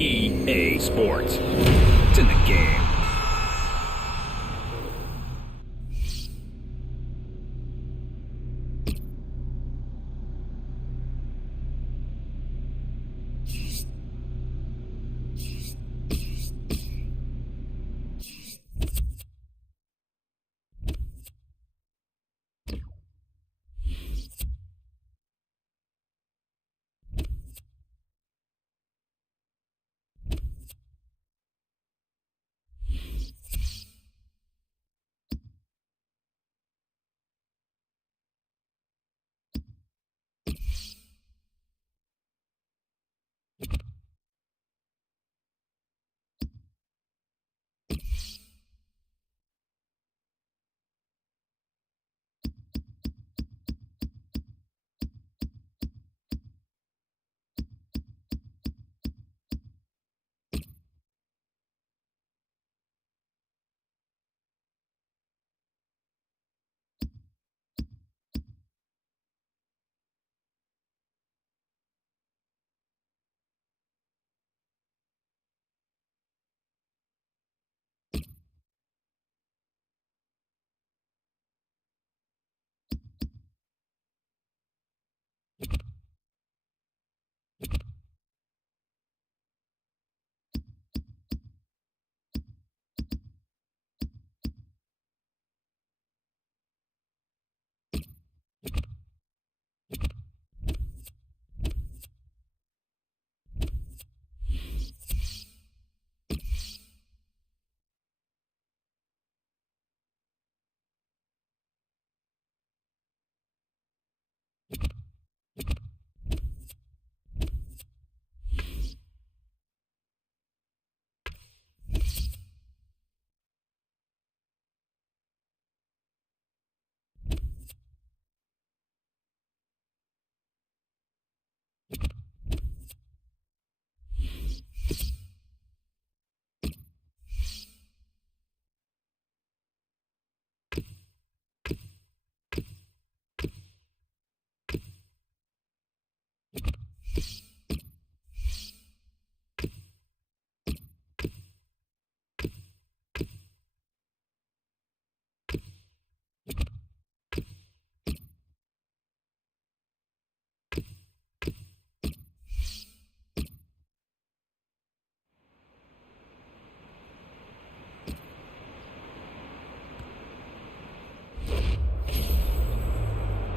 EA Sports. It's in the game.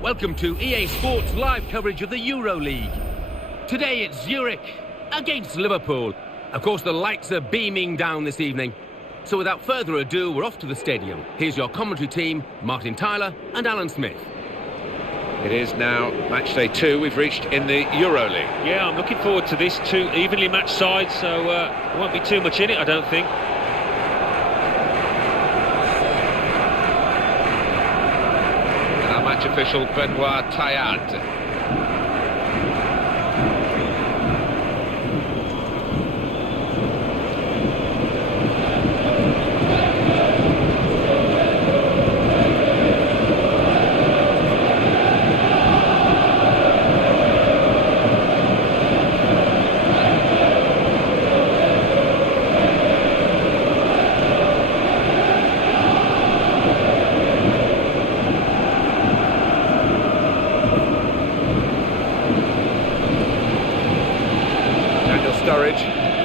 Welcome to EA Sports live coverage of the Euro League. Today it's Zurich against Liverpool. Of course, the lights are beaming down this evening. So without further ado, we're off to the stadium. Here's your commentary team, Martin Tyler and Alan Smith. It is now match day 2 we've reached in the Euro League. Yeah, I'm looking forward to this. Two evenly matched sides, so there won't be too much in it, I don't think. Match official Benoit Taillade.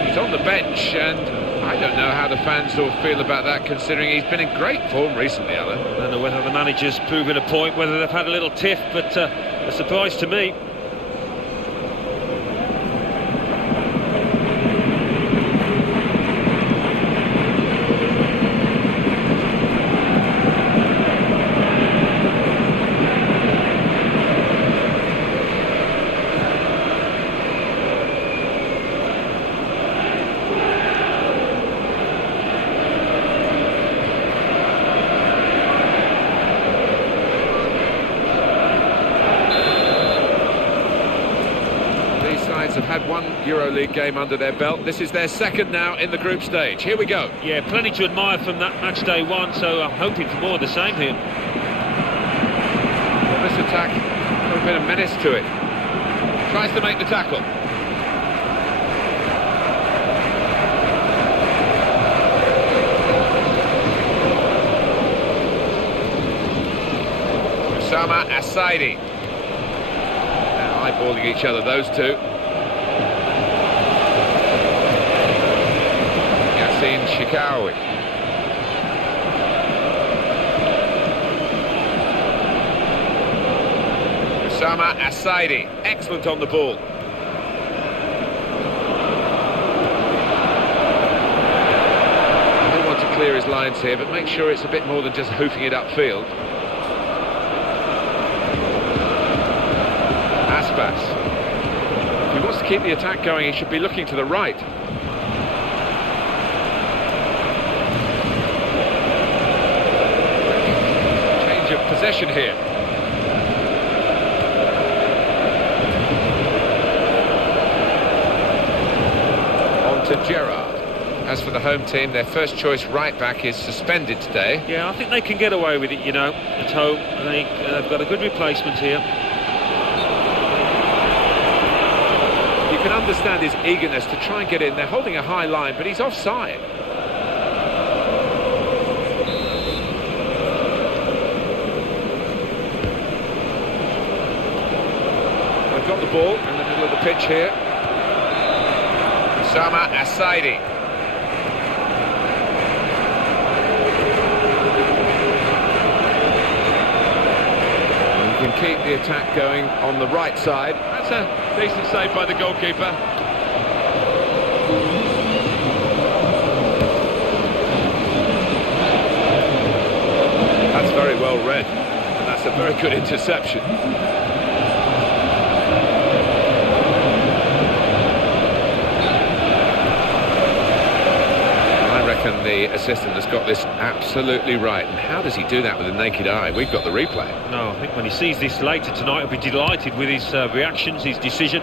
He's on the bench, and I don't know how the fans will feel about that, considering he's been in great form recently, Alan. I don't know whether the manager's proven a point, whether they've had a little tiff, but a surprise to me. Have had one EuroLeague game under their belt. This is their second now in the group stage. Here we go. Yeah, plenty to admire from that match day 1, so I'm hoping for more of the same here. Well, this attack got a bit of menace to it. Tries to make the tackle. Asaidi. Now eyeballing each other, those two. Yassine Shikawi. Osama Asaidi, excellent on the ball. I don't want to clear his lines here, but make sure it's a bit more than just hoofing it upfield. Aspas. If he wants to keep the attack going, he should be looking to the right. Change of possession here. To Gerrard. As for the home team, their first choice right back is suspended today. Yeah, I think they can get away with it, you know, at home. They've got a good replacement here. You can understand his eagerness to try and get in. They're holding a high line, but he's offside. They've got the ball in the middle of the pitch here. Osama Asaidi. You can keep the attack going on the right side. That's a decent save by the goalkeeper. That's very well read, and that's a very good interception. And the assistant has got this absolutely right. And how does he do that with the naked eye? We've got the replay. No, I think when he sees this later tonight, he'll be delighted with his reactions, his decision.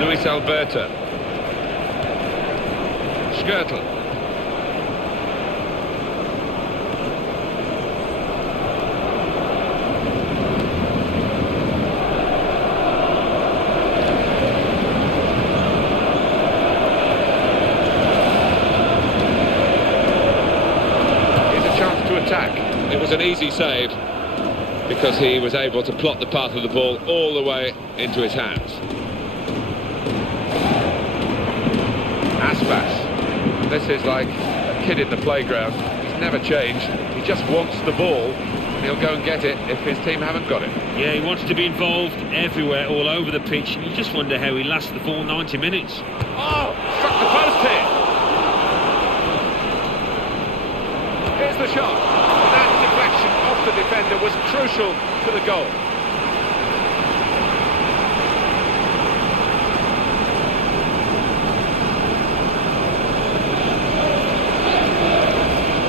Luis Alberto. Skirtle. It was an easy save because he was able to plot the path of the ball all the way into his hands. Aspas. This is like a kid in the playground. He's never changed. He just wants the ball and he'll go and get it if his team haven't got it. Yeah, he wants to be involved everywhere, all over the pitch. And you just wonder how he lasts the full 90 minutes. Oh, struck the post here. Here's the shot. The defender was crucial to the goal.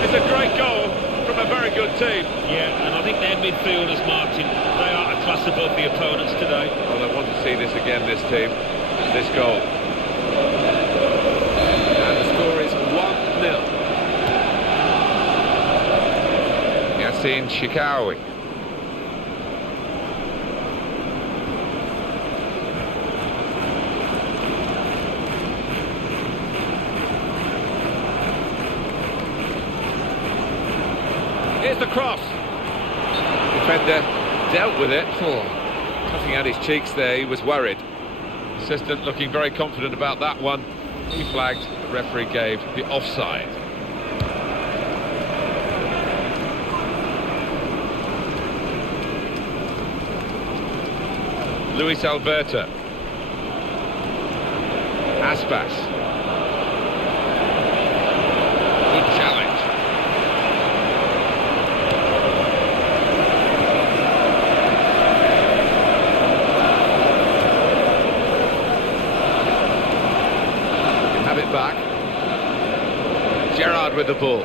It's a great goal from a very good team. Yeah, and I think their midfielders, Martin, they are a class above the opponents today. Well, I want to see this again, this team, this goal. And the score is 1-0. Yassine Shikawi. Here's the cross. Defender dealt with it. Puffing out his cheeks there, he was worried. Assistant looking very confident about that one. He flagged, the referee gave the offside. Luis Alberto. Aspas. Good challenge. Can have it back. Gerrard with the ball.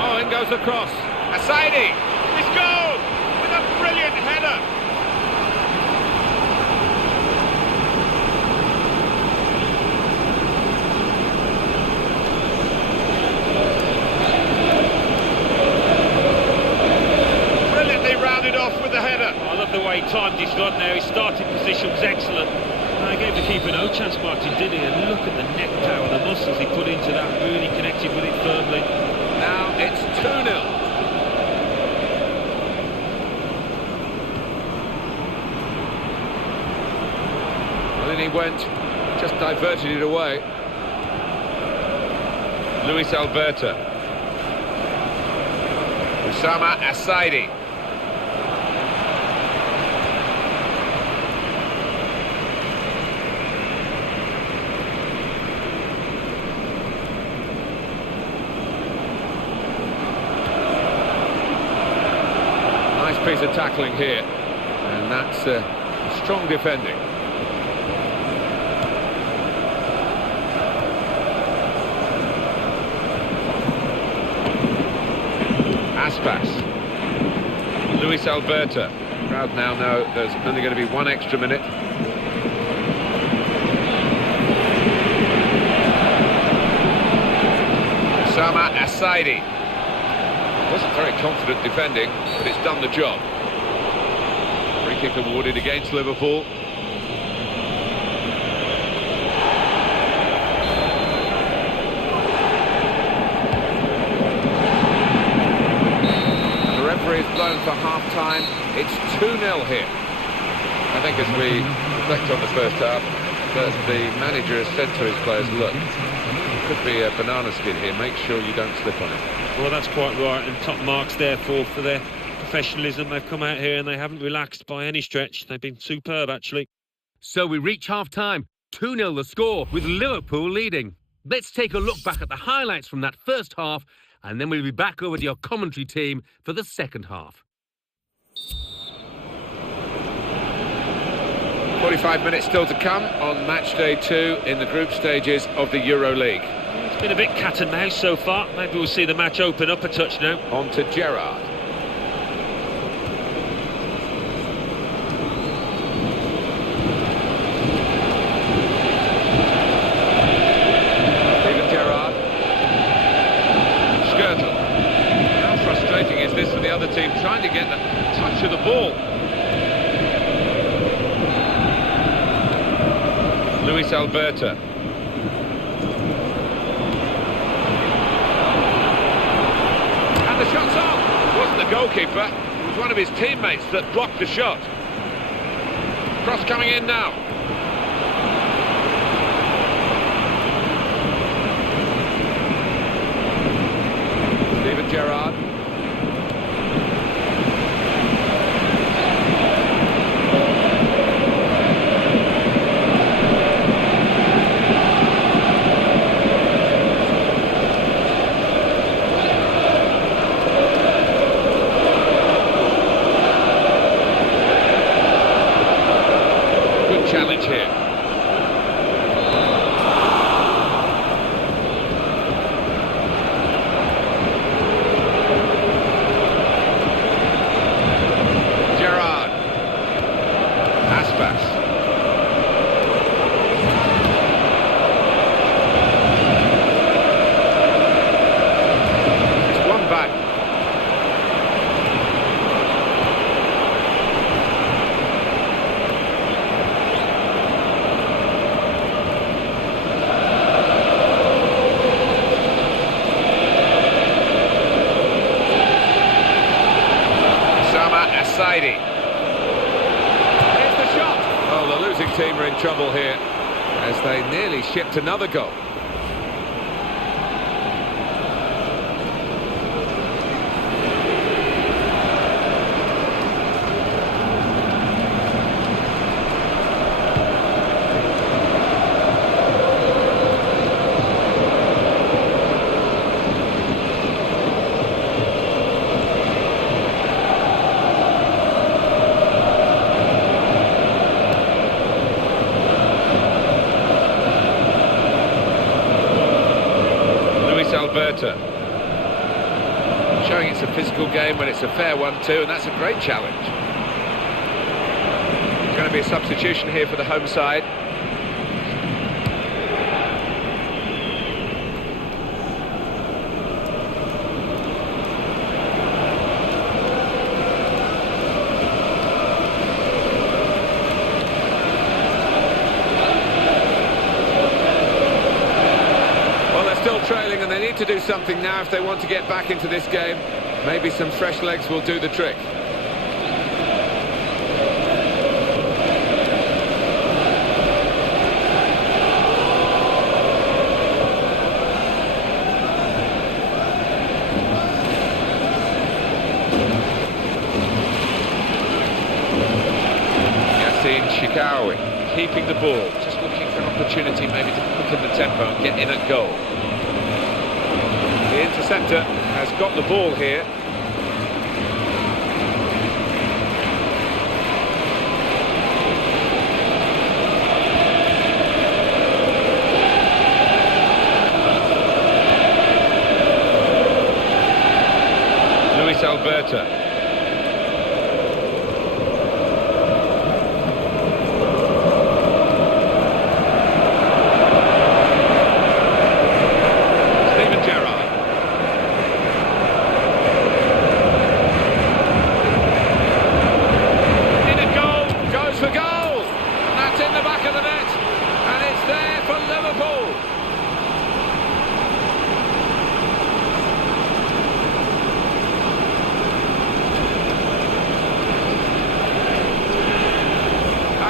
Oh, in goes the cross. Asaidi. It's goal with a brilliant header. With the header. I love the way he timed his run there. His starting position was excellent. I gave the keeper no chance, Martin, did he? And look at the neck power, the muscles he put into that, really connected with it firmly. Now it's 2-0. Well, in he went, just diverted it away. Luis Alberto. Usama Asaidi. Nice piece of tackling here, and that's strong defending. Aspas. Luis Alberto. The crowd now know there's only going to be one extra minute. Usama Asaidi. Wasn't very confident defending, but it's done the job. Free kick awarded against Liverpool. Is blown for half-time. It's 2-0 here. I think as we reflect on the first half, that the manager has said to his players, look, it could be a banana skin here, make sure you don't slip on it. Well, that's quite right, and top marks there for their professionalism. They've come out here and they haven't relaxed by any stretch. They've been superb, actually. So we reach half-time. 2-0 the score, with Liverpool leading. Let's take a look back at the highlights from that first half, and then we'll be back over to your commentary team for the second half. 45 minutes still to come on match day 2 in the group stages of the Euro League. It's been a bit cat and mouse so far. Maybe we'll see the match open up a touch now. On to Gerrard. This for the other team, trying to get the touch of the ball. Luis Alberto. And the shot's off. It wasn't the goalkeeper, it was one of his teammates that blocked the shot. Cross coming in now. Gerrard. Good challenge here. Here's the shot. Oh, the losing team are in trouble here as they nearly shipped another goal. Alberto. Showing it's a physical game when it's a fair one too, and that's a great challenge. There's going to be a substitution here for the home side. to do something now if they want to get back into this game. Maybe some fresh legs will do the trick. Shikawi keeping the ball, just looking for an opportunity maybe to quicken the tempo and get in at goal. The interceptor has got the ball here. Luis Alberto.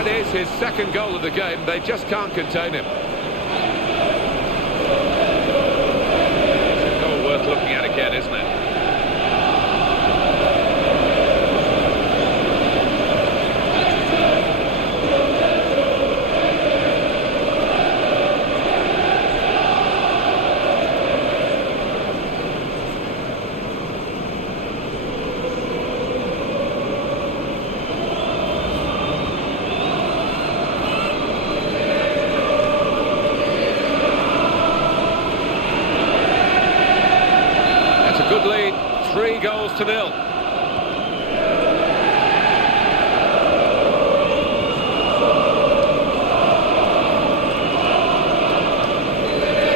Is his second goal of the game. They just can't contain him. It's a goal worth looking at again, isn't it? Good lead, 3-0.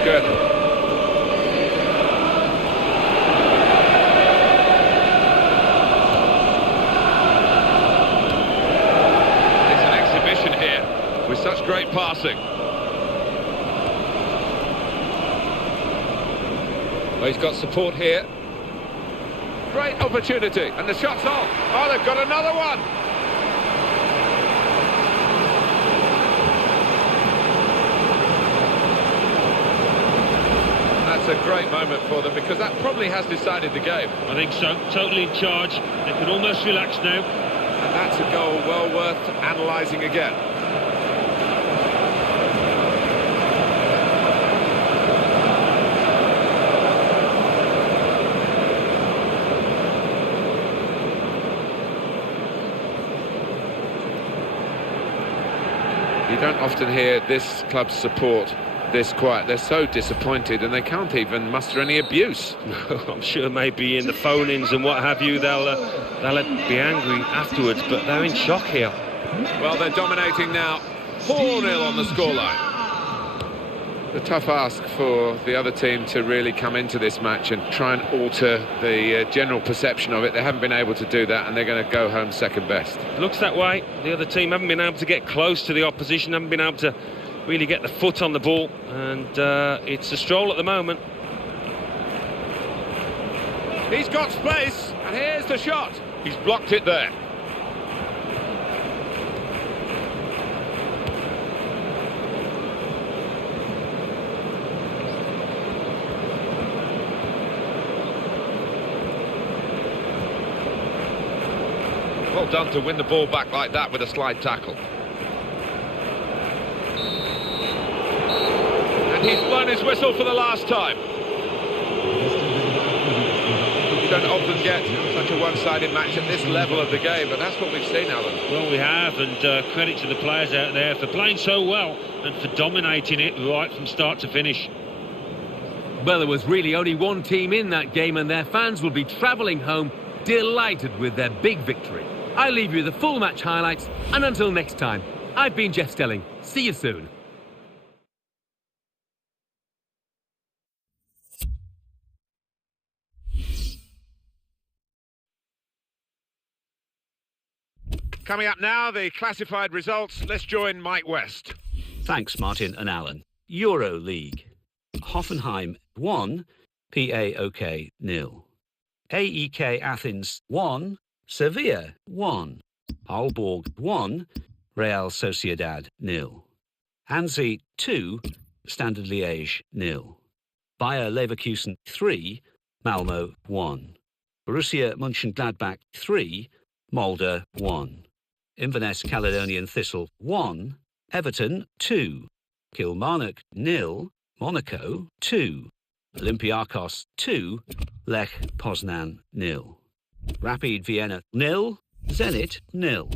Good. It's an exhibition here with such great passing. Well, he's got support here. Great opportunity, and the shot's off. Oh, they've got another one. That's a great moment for them, because that probably has decided the game. I think so. Totally in charge. They can almost relax now. And that's a goal well worth analysing again. You don't often hear this club's support this quiet. They're so disappointed and they can't even muster any abuse. I'm sure maybe in the phone-ins and what have you, they'll be angry afterwards, but they're in shock here. Well, they're dominating now. 4-0 on the scoreline. The tough ask for the other team to really come into this match and try and alter the general perception of it. They haven't been able to do that, and they're going to go home second best. Looks that way. The other team haven't been able to get close to the opposition, haven't been able to really get the foot on the ball, and it's a stroll at the moment. He's got space, and here's the shot. He's blocked it there. Well done to win the ball back like that with a slide tackle. And he's blown his whistle for the last time. You don't often get such a one-sided match at this level of the game, but that's what we've seen, Alan. Well, we have, and credit to the players out there for playing so well and for dominating it right from start to finish. Well, there was really only one team in that game, and their fans will be travelling home delighted with their big victory. I leave you the full match highlights, and until next time, I've been Jeff Stelling. See you soon. Coming up now, the classified results. Let's join Mike West. Thanks, Martin and Alan. Euro League. Hoffenheim won, PAOK 0. AEK Athens 1, Sevilla 1. Aalborg 1, Real Sociedad 0. Annecy 2, Standard Liège 0. Bayer Leverkusen 3, Malmo 1. Borussia Mönchengladbach 3, Molde 1. Inverness Caledonian Thistle 1, Everton 2. Kilmarnock 0, Monaco 2. Olympiakos 2, Lech Poznan 0. Rapid Vienna 0, Zenit 0.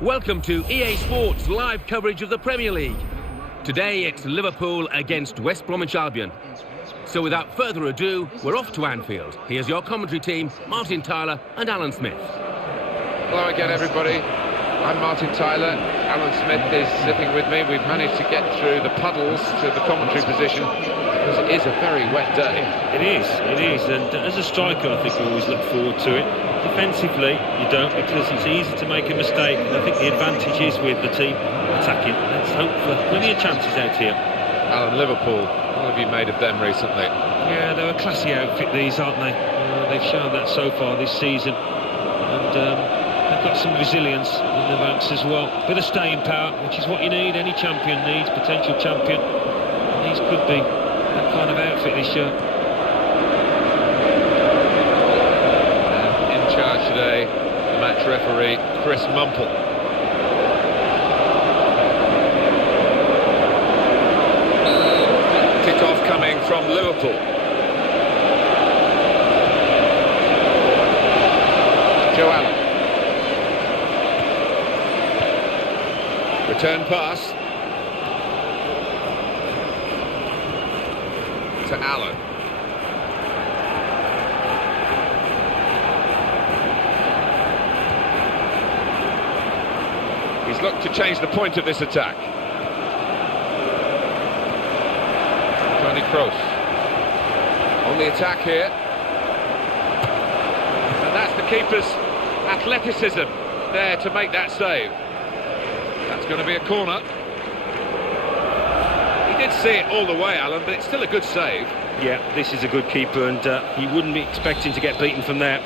Welcome to EA Sports live coverage of the Premier League. Today it's Liverpool against West Bromwich Albion. So without further ado, we're off to Anfield. Here's your commentary team, Martin Tyler and Alan Smith. Hello again, everybody. I'm Martin Tyler. Alan Smith is sitting with me. We've managed to get through the puddles to the commentary position because it is a very wet day. It is. And as a striker, I think we always look forward to it. Defensively, you don't, because it's easy to make a mistake. And I think the advantage is with the team attacking. Let's hope for plenty of chances out here. Alan, Liverpool, what have you made of them recently? Yeah, they're a classy outfit, these, aren't they? They've shown that so far this season. And they've got some resilience in the ranks as well. Bit of staying power, which is what you need. Any champion needs, potential champion. And these could be that kind of outfit this year. In charge today, the match referee, Chris Mumple. Kick-off coming from Liverpool. Joe Allen. Return pass to Allen. He's looked to change the point of this attack. Tony Kroos on the attack here. And that's the keeper's athleticism there to make that save. That's going to be a corner. He did see it all the way, Alan, but it's still a good save. Yeah, this is a good keeper, and he wouldn't be expecting to get beaten from there.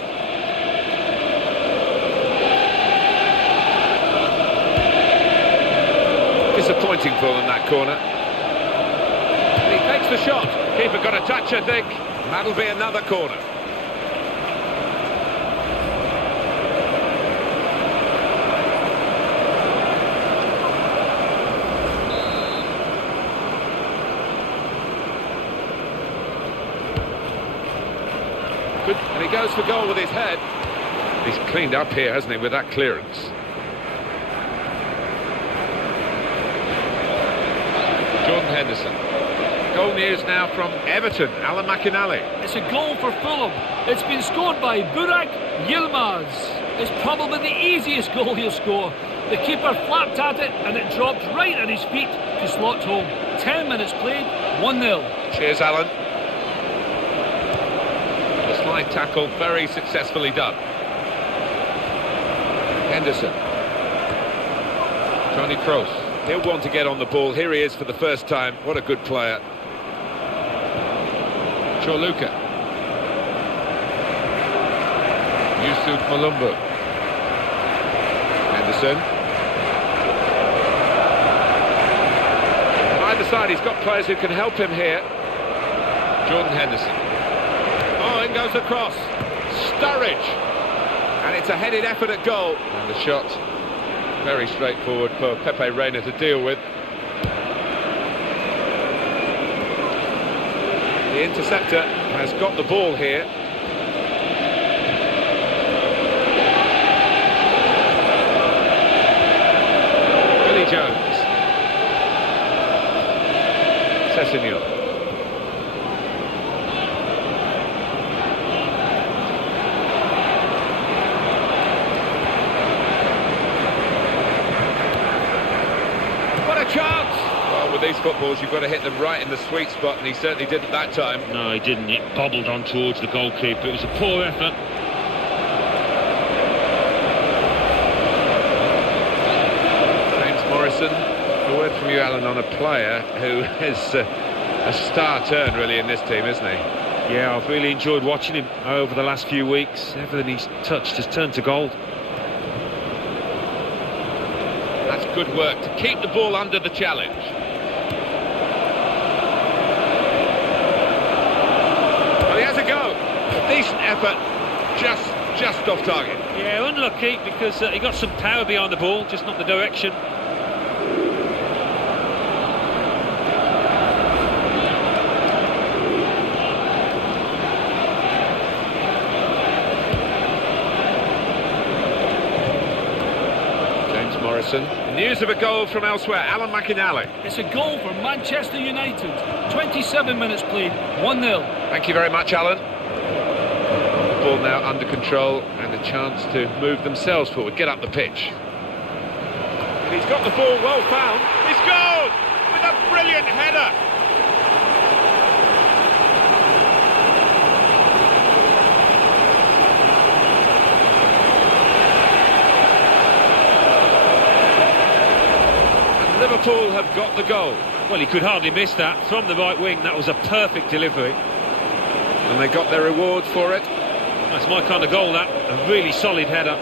Disappointing for them, that corner. And he takes the shot. Keeper got a touch, I think. That'll be another corner. Good, and he goes for goal with his head. He's cleaned up here, hasn't he, with that clearance. Jordan Henderson. Goal news now from Everton, Alan McInally. It's a goal for Fulham. It's been scored by Burak Yilmaz. It's probably the easiest goal he'll score. The keeper flapped at it and it dropped right at his feet to slot home. 10 minutes played, 1-0. Cheers, Alan. The slide tackle, very successfully done. Henderson. Tony Kroos. He'll want to get on the ball. Here he is for the first time. What a good player. Chorluka. Yusuf Malumbu. Henderson. On either side, he's got players who can help him here. Jordan Henderson. Oh, in goes the cross. Sturridge. And it's a headed effort at goal. And the shot, very straightforward for Pepe Reina to deal with. The interceptor has got the ball here. Billy Jones. Sessegnon. What a chance! Well, with these footballs, you've got to hit them right in the sweet spot, and he certainly didn't that time. No, he didn't. It bobbled on towards the goalkeeper. It was a poor effort. James Morrison. A word from you, Alan, on a player who is a star turn, really, in this team, isn't he? Yeah, I've really enjoyed watching him over the last few weeks. Everything he's touched has turned to gold. That's good work to keep the ball under the challenge. Well, he has a go. A decent effort, just off target. Yeah, unlucky because he got some power behind the ball, just not the direction. Morrison. News of a goal from elsewhere. Alan McInally. It's a goal for Manchester United. 27 minutes played, 1-0. Thank you very much, Alan. The ball now under control and a chance to move themselves forward, get up the pitch. And he's got the ball well found. He's goal with a brilliant header. Liverpool have got the goal. Well, he could hardly miss that. From the right wing, that was a perfect delivery. And they got their reward for it. That's my kind of goal, that. A really solid header.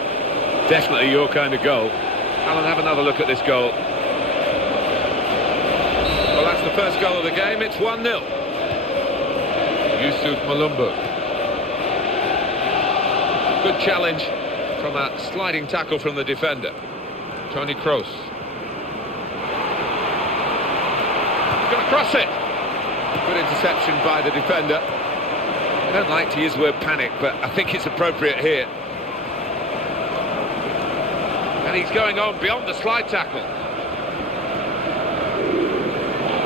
Definitely your kind of goal. Alan, have another look at this goal. Well, that's the first goal of the game. It's 1-0. Yusuf Malumbu. Good challenge from a sliding tackle from the defender. Toni Kroos. Going to cross it. Good interception by the defender. I don't like to use the word panic, but I think it's appropriate here. And he's going on beyond the slide tackle.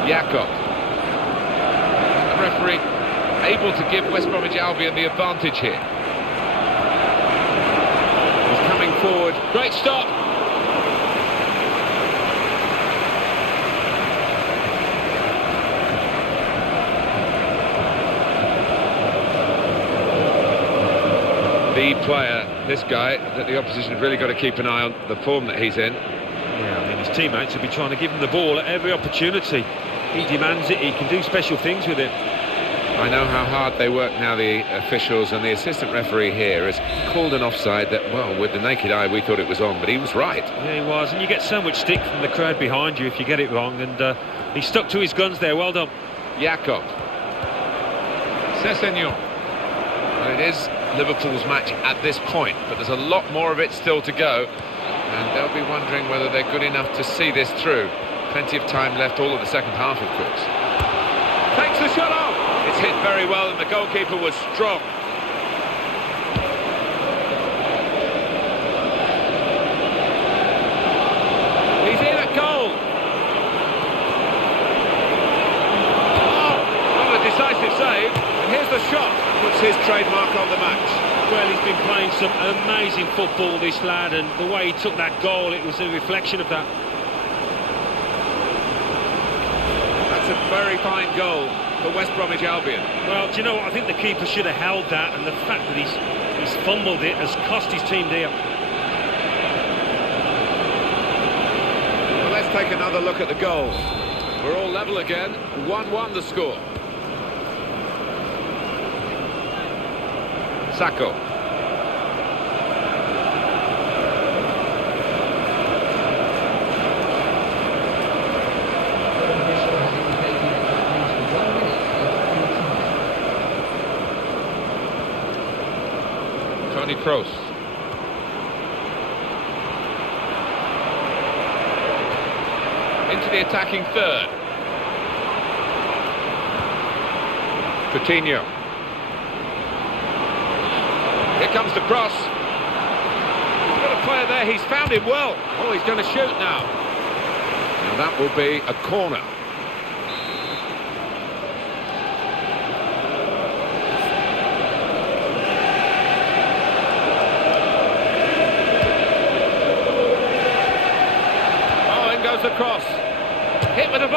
Jakob. The referee able to give West Bromwich Albion the advantage here. He's coming forward. Great stop. The player, this guy, that the opposition have really got to keep an eye on the form that he's in. Yeah, I mean, his teammates have been trying to give him the ball at every opportunity. He demands it, he can do special things with it. I know how hard they work now, the officials, and the assistant referee here has called an offside that, well, with the naked eye we thought it was on, but he was right. Yeah, he was, and you get so much stick from the crowd behind you if you get it wrong, and he stuck to his guns there, well done. Jakob. Sessegnon. Well, it is Liverpool's match at this point, but there's a lot more of it still to go, and they'll be wondering whether they're good enough to see this through. Plenty of time left, all of the second half, of course. Takes the shot off. It's hit very well, and the goalkeeper was strong. He's in at goal. Oh, not a decisive save. And here's the shot. Puts his trademark on the match. Well, he's been playing some amazing football, this lad, and the way he took that goal, it was a reflection of that. That's a very fine goal for West Bromwich Albion. Well, do you know what? I think the keeper should have held that, and the fact that he's fumbled it has cost his team dear. Well, let's take another look at the goal. We're all level again. 1-1 the score. Sacco. Toni Kroos. Into the attacking third. Coutinho. Here comes the cross. He's got a player there, he's found him well. Oh, he's going to shoot now. Now that will be a corner.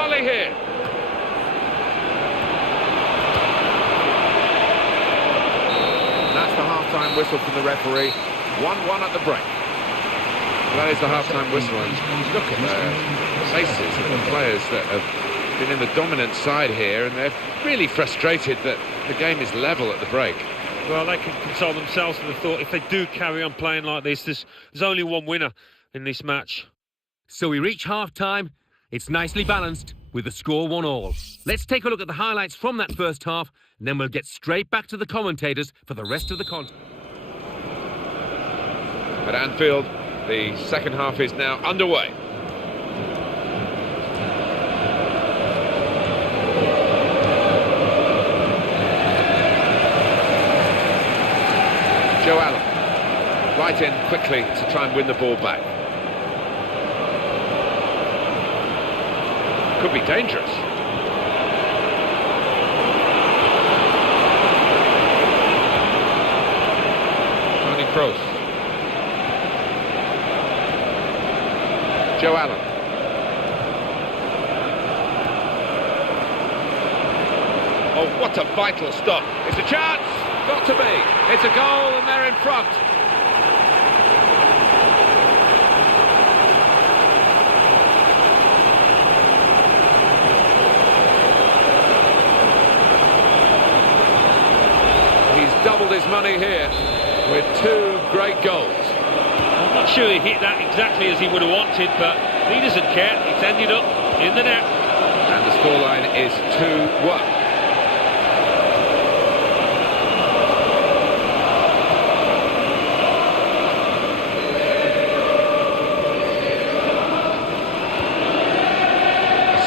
volley here. That's the half-time whistle from the referee. 1-1 at the break. That is the half-time whistle, and look at the faces of the players that have been in the dominant side here, and they're really frustrated that the game is level at the break. Well, they can console themselves with the thought if they do carry on playing like this, there's only one winner in this match. So we reach half-time. It's nicely balanced with the score 1-1. Let's take a look at the highlights from that first half, and then we'll get straight back to the commentators for the rest of the contest. At Anfield, the second half is now underway. Joe Allen, right in quickly to try and win the ball back. Could be dangerous. Tony Kroos. Joe Allen. Oh, what a vital stop. It's a chance. Got to be. It's a goal and they're in front. He's doubled his money here with two great goals. I'm not sure he hit that exactly as he would have wanted, but he doesn't care. It's ended up in the net. And the scoreline is 2-1.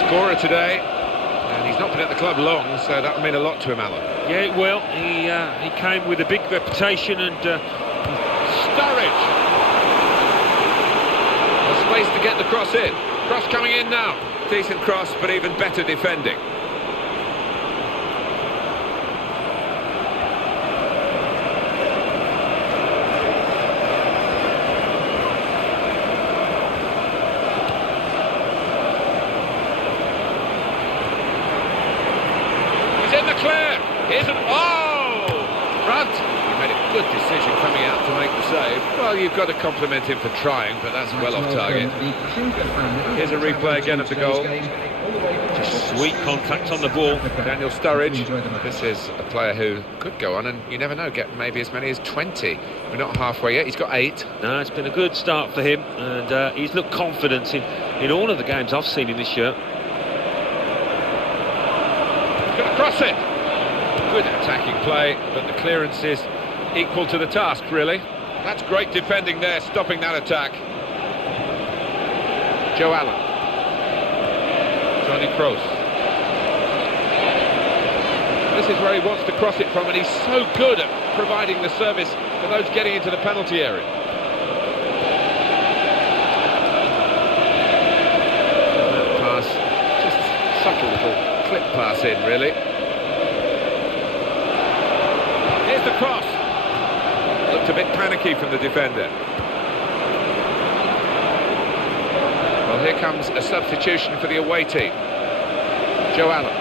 Scorer today, and he's not been at the club long, so that'll mean a lot to him, Alan. Yeah, it will. He came with a big reputation, and Sturridge! A space to get the cross in. Cross coming in now. Decent cross, but even better defending. In the clear, here's an front. He made a good decision coming out to make the save. Well, you've got to compliment him for trying, but that's well off target. Here's a replay again of the goal. just sweet contact on the ball. Daniel Sturridge. This is a player who could go on, and you never know, get maybe as many as 20. We're not halfway yet. He's got 8. No, it's been a good start for him, and he's looked confident in all of the games I've seen in this year. Going to cross it. Good attacking play, but the clearance is equal to the task, really. That's great defending there, stopping that attack. Joe Allen. Tony Kroos. This is where he wants to cross it from, and he's so good at providing the service for those getting into the penalty area. That pass, just subtle little clip pass in, really. Here's the cross. Looked a bit panicky from the defender. Well, here comes a substitution for the away team. Joe Allen.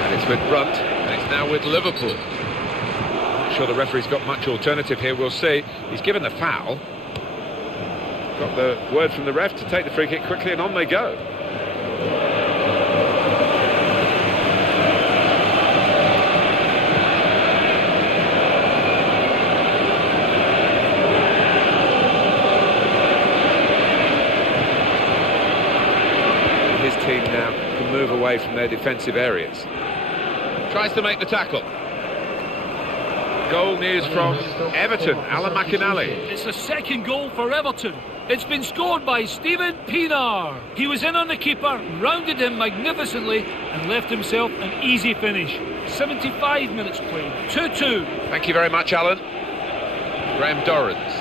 And it's with Brunt, and it's now with Liverpool. Not sure the referee's got much alternative here, we'll see. He's given the foul. Got the word from the ref to take the free kick quickly, and on they go. Team now can move away from their defensive areas. Tries to make the tackle. Goal news from Everton, Alan McInally. It's the second goal for Everton. It's been scored by Steven Pienaar. He was in on the keeper, rounded him magnificently and left himself an easy finish. 75 minutes played, 2-2. Thank you very much, Alan. Graham Dorrans.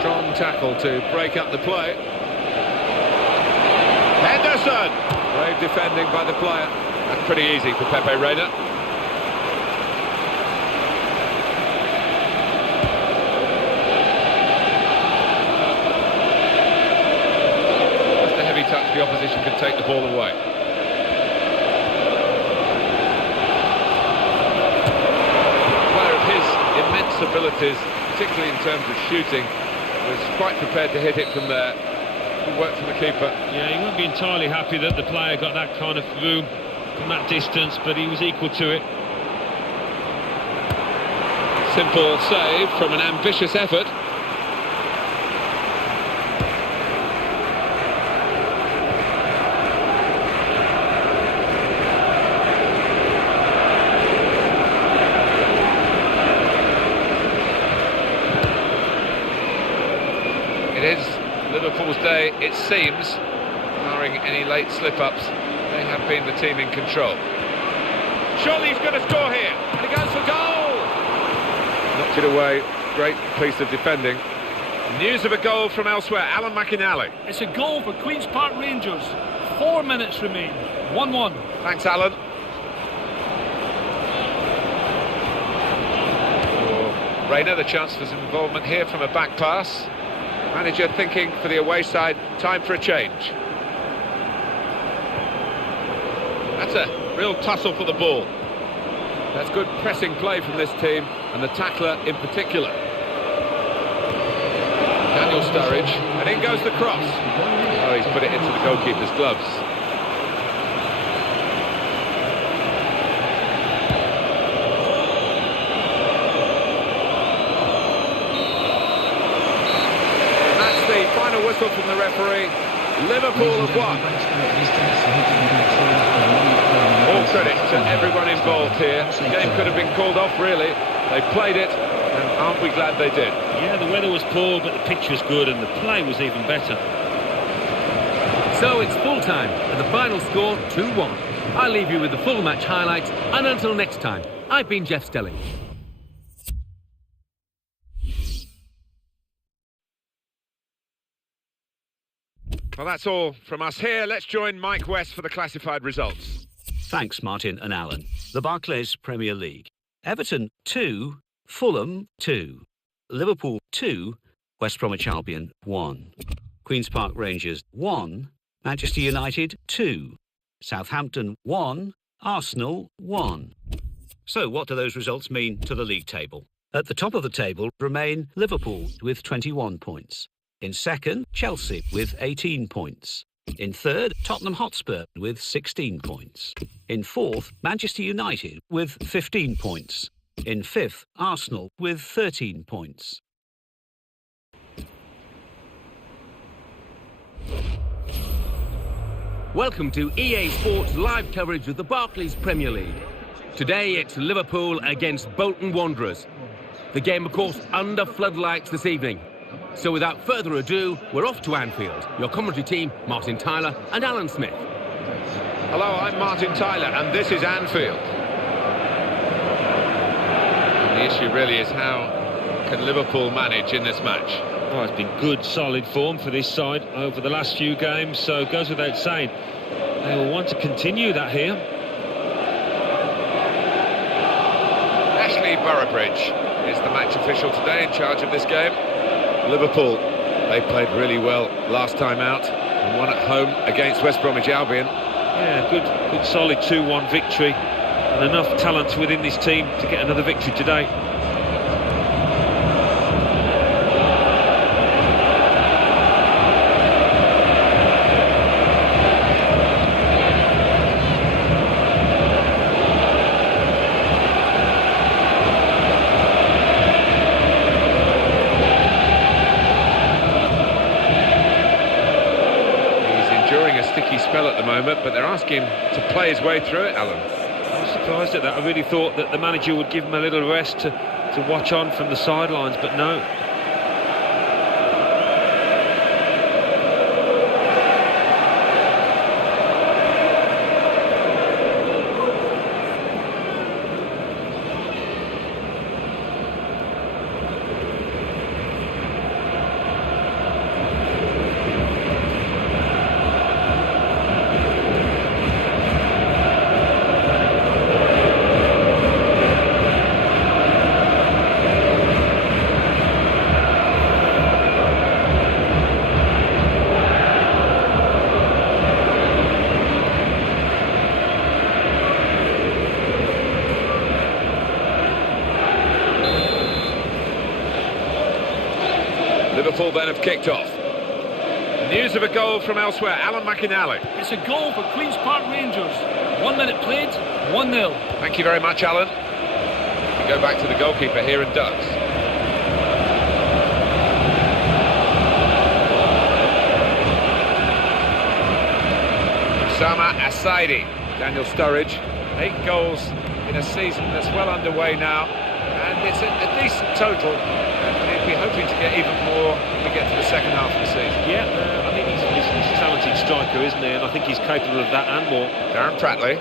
Strong tackle to break up the play. Henderson! Brave defending by the player. That's pretty easy for Pepe Reina. can take the ball away. Player of his immense abilities, particularly in terms of shooting, was quite prepared to hit it from there. Good work from the keeper. Yeah, he won't be entirely happy that the player got that kind of room from that distance, but he was equal to it. Simple save from an ambitious effort. It is Liverpool's day, it seems, barring any late slip-ups. They have been the team in control. Surely he's going to score here, and he goes for goal! Knocked it away, great piece of defending. News of a goal from elsewhere, Alan McInally. It's a goal for Queen's Park Rangers. 4 minutes remain. 1-1. Thanks, Alan. For Rayner, the chance for some involvement here from a back pass. Manager thinking for the away side, time for a change. That's a real tussle for the ball. That's good pressing play from this team, and the tackler in particular. Daniel Sturridge, and in goes the cross. Oh, he's put it into the goalkeeper's gloves. Final whistle from the referee. Liverpool have won. All credit to everyone involved here. The game could have been called off, really. They played it, and aren't we glad they did? Yeah, the weather was poor, but the pitch was good, and the play was even better. So it's full time, and the final score 2-1. I'll leave you with the full match highlights, and until next time, I've been Jeff Stelling. Well, that's all from us here. Let's join Mike West for the classified results. Thanks, Martin and Alan. The Barclays Premier League. Everton 2, Fulham 2, Liverpool 2, West Bromwich Albion 1, Queen's Park Rangers 1, Manchester United 2, Southampton 1, Arsenal 1. So what do those results mean to the league table? At the top of the table remain Liverpool with 21 points. In second, Chelsea with 18 points. In third, Tottenham Hotspur with 16 points. In fourth, Manchester United with 15 points. In fifth, Arsenal with 13 points. Welcome to EA Sports live coverage of the Barclays Premier League. Today it's Liverpool against Bolton Wanderers. The game, of course, under floodlights this evening. So without further ado, we're off to Anfield. Your commentary team, Martin Tyler and Alan Smith. Hello, I'm Martin Tyler, and this is Anfield. And the issue really is how can Liverpool manage in this match? Well, it's been good, solid form for this side over the last few games, so it goes without saying they will want to continue that here. Ashley Burrowbridge is the match official today in charge of this game. Liverpool, they played really well last time out and won at home against West Bromwich Albion. Yeah, good solid 2-1 victory, and enough talent within this team to get another victory today. Spell at the moment, but they're asking him to play his way through it, Alan. I was surprised at that. I really thought that the manager would give him a little rest to watch on from the sidelines, but no. Liverpool then have kicked off. News of a goal from elsewhere, Alan McInally. It's a goal for Queen's Park Rangers. 1 minute played, 1-0. Thank you very much, Alan. We go back to the goalkeeper here and Ducks. Osama Asaidi. Daniel Sturridge. 8 goals in a season that's well underway now. And it's a decent total. And he'll be hoping to get even more when we get to the second half of the season. Yeah, I mean, he's a talented striker, isn't he? And I think he's capable of that and more. Darren Pratley.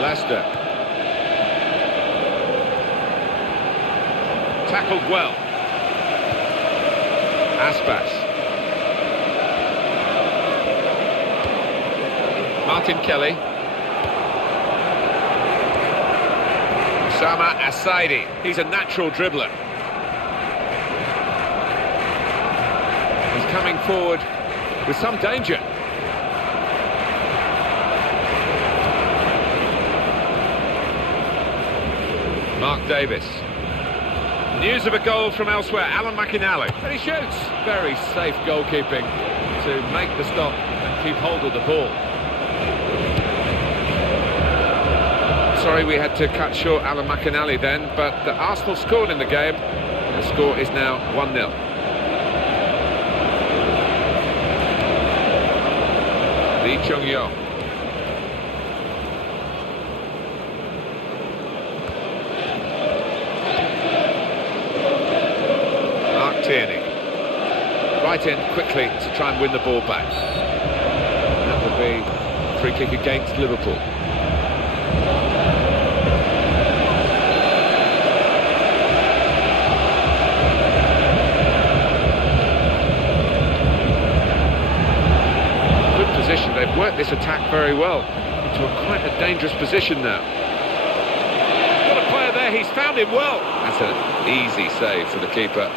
Leicester. Tackled well. Aspas. Martin Kelly. Osama Asaidi. He's a natural dribbler. He's coming forward with some danger. Mark Davis. News of a goal from elsewhere, Alan McInally. And he shoots. Very safe goalkeeping to make the stop and keep hold of the ball. Sorry we had to cut short Alan McInally then, but Arsenal scored in the game. The score is now 1-0. Lee Chung-yong. Mark Tierney. Right in quickly to try and win the ball back. That will be a free kick against Liverpool. They've worked this attack very well into quite a dangerous position now. Got a player there, he's found him well. That's an easy save for the keeper.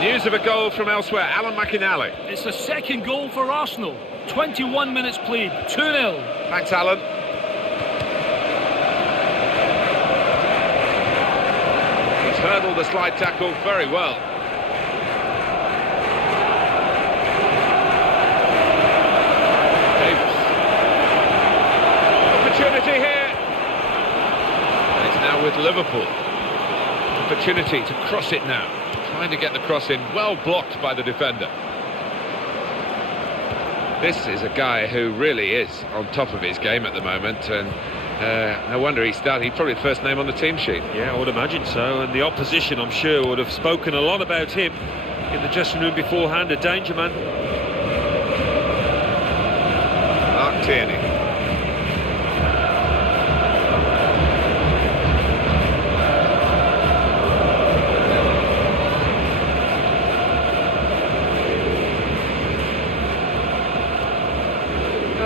News of a goal from elsewhere, Alan McInally. It's the second goal for Arsenal. 21 minutes played, 2-0. Thanks, Alan. He's hurdled the slide tackle very well. Opportunity here. And it's now with Liverpool. Opportunity to cross it now. Trying to get the cross in, well blocked by the defender. This is a guy who really is on top of his game at the moment, and no wonder he's starting. He's probably the first name on the team sheet. Yeah, I would imagine so, and the opposition, I'm sure, would have spoken a lot about him in the dressing room beforehand. A danger man. Mark Tierney.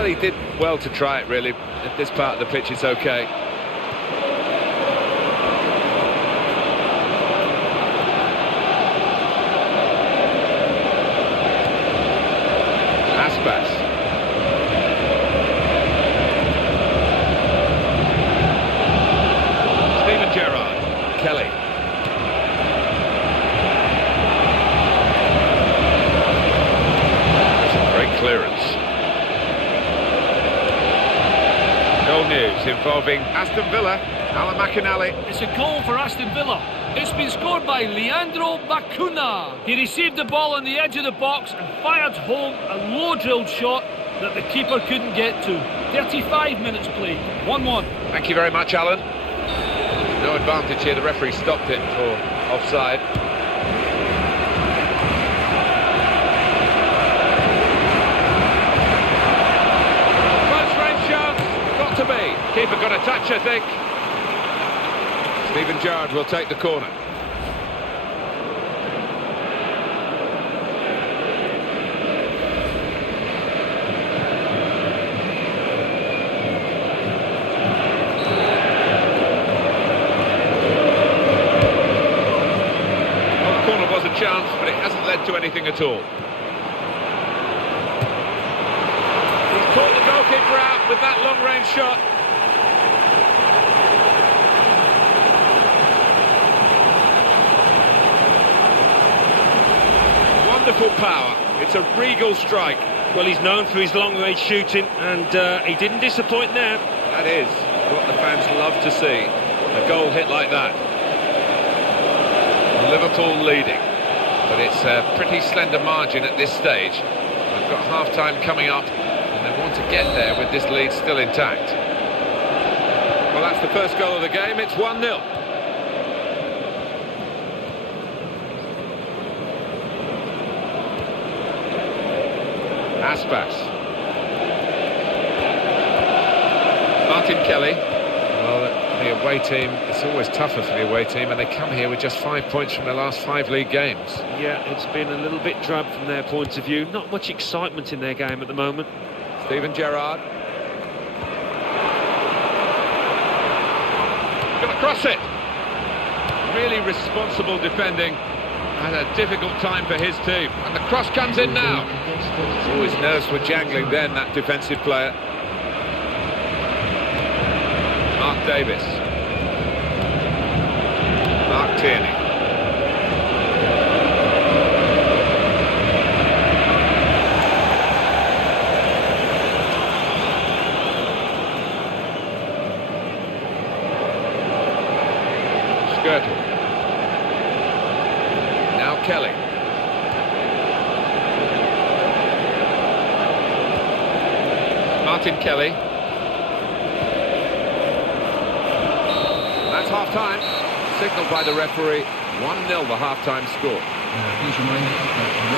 He did well to try it, really. At this part of the pitch, it's okay. Aspas. Steven Gerrard. Kelly. Some great clearance. Goal news involving Aston Villa, Alan McInally. It's a goal for Aston Villa. It's been scored by Leandro Bacuna. He received the ball on the edge of the box and fired home a low-drilled shot that the keeper couldn't get to. 35 minutes played, 1-1. Thank you very much, Alan. No advantage here, the referee stopped it for offside. To be. Keeper got a touch, I think. Steven Gerrard will take the corner. Well, the corner was a chance, but it hasn't led to anything at all. Caught the goalkeeper out with that long-range shot. wonderful power. It's a regal strike. Well, he's known for his long-range shooting, and he didn't disappoint there. That is what the fans love to see. A goal hit like that. Liverpool leading. But it's a pretty slender margin at this stage. They've got half-time coming up, and they want to get there with this lead still intact. Well, that's the first goal of the game. It's 1-0. Aspas. Martin Kelly. Well, the away team, it's always tougher for the away team, and they come here with just 5 points from their last 5 league games. Yeah, it's been a little bit drab from their point of view. Not much excitement in their game at the moment. Steven Gerrard. Going to cross it. Really responsible defending. Had a difficult time for his team. And the cross comes in now. Oh, his nerves were jangling then, that defensive player. Mark Davis. Mark Tierney. Skirtle. Now Kelly. Martin Kelly. That's half-time. Signalled by the referee. 1-0 the half-time score.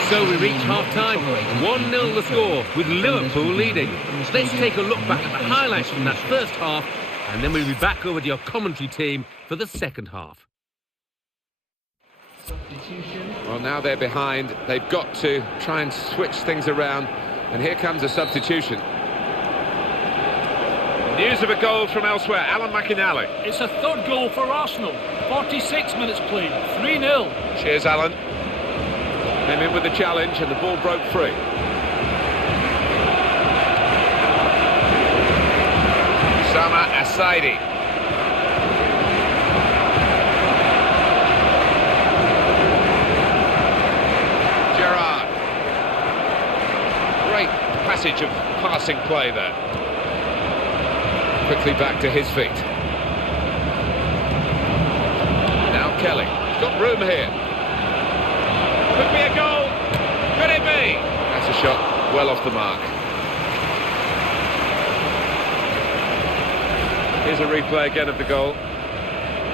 So we reach half-time, 1-0 the score, with Liverpool leading. Let's take a look back at the highlights from that first half, and then we'll be back over to your commentary team for the second half. Well, now they're behind. They've got to try and switch things around. And here comes a substitution. News of a goal from elsewhere. Alan McInally. It's a third goal for Arsenal. 46 minutes played, 3-0. Cheers, Alan. Came in with the challenge and the ball broke free. Sama Asaidi. Gerrard. Great passage of passing play there. Quickly back to his feet. Now Kelly. He's got room here. Could be a goal. Could it be? That's a shot well off the mark. Here's a replay again of the goal.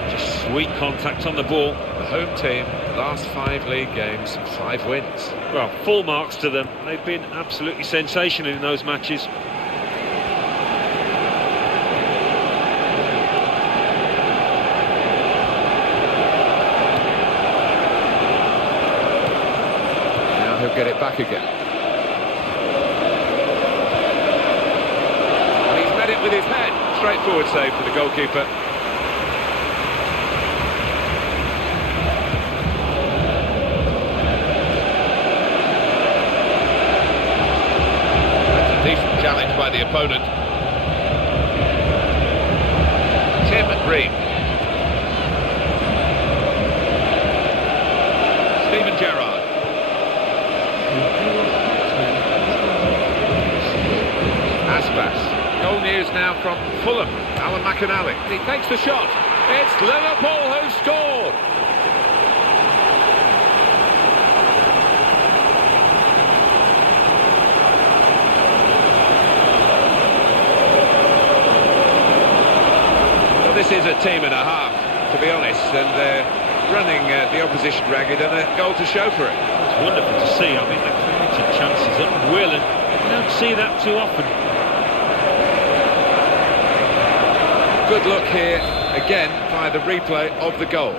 Just sweet contact on the ball. The home team, last 5 league games, 5 wins. Well, full marks to them. They've been absolutely sensational in those matches. Now he'll get it back again. And he's met it with his head. Straightforward save for the goalkeeper. Decent challenge by the opponent. Tim Ream. Steven Gerrard. Aspas. Goal news now from Fulham. Alan McInally. He takes the shot. It's Liverpool who scored. This is a team and a half, to be honest, and they're running the opposition ragged and a goal to show for it. It's wonderful to see. I mean, they've created chances at will, and you don't see that too often. Good look here, again, by the replay of the goal.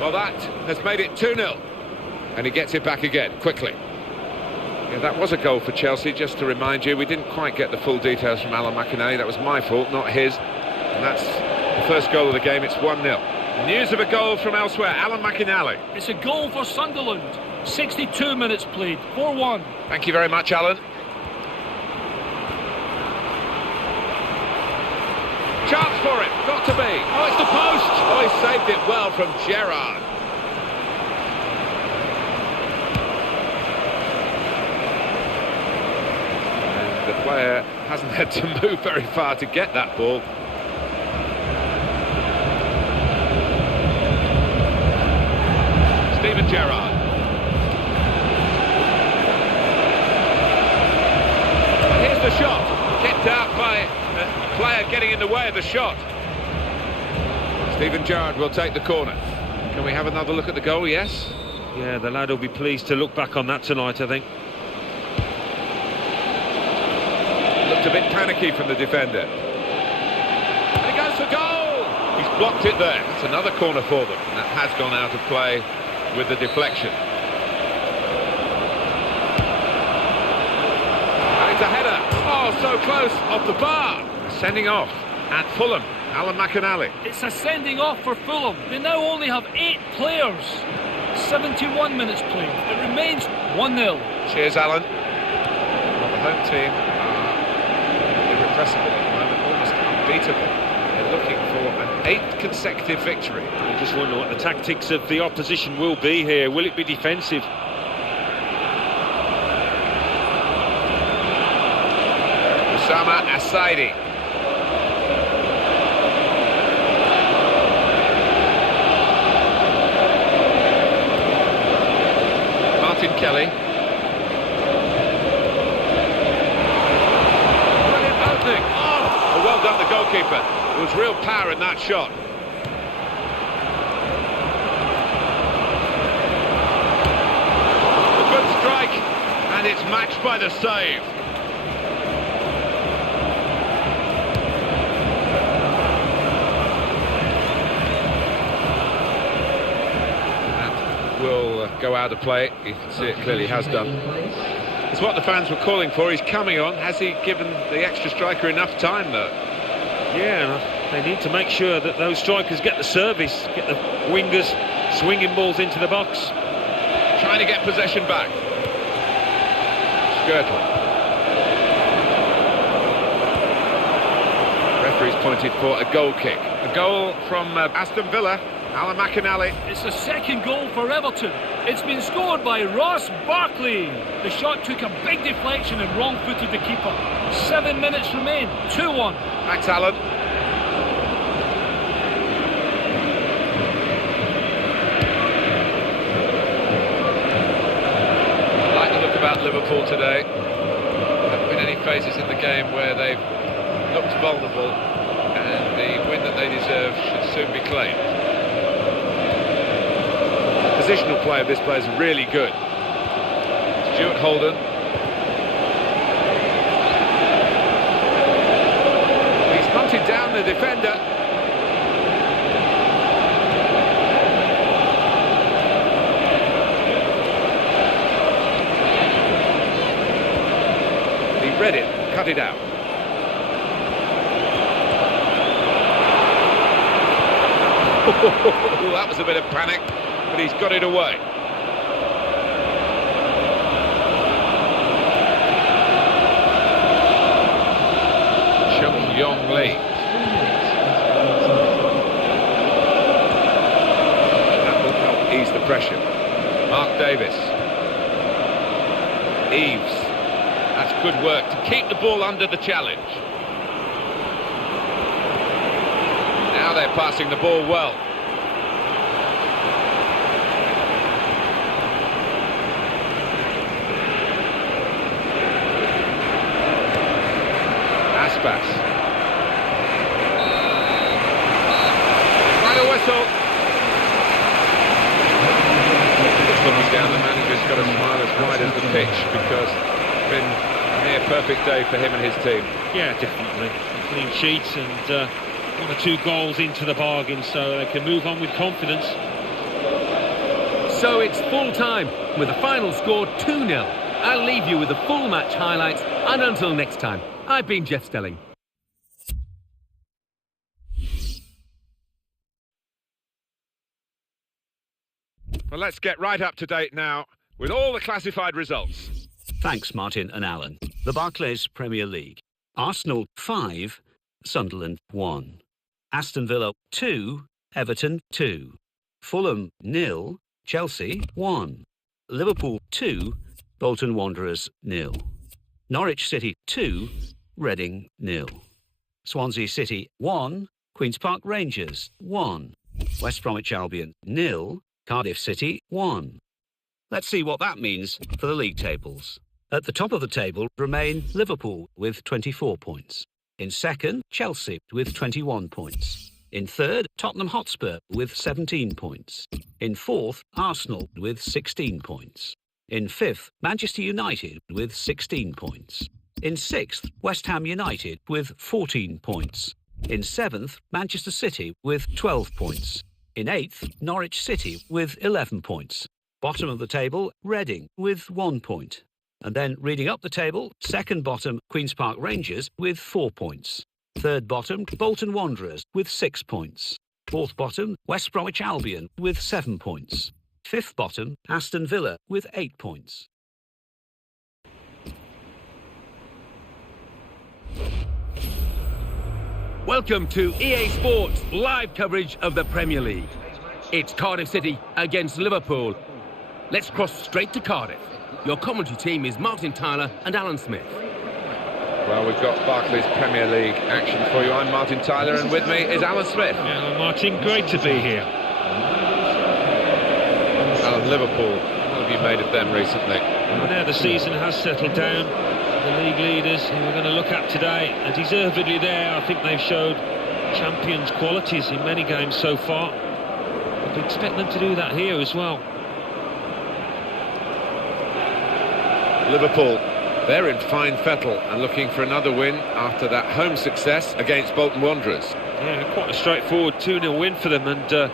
Well, that has made it 2-0, and he gets it back again, quickly. Yeah, that was a goal for Chelsea, just to remind you. We didn't quite get the full details from Alan McInally. That was my fault, not his. And that's the first goal of the game. It's 1-0. News of a goal from elsewhere. Alan McInally. It's a goal for Sunderland. 62 minutes played, 4-1. Thank you very much, Alan. Chance for it, got to be. Oh, it's the post. Oh, he saved it well from Gerrard. player hasn't had to move very far to get that ball. Steven Gerrard. Here's the shot. Kept out by a player getting in the way of the shot. Steven Gerrard will take the corner. Can we have another look at the goal? Yes. Yeah, the lad will be pleased to look back on that tonight, I think. Looked a bit panicky from the defender. And he goes for goal! He's blocked it there. It's another corner for them. That has gone out of play with the deflection. And it's a header. Oh, so close, off the bar. Sending off at Fulham. Alan McInally. It's a sending off for Fulham. They now only have 8 players. 71 minutes played. It remains 1-0. Cheers, Alan. Well, the home team are irrepressible at the moment, almost unbeatable. They're looking for an 8th consecutive victory. I just wonder what the tactics of the opposition will be here. Will it be defensive? Osama Asaidi. Martin Kelly. Brilliant opening. Oh, well done, the goalkeeper. There was real power in that shot. A good strike, and it's matched by the save. Will go out of play. You can see it clearly has done. It's what the fans were calling for. He's coming on. Has he given the extra striker enough time, though? Yeah, they need to make sure that those strikers get the service, get the wingers swinging balls into the box. Trying to get possession back. Skirtle. Referee's pointed for a goal kick. A goal from Aston Villa. Alan McInally. It's the second goal for Everton. It's been scored by Ross Barkley. The shot took a big deflection and wrong-footed the keeper. 7 minutes remain. 2-1. Thanks, Alan. I like the look about Liverpool today. There haven't been any phases in the game where they've looked vulnerable, and the win that they deserve should soon be claimed. Positional play of this player is really good. Stuart Holden. He's hunted down the defender. He read it, cut it out. That was a bit of panic, but he's got it away. Chung Yong Lee. That will help ease the pressure. Mark Davis. Eves. That's good work to keep the ball under the challenge. Now they're passing the ball well. Aspas. Right, a whistle. Looking down, the manager's got a smile as wide as the pitch because it's been a near perfect day for him and his team. Yeah, definitely. Clean sheets and 1 or 2 goals into the bargain, so they can move on with confidence. So it's full time with the final score 2-0. I'll leave you with the full match highlights, and until next time, I've been Jeff Stelling. Well, let's get right up to date now with all the classified results. Thanks, Martin and Alan. The Barclays Premier League. Arsenal 5, Sunderland 1. Aston Villa 2, Everton 2. Fulham 0, Chelsea 1. Liverpool 2, Bolton Wanderers 0. Norwich City 2, Reading 0. Swansea City 1, Queen's Park Rangers 1. West Bromwich Albion 0, Cardiff City 1. Let's see what that means for the league tables. At the top of the table remain Liverpool with 24 points. In second, Chelsea with 21 points. In third, Tottenham Hotspur with 17 points. In fourth, Arsenal with 16 points. In fifth, Manchester United with 16 points. In sixth, West Ham United with 14 points. In seventh, Manchester City with 12 points. In eighth, Norwich City with 11 points. Bottom of the table, Reading with 1 point. And then reading up the table, second bottom, Queen's Park Rangers with 4 points. Third bottom, Bolton Wanderers with 6 points. Fourth bottom, West Bromwich Albion with 7 points. Fifth bottom, Aston Villa with 8 points. Welcome to EA Sports live coverage of the Premier League. It's Cardiff City against Liverpool. Let's cross straight to Cardiff. Your commentary team is Martin Tyler and Alan Smith. Well, we've got Barclays Premier League action for you. I'm Martin Tyler, and with me is Alan Smith. Yeah, well, Martin, great to be here. Alan, Liverpool, what have you made of them recently? Well, now the season has settled down. The league leaders who we're going to look at today are deservedly there. I think they've showed champions' qualities in many games so far. We expect them to do that here as well. Liverpool, they're in fine fettle and looking for another win after that home success against Bolton Wanderers. Yeah, quite a straightforward 2-0 win for them, and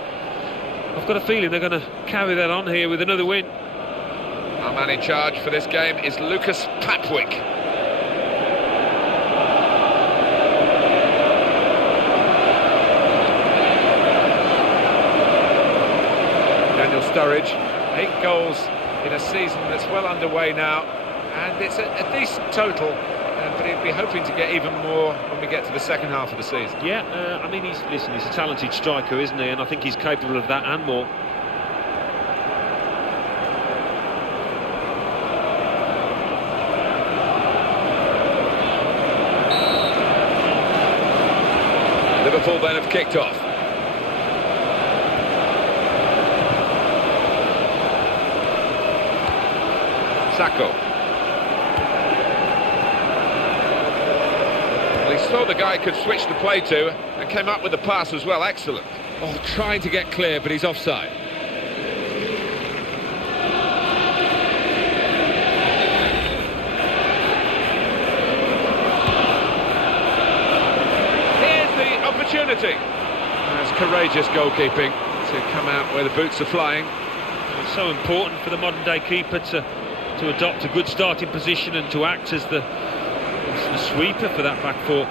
I've got a feeling they're going to carry that on here with another win. Our man in charge for this game is Lucas Papwick. Daniel Sturridge, 8 goals in a season that's well underway now, and it's a decent total, but he'd be hoping to get even more when we get to the second half of the season. Yeah, I mean, he's a talented striker, isn't he? And I think he's capable of that and more. Liverpool then have kicked off. Sacco. Well, he saw the guy could switch the play to and came up with the pass as well. Excellent. Oh, trying to get clear, but he's offside. Here's the opportunity. That's courageous goalkeeping to come out where the boots are flying. It's so important for the modern-day keeper to adopt a good starting position and to act as the sweeper for that back four.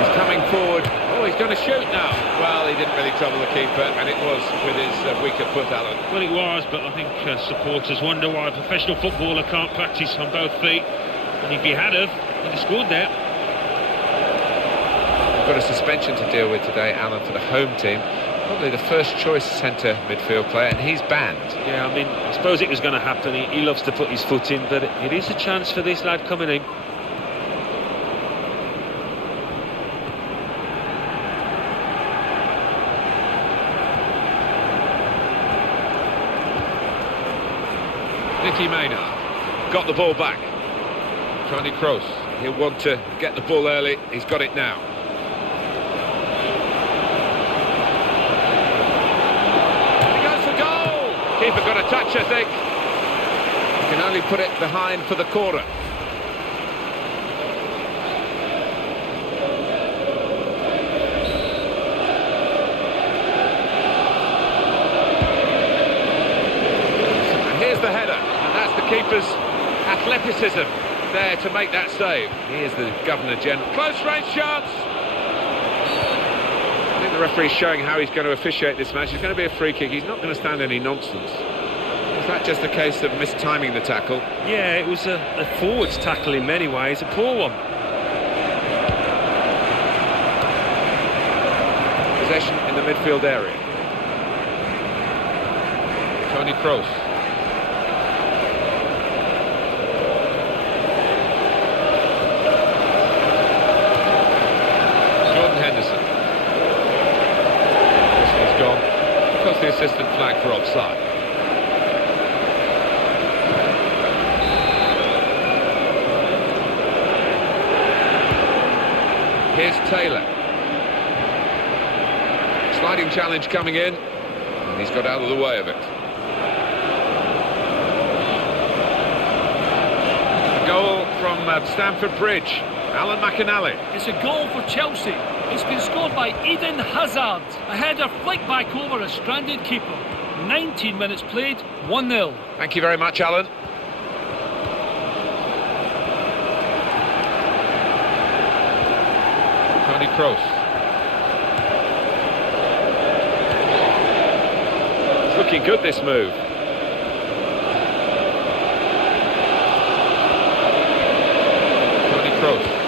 He's coming forward. Oh, he's going to shoot now. Well, he didn't really trouble the keeper, and it was with his weaker foot, Alan. Well, it was, but I think supporters wonder why a professional footballer can't practice on both feet. And if he had have, he'd have scored there. Got a suspension to deal with today, Alan, for the home team. Probably the first choice centre midfield player, and he's banned. Yeah, I mean, I suppose it was going to happen. He loves to put his foot in, but it is a chance for this lad coming in. Nicky Maynard got the ball back. Tony Kroos, he'll want to get the ball early. He's got it now. Keeper got a touch, I think. He can only put it behind for the corner. And here's the header, and that's the keeper's athleticism there to make that save. Here's the Governor-General. Close range chance. I think the referee's showing how he's going to officiate this match. It's going to be a free kick. He's not going to stand any nonsense. Was that just a case of mistiming the tackle? Yeah, it was a forwards tackle in many ways, a poor one. Possession in the midfield area. Toni Kroos. Jordan Henderson. This one's gone because the assistant flagged for offside. Here's Taylor. Sliding challenge coming in, and he's got out of the way of it. A goal from Stamford Bridge. Alan McInally. It's a goal for Chelsea. It's been scored by Eden Hazard. A header flicked back over a stranded keeper. 19 minutes played, 1-0. Thank you very much, Alan. Toni Kroos. It's looking good, this move. Toni Kroos.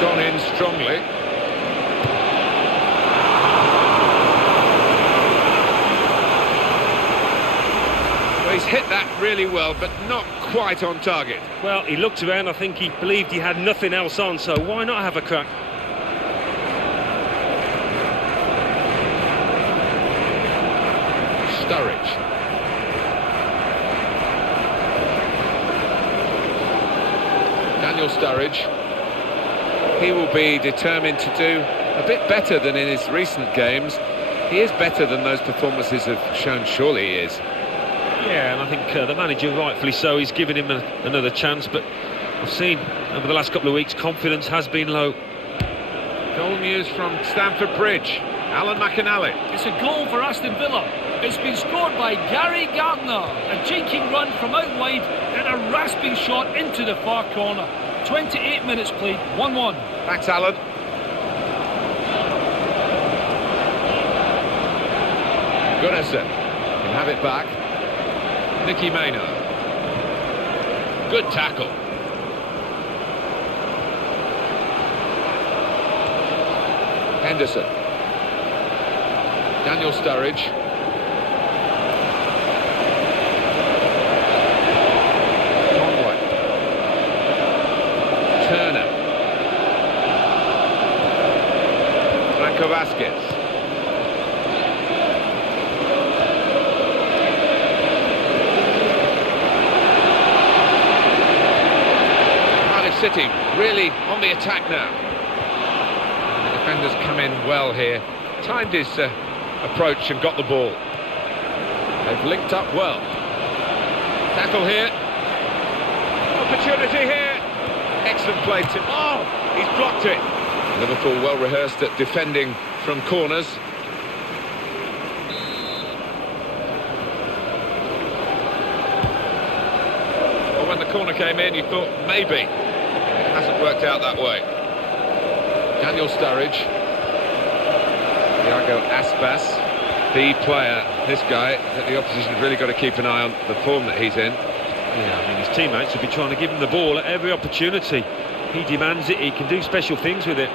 Gone in strongly. Well, he's hit that really well, but not quite on target. Well, he looked around, I think he believed he had nothing else on, so why not have a crack? Sturridge. Daniel Sturridge. He will be determined to do a bit better than in his recent games. He is better than those performances have shown, surely he is. Yeah, and I think the manager, rightfully so, he's given him another chance, but I've seen over the last couple of weeks confidence has been low. Goal news from Stamford Bridge. Alan McInally. It's a goal for Aston Villa. It's been scored by Gary Gardner. A jinking run from out wide and a rasping shot into the far corner. 28 minutes played, 1-1. Thanks, Alan. Gunnarsson can have it back. Nicky Maynard. Good tackle. Henderson. Daniel Sturridge. Conway. Turner. Franco Vasquez. City really on the attack now. The defenders come in well here. Timed his approach and got the ball. They've linked up well. Tackle here. Opportunity here. Excellent play to... Oh, he's blocked it. Liverpool well rehearsed at defending from corners. Well, when the corner came in, you thought maybe. Hasn't worked out that way. Daniel Sturridge. Thiago Aspas, the player, this guy, that the opposition's really got to keep an eye on the form that he's in. Yeah, I mean, his teammates have been trying to give him the ball at every opportunity. He demands it, he can do special things with it.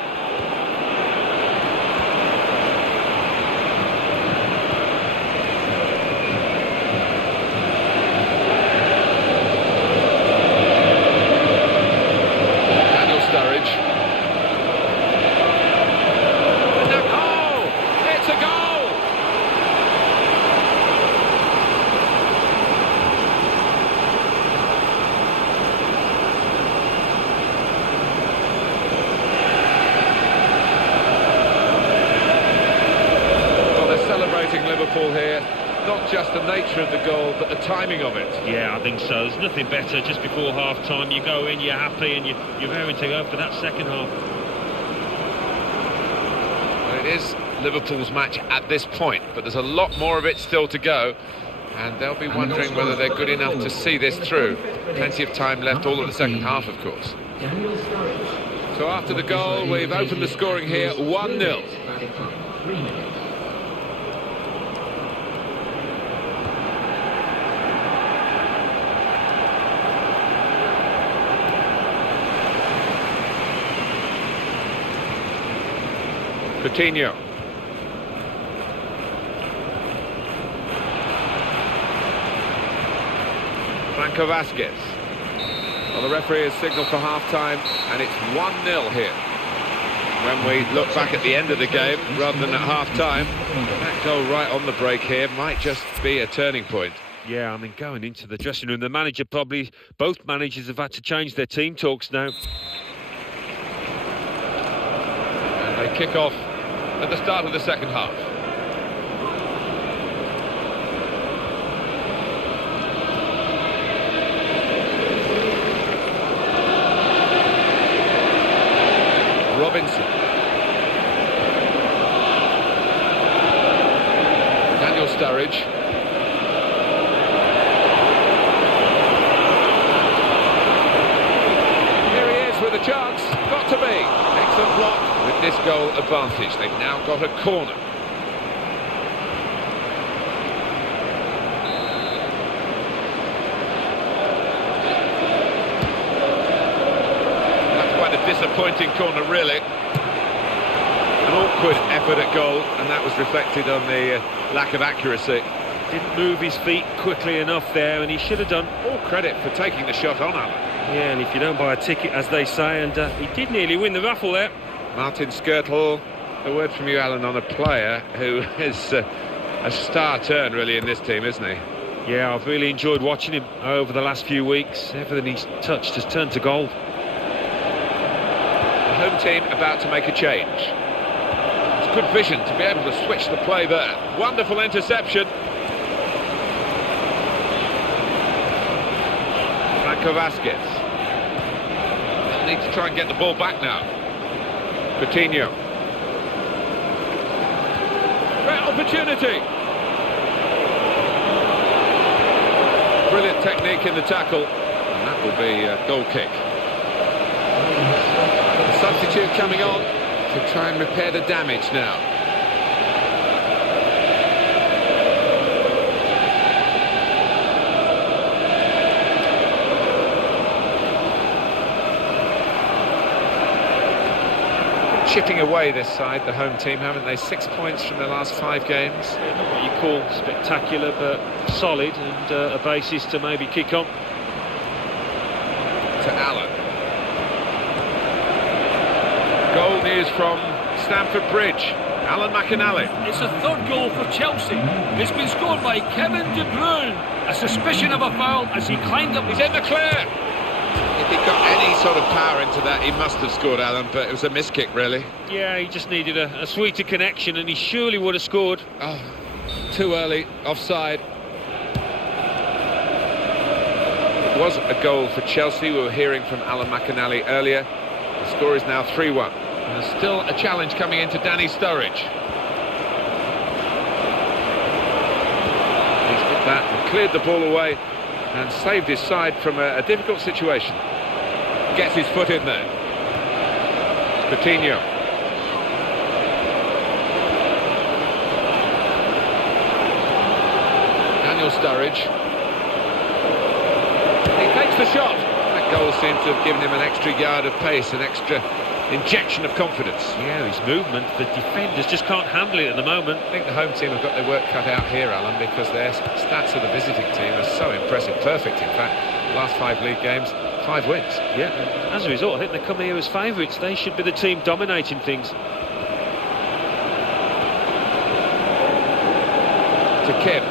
Liverpool here, not just the nature of the goal but the timing of it. Yeah, I think so. There's nothing better just before half-time. You go in, you're happy and you're raring to go for that second half. Well, it is Liverpool's match at this point, but there's a lot more of it still to go, and they'll be wondering whether they're good enough to see this through. Plenty of time left, all of the second half, of course. So after the goal, we've opened the scoring here, 1-0. Coutinho. Franco Vasquez. Well, the referee has signalled for half-time, and it's 1-0 here. When we look back at the end of the game, rather than at half-time, that goal right on the break here might just be a turning point. Yeah, I mean, going into the dressing room, the manager probably, both managers have had to change their team talks now. And they kick off at the start of the second half. Robinson. Daniel Sturridge. Here he is with a chance. Got to be. Excellent block with this goal advantage. They've now got a corner. Disappointing corner, really. An awkward effort at goal, and that was reflected on the lack of accuracy. Didn't move his feet quickly enough there, and he should have done. All credit for taking the shot on, Alan. Yeah, and if you don't buy a ticket, as they say, and he did nearly win the raffle there. Martin Skirtle, a word from you, Alan, on a player who is a star turn, really, in this team, isn't he? Yeah, I've really enjoyed watching him over the last few weeks. Everything he's touched has turned to gold. Home team about to make a change. It's good vision to be able to switch the play there. Wonderful interception. Franco Vasquez. They'll need to try and get the ball back now. Coutinho. Great opportunity. Brilliant technique in the tackle. And that will be a goal kick. Substitute coming on to try and repair the damage now. Chipping away this side, the home team, haven't they? 6 points from their last 5 games. Yeah, not what you call spectacular, but solid, and a basis to maybe kick on. To Allen. Goal news from Stamford Bridge. Alan McInally. It's a third goal for Chelsea. It's been scored by Kevin De Bruyne. A suspicion of a foul as he climbed up. He's in the clear. If he got any sort of power into that, he must have scored, Alan, but it was a miss kick, really. Yeah, he just needed a sweeter connection, and he surely would have scored. Oh, too early, offside. It was a goal for Chelsea. We were hearing from Alan McInally earlier. The score is now 3-1. And there's still a challenge coming into Danny Sturridge. He's got that and cleared the ball away and saved his side from a difficult situation. Gets his foot in there. Coutinho. Daniel Sturridge. He takes the shot. That goal seems to have given him an extra yard of pace, an extra injection of confidence. Yeah, his movement, the defenders just can't handle it at the moment. I think the home team have got their work cut out here, Alan, because their stats of the visiting team are so impressive. Perfect, in fact. Last 5 league games, 5 wins. Yeah, and as a result, I think they come here as favourites. They should be the team dominating things. To Kim.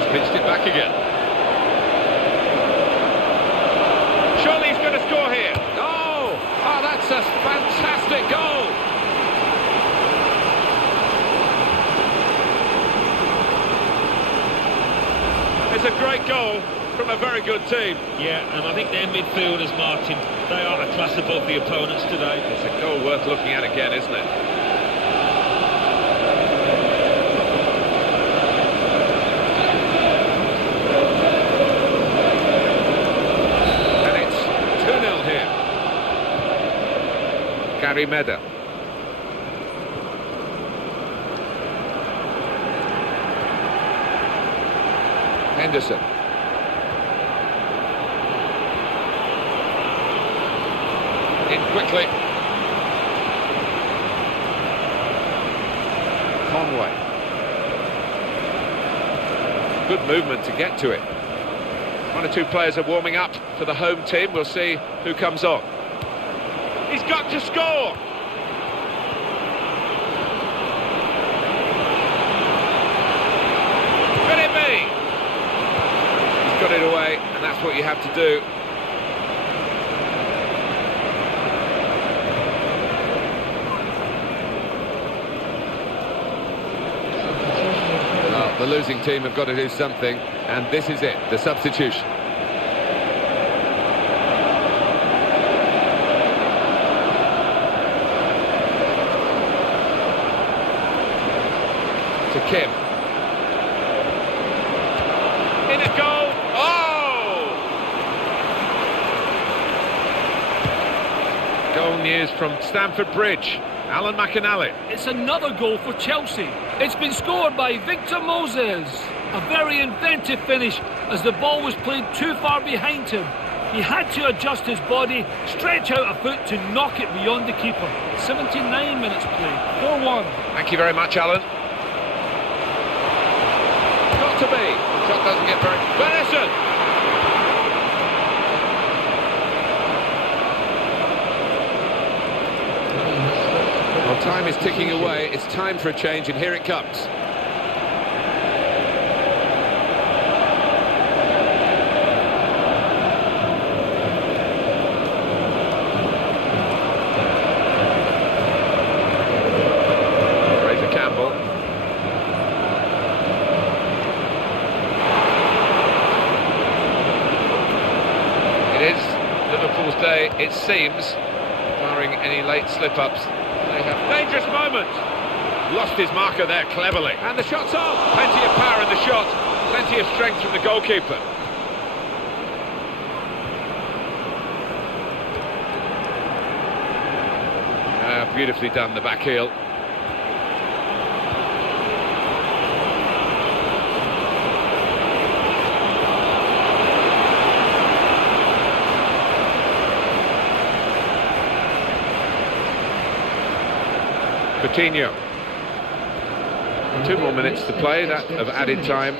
He's pitched it back again. Surely he's going to score here. Oh, that's a fantastic goal. It's a great goal from a very good team. Yeah, and I think their midfielders, Martin, they are a class above the opponents today. It's a goal worth looking at again, isn't it? And it's 2-0 here. Gary Medder. Henderson. In quickly. Conway. Good movement to get to it. One or two players are warming up for the home team. We'll see who comes on. He's got to score! Could it be? He's got it away, and that's what you have to do. Well, the losing team have got to do something, and this is it, the substitution. To Kim. In a goal. Oh! Goal news from Stamford Bridge. Alan McAnally. It's another goal for Chelsea. It's been scored by Victor Moses. A very inventive finish as the ball was played too far behind him. He had to adjust his body, stretch out a foot to knock it beyond the keeper. 79 minutes played. 4-1. Thank you very much, Alan. Got to be. Shot doesn't get very... Benison! Well, time is ticking away. It's time for a change, and here it comes. Fraser Campbell. It is Liverpool's day, it seems, barring any late slip-ups. They have dangerous moment. Lost his marker there cleverly. And the shot's on. Plenty of power in the shot. Plenty of strength from the goalkeeper. Beautifully done, the back heel. Coutinho. 2 more minutes to play, that of added time.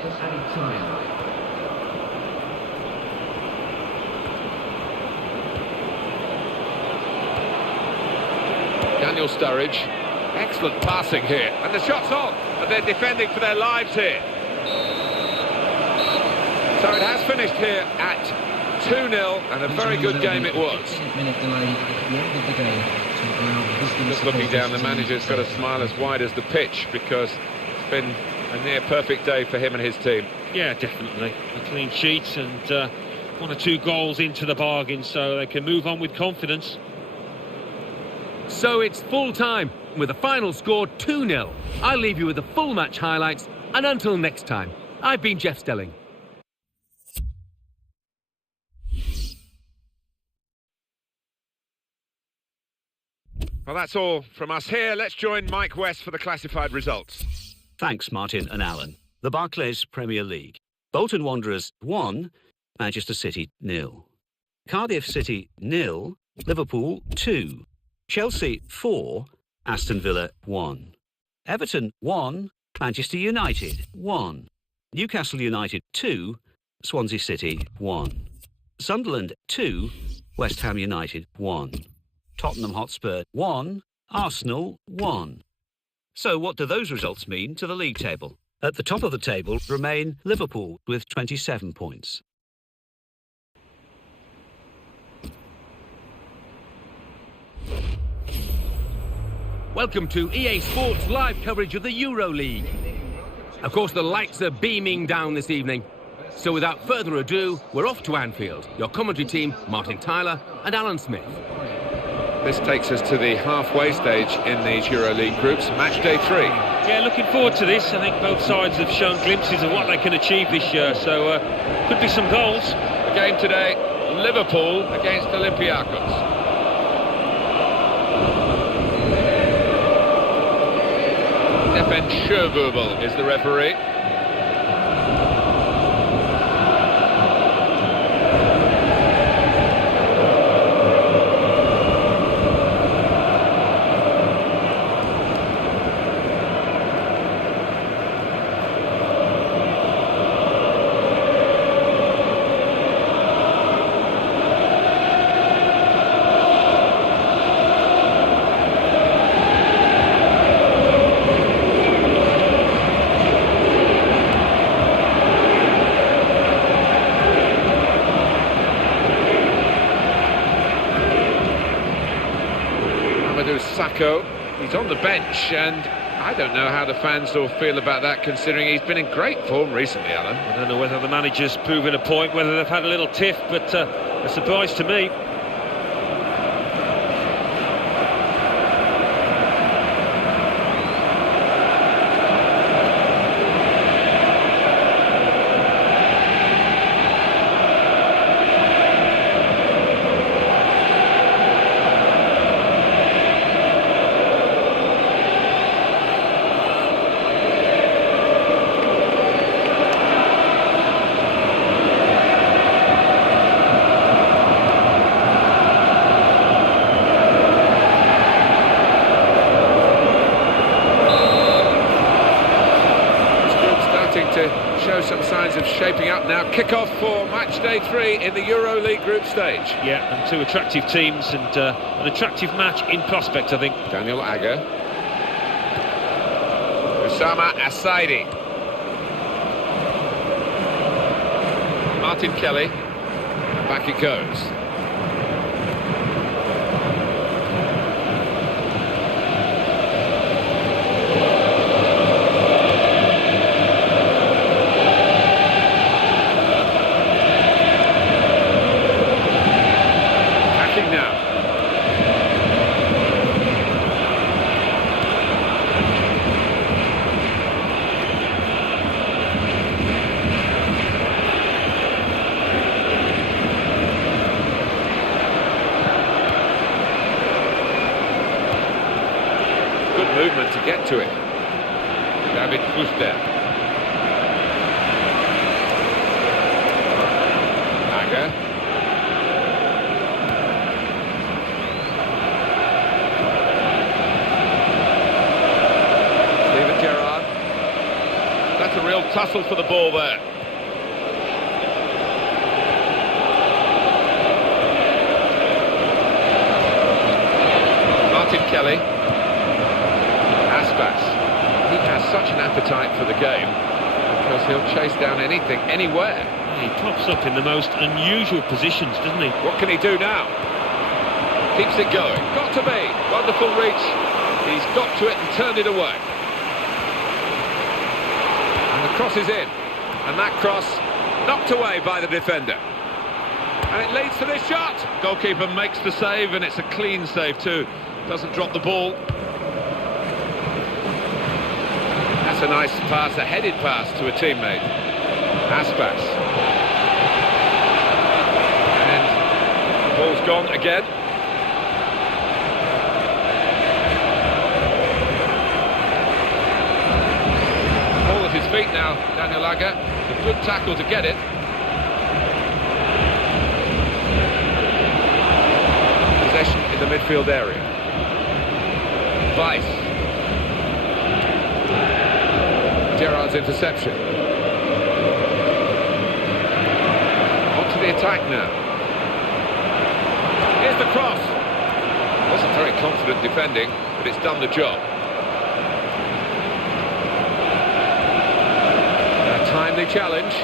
Daniel Sturridge. Excellent passing here. And the shot's on. And they're defending for their lives here. So it has finished here at 2-0, and a very good game it was. Just looking down, the manager's got a smile as wide as the pitch, because it's been a near perfect day for him and his team. Yeah, definitely. A clean sheet and 1 or 2 goals into the bargain, so they can move on with confidence. So it's full time, with the final score 2-0. I'll leave you with the full match highlights, and until next time, I've been Jeff Stelling. Well, that's all from us here. Let's join Mike West for the classified results. Thanks, Martin and Alan. The Barclays Premier League. Bolton Wanderers 1, Manchester City 0. Cardiff City 0, Liverpool 2. Chelsea 4, Aston Villa 1. Everton 1, Manchester United 1. Newcastle United 2, Swansea City 1. Sunderland 2, West Ham United 1. Tottenham Hotspur 1, Arsenal 1. So what do those results mean to the league table? At the top of the table remain Liverpool with 27 points. Welcome to EA Sports live coverage of the Euro League. Of course, the lights are beaming down this evening. So without further ado, we're off to Anfield. Your commentary team, Martin Tyler and Alan Smith. This takes us to the halfway stage in these Euro League groups, match day 3. Yeah, looking forward to this. I think both sides have shown glimpses of what they can achieve this year, so could be some goals. The game today, Liverpool against Olympiacos. Stefan Schöbubel is the referee. Sacco. He's on the bench, and I don't know how the fans will feel about that, considering he's been in great form recently, Alan. I don't know whether the manager's proving a point, whether they've had a little tiff, but a surprise to me. To show some signs of shaping up now. Kick-off for match day 3 in the EuroLeague group stage. Yeah, and two attractive teams and an attractive match in prospect, I think. Daniel Agger. Osama Assaidi. Martin Kelly. Back it goes. Movement to get to it. David Fuster. Agger. Steven Gerrard. That's a real tussle for the ball there. Martin Kelly. He has such an appetite for the game because he'll chase down anything, anywhere. He pops up in the most unusual positions, doesn't he? What can he do now? Keeps it going. Got to be. Wonderful reach. He's got to it and turned it away. And the cross is in. And that cross knocked away by the defender. And it leads to this shot. Goalkeeper makes the save, and it's a clean save too. Doesn't drop the ball. A nice pass, a headed pass to a teammate. Aspas. And the ball's gone again. Ball at his feet now, Daniel Agger. A good tackle to get it. Possession in the midfield area. Weiss. Gerrard's interception. On to the attack now. Here's the cross. Wasn't very confident defending, but it's done the job. A timely challenge.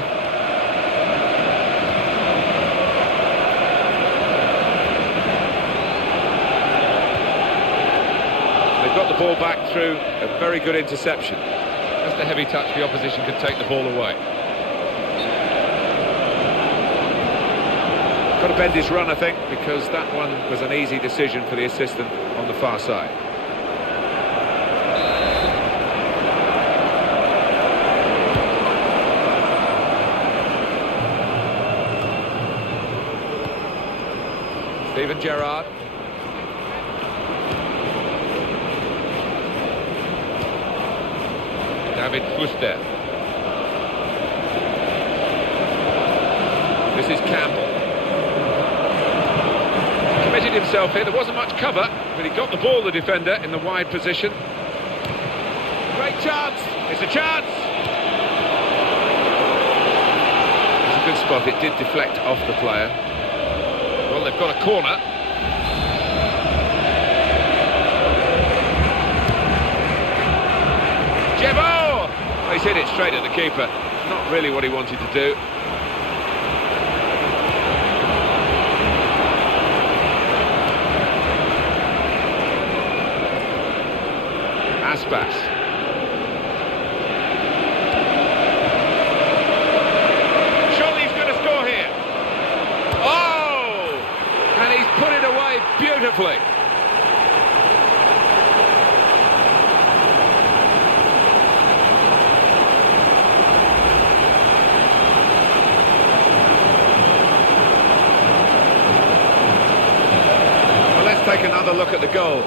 They've got the ball back through a very good interception. Just a heavy touch, the opposition can take the ball away. Got to bend his run, I think, because that one was an easy decision for the assistant on the far side. Steven Gerrard. David Fuster. This is Campbell. Committed himself here. There wasn't much cover, but he got the ball, the defender, in the wide position. Great chance. It's a chance. It's a good spot. It did deflect off the player. Well, they've got a corner. Jebo! Well, he's hit it straight at the keeper. Not really what he wanted to do. Aspas. Surely he's going to score here. Oh! And he's put it away beautifully. Well, let's take another look at the goal.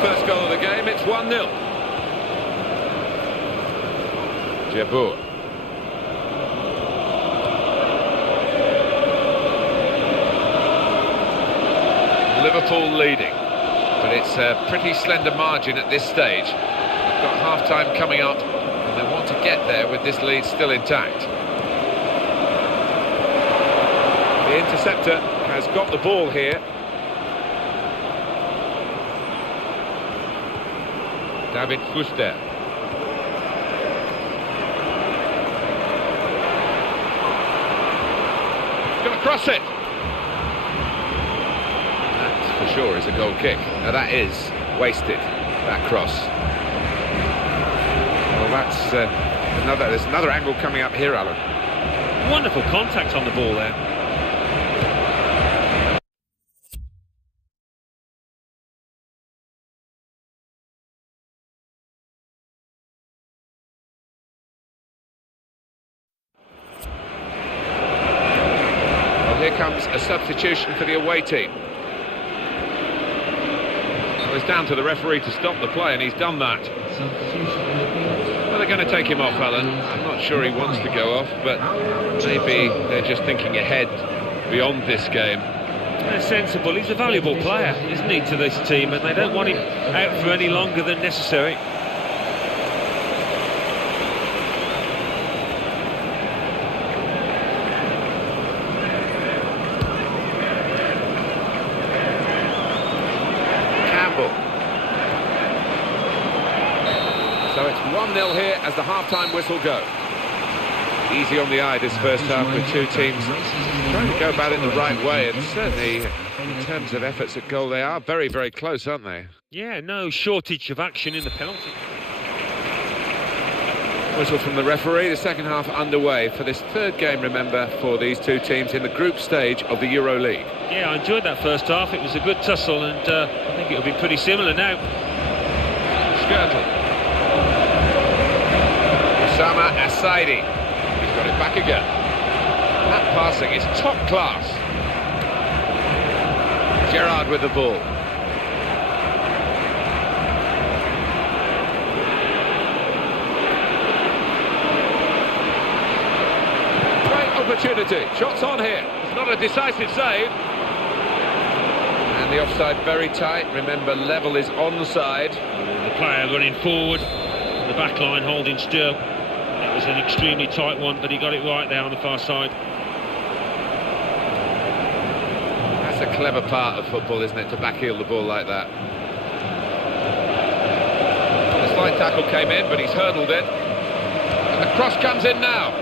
First goal of the game, it's 1-0. Jabur. Liverpool leading, but it's a pretty slender margin at this stage. They've got half-time coming up, and they want to get there with this lead still intact. The interceptor has got the ball here. David Fuster. Going to cross it. That, for sure, is a goal kick. Now that is wasted, that cross. Well, that's there's another angle coming up here, Alan. Wonderful contact on the ball there. Here comes a substitution for the away team. Well, it's down to the referee to stop the play, and he's done that. Well, they're going to take him off, Alan. I'm not sure he wants to go off, but maybe they're just thinking ahead beyond this game. They're sensible. He's a valuable player, isn't he, to this team, and they don't want him out for any longer than necessary. So it's 1-0 here as the half-time whistle goes. Easy on the eye this first half with two teams trying to go about it the right way, and certainly in terms of efforts at goal they are very, very close, aren't they? Yeah, no shortage of action in the penalty. Whistle from the referee, the second half underway for this third game, remember, for these two teams in the group stage of the Euro League. Yeah, I enjoyed that first half. It was a good tussle, and I think it'll be pretty similar now. Skirtle. Osama Asaidi. He's got it back again. That passing is top class. Gerrard with the ball. Great opportunity. Shots on here. It's not a decisive save. And the offside very tight. Remember, level is onside. The player running forward, the back line holding still. It was an extremely tight one, but he got it right there on the far side. That's a clever part of football, isn't it, to backheel the ball like that. The slight tackle came in, but he's hurdled it. And the cross comes in now.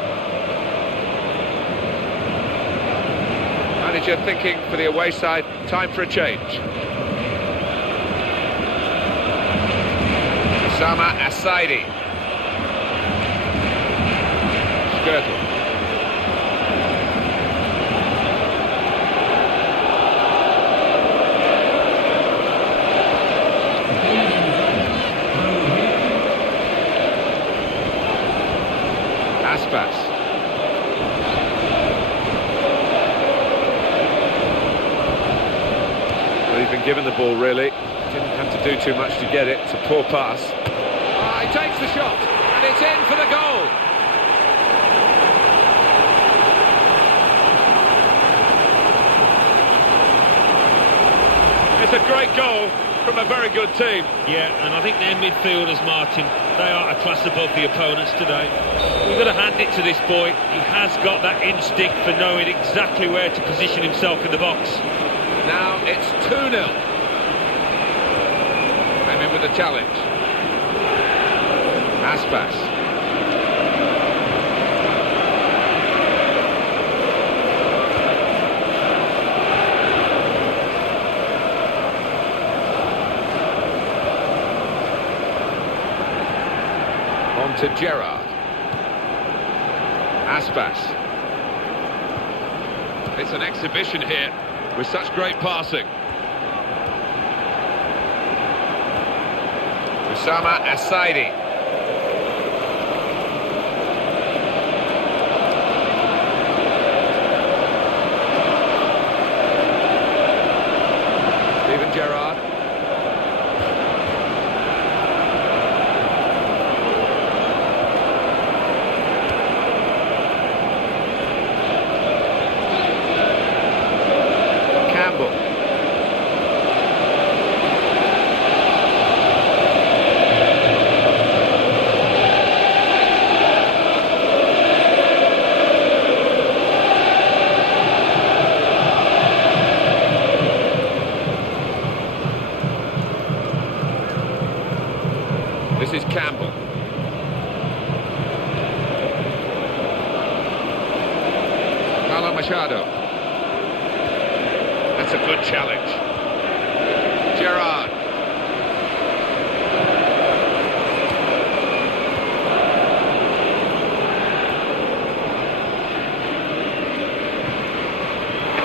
Manager thinking for the away side, time for a change. Osama Asaidi. Skirtle. Aspas. Well, he's been given the ball, really. Didn't have to do too much to get it. It's a poor pass. He takes the shot, and it's in for the goal. It's a great goal from a very good team. Yeah, and I think their midfielders, Martin, they are a class above the opponents today. We've got to hand it to this boy. He has got that instinct for knowing exactly where to position himself in the box. Now it's 2-0. Came in with a challenge. Aspas. to Gerrard. Aspas. It's an exhibition here with such great passing. Usama Asaidi. Steven Gerrard. Campbell. This is Campbell. Paulo Machado. That's a good challenge. Gerrard.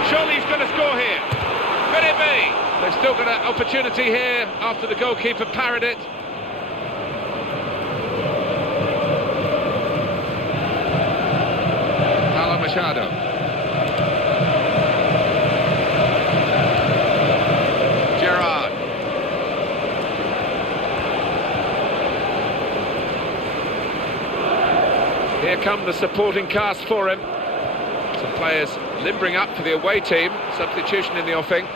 Surely he's going to score here. Could it be? They've still got an opportunity here after the goalkeeper parried it. Paulo Machado. Gerrard. Here come the supporting cast for him. Some players limbering up for the away team. Substitution in the offing.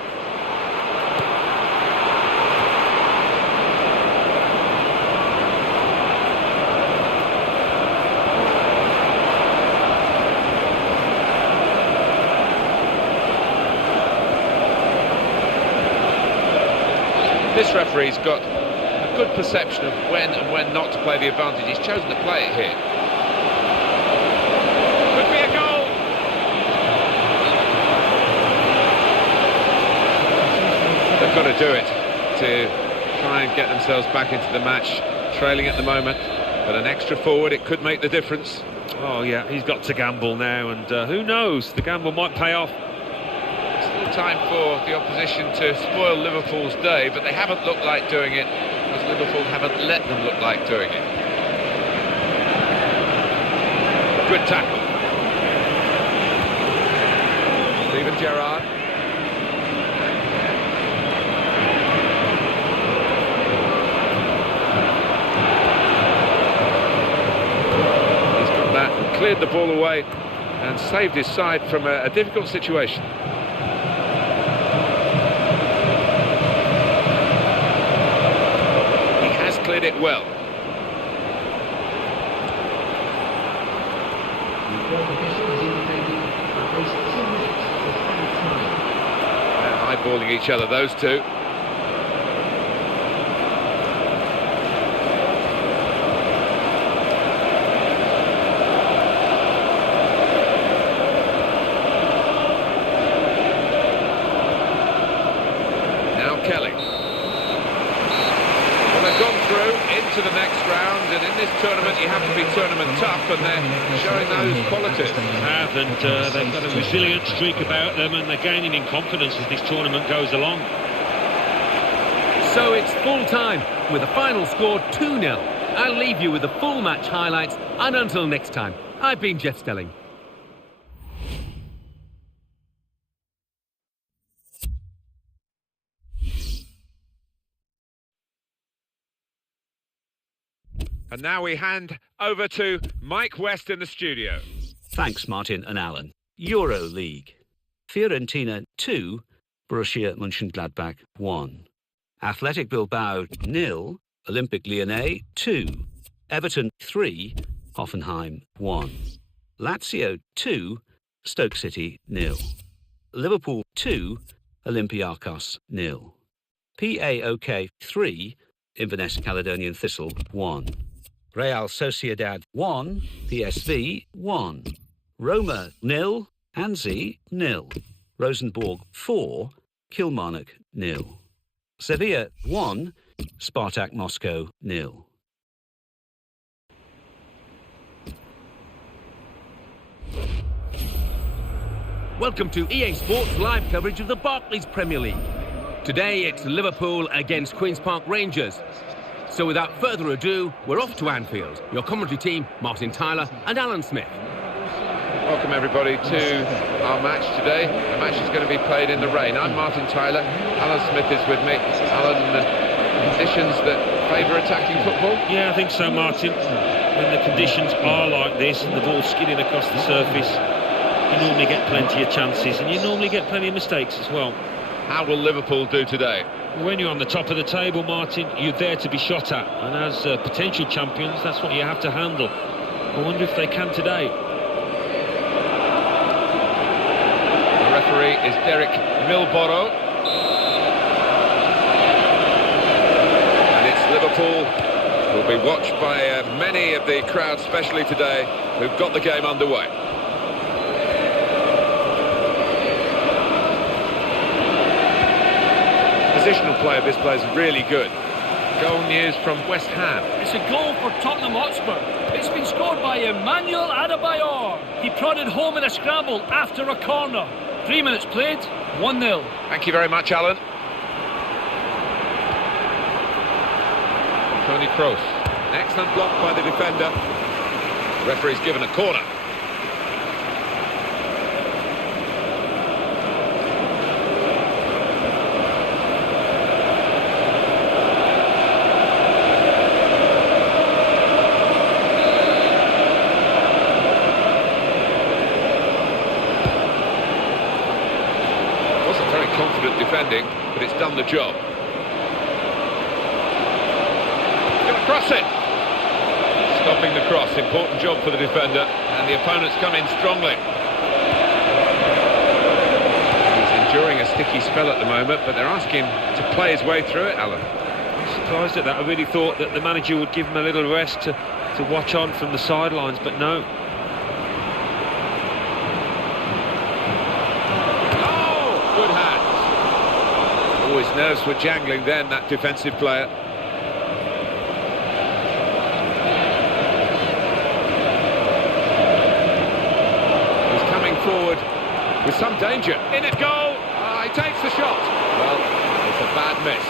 This referee's got a good perception of when and when not to play the advantage. He's chosen to play it here. Could be a goal! They've got to do it to try and get themselves back into the match, trailing at the moment. But an extra forward, it could make the difference. Oh yeah, he's got to gamble now, and who knows, the gamble might pay off. Still time for the opposition to spoil Liverpool's day, but they haven't looked like doing it, because Liverpool haven't let them look like doing it. Good tackle. Steven Gerrard. He's got that and cleared the ball away and saved his side from a difficult situation. He has cleared it well. They're eyeballing each other, those two. Kelly. Well, they've gone through into the next round, and in this tournament you have to be tournament tough, and they're showing those qualities. They have, and they've got a resilient streak about them, and they're gaining in confidence as this tournament goes along. So it's full time with a final score 2-0. I'll leave you with the full match highlights, and until next time, I've been Jeff Stelling. And now we hand over to Mike West in the studio. Thanks, Martin and Alan. Euro League. Fiorentina 2, Borussia Mönchengladbach 1. Athletic Bilbao 0, Olympique Lyonnais 2. Everton 3, Hoffenheim 1. Lazio 2, Stoke City 0. Liverpool 2, Olympiacos 0. PAOK 3, Inverness Caledonian Thistle 1. Real Sociedad 1, PSV 1. Roma 0, Anzi 0. Rosenborg 4, Kilmarnock 0. Sevilla 1, Spartak Moscow 0. Welcome to EA Sports live coverage of the Barclays Premier League. Today it's Liverpool against Queen's Park Rangers. So without further ado, we're off to Anfield. Your commentary team, Martin Tyler and Alan Smith. Welcome everybody to our match today. The match is going to be played in the rain. I'm Martin Tyler, Alan Smith is with me. Alan, conditions that favour attacking football? Yeah, I think so, Martin. When the conditions are like this and the ball's skidding across the surface, you normally get plenty of chances and you normally get plenty of mistakes as well. How will Liverpool do today? When you're on the top of the table, Martin, you're there to be shot at, and as potential champions, that's what you have to handle. I wonder if they can today. The referee is Derek Milboro. And it's Liverpool who will be watched by many of the crowd, especially today, who've got the game underway. Positional play of this play is really good. Goal news from West Ham. It's a goal for Tottenham Hotspur. It's been scored by Emmanuel Adebayor. He prodded home in a scramble after a corner. 3 minutes played, 1-0. Thank you very much, Alan. Tony Kroos. Excellent block by the defender. Referee's given a corner. Confident defending, but it's done the job. Going to cross it. Stopping the cross, important job for the defender, and the opponent's come in strongly. He's enduring a sticky spell at the moment, but they're asking him to play his way through it, Alan. I'm surprised at that. I really thought that the manager would give him a little rest to watch on from the sidelines, but no. Good hand. Oh, his nerves were jangling then, that defensive player. He's coming forward with some danger. In it goal. He takes the shot. Well, it's a bad miss.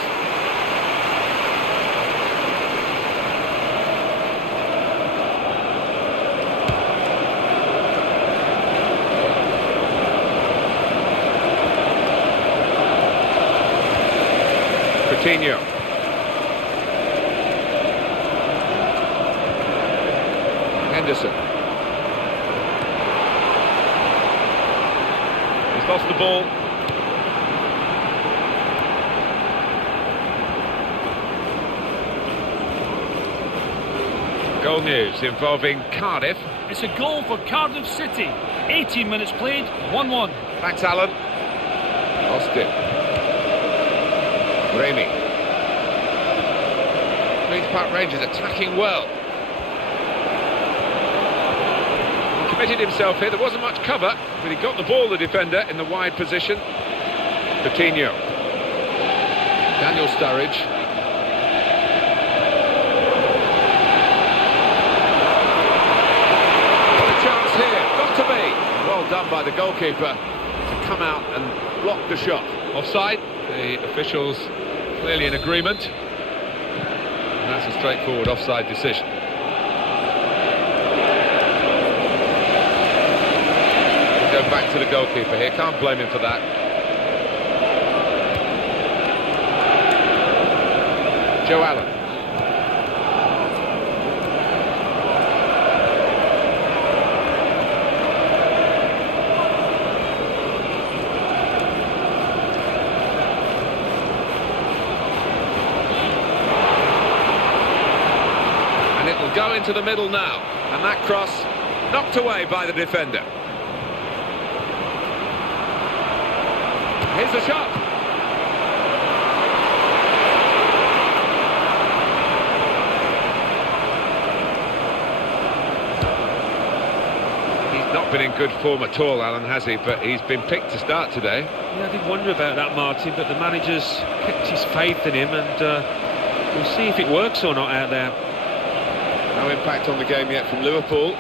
Coutinho. Henderson. He's lost the ball. Goal news involving Cardiff. It's a goal for Cardiff City. 18 minutes played, 1-1. Thanks, Alan. Lost it. Ramey. Queen's Park Rangers attacking well. He committed himself here. There wasn't much cover, but he got the ball, the defender, in the wide position. Coutinho. Daniel Sturridge. What a chance here. Got to be. Well done by the goalkeeper to come out and block the shot. Offside. The officials clearly in agreement. And that's a straightforward offside decision. We'll go back to the goalkeeper here. Can't blame him for that. Joe Allen. Go into the middle now, and that cross knocked away by the defender. Here's the shot. He's not been in good form at all, Alan, has he? But he's been picked to start today. Yeah, I did wonder about that, Martin, but the manager's kept his faith in him, and we'll see if it works or not out there. No impact on the game yet from Liverpool.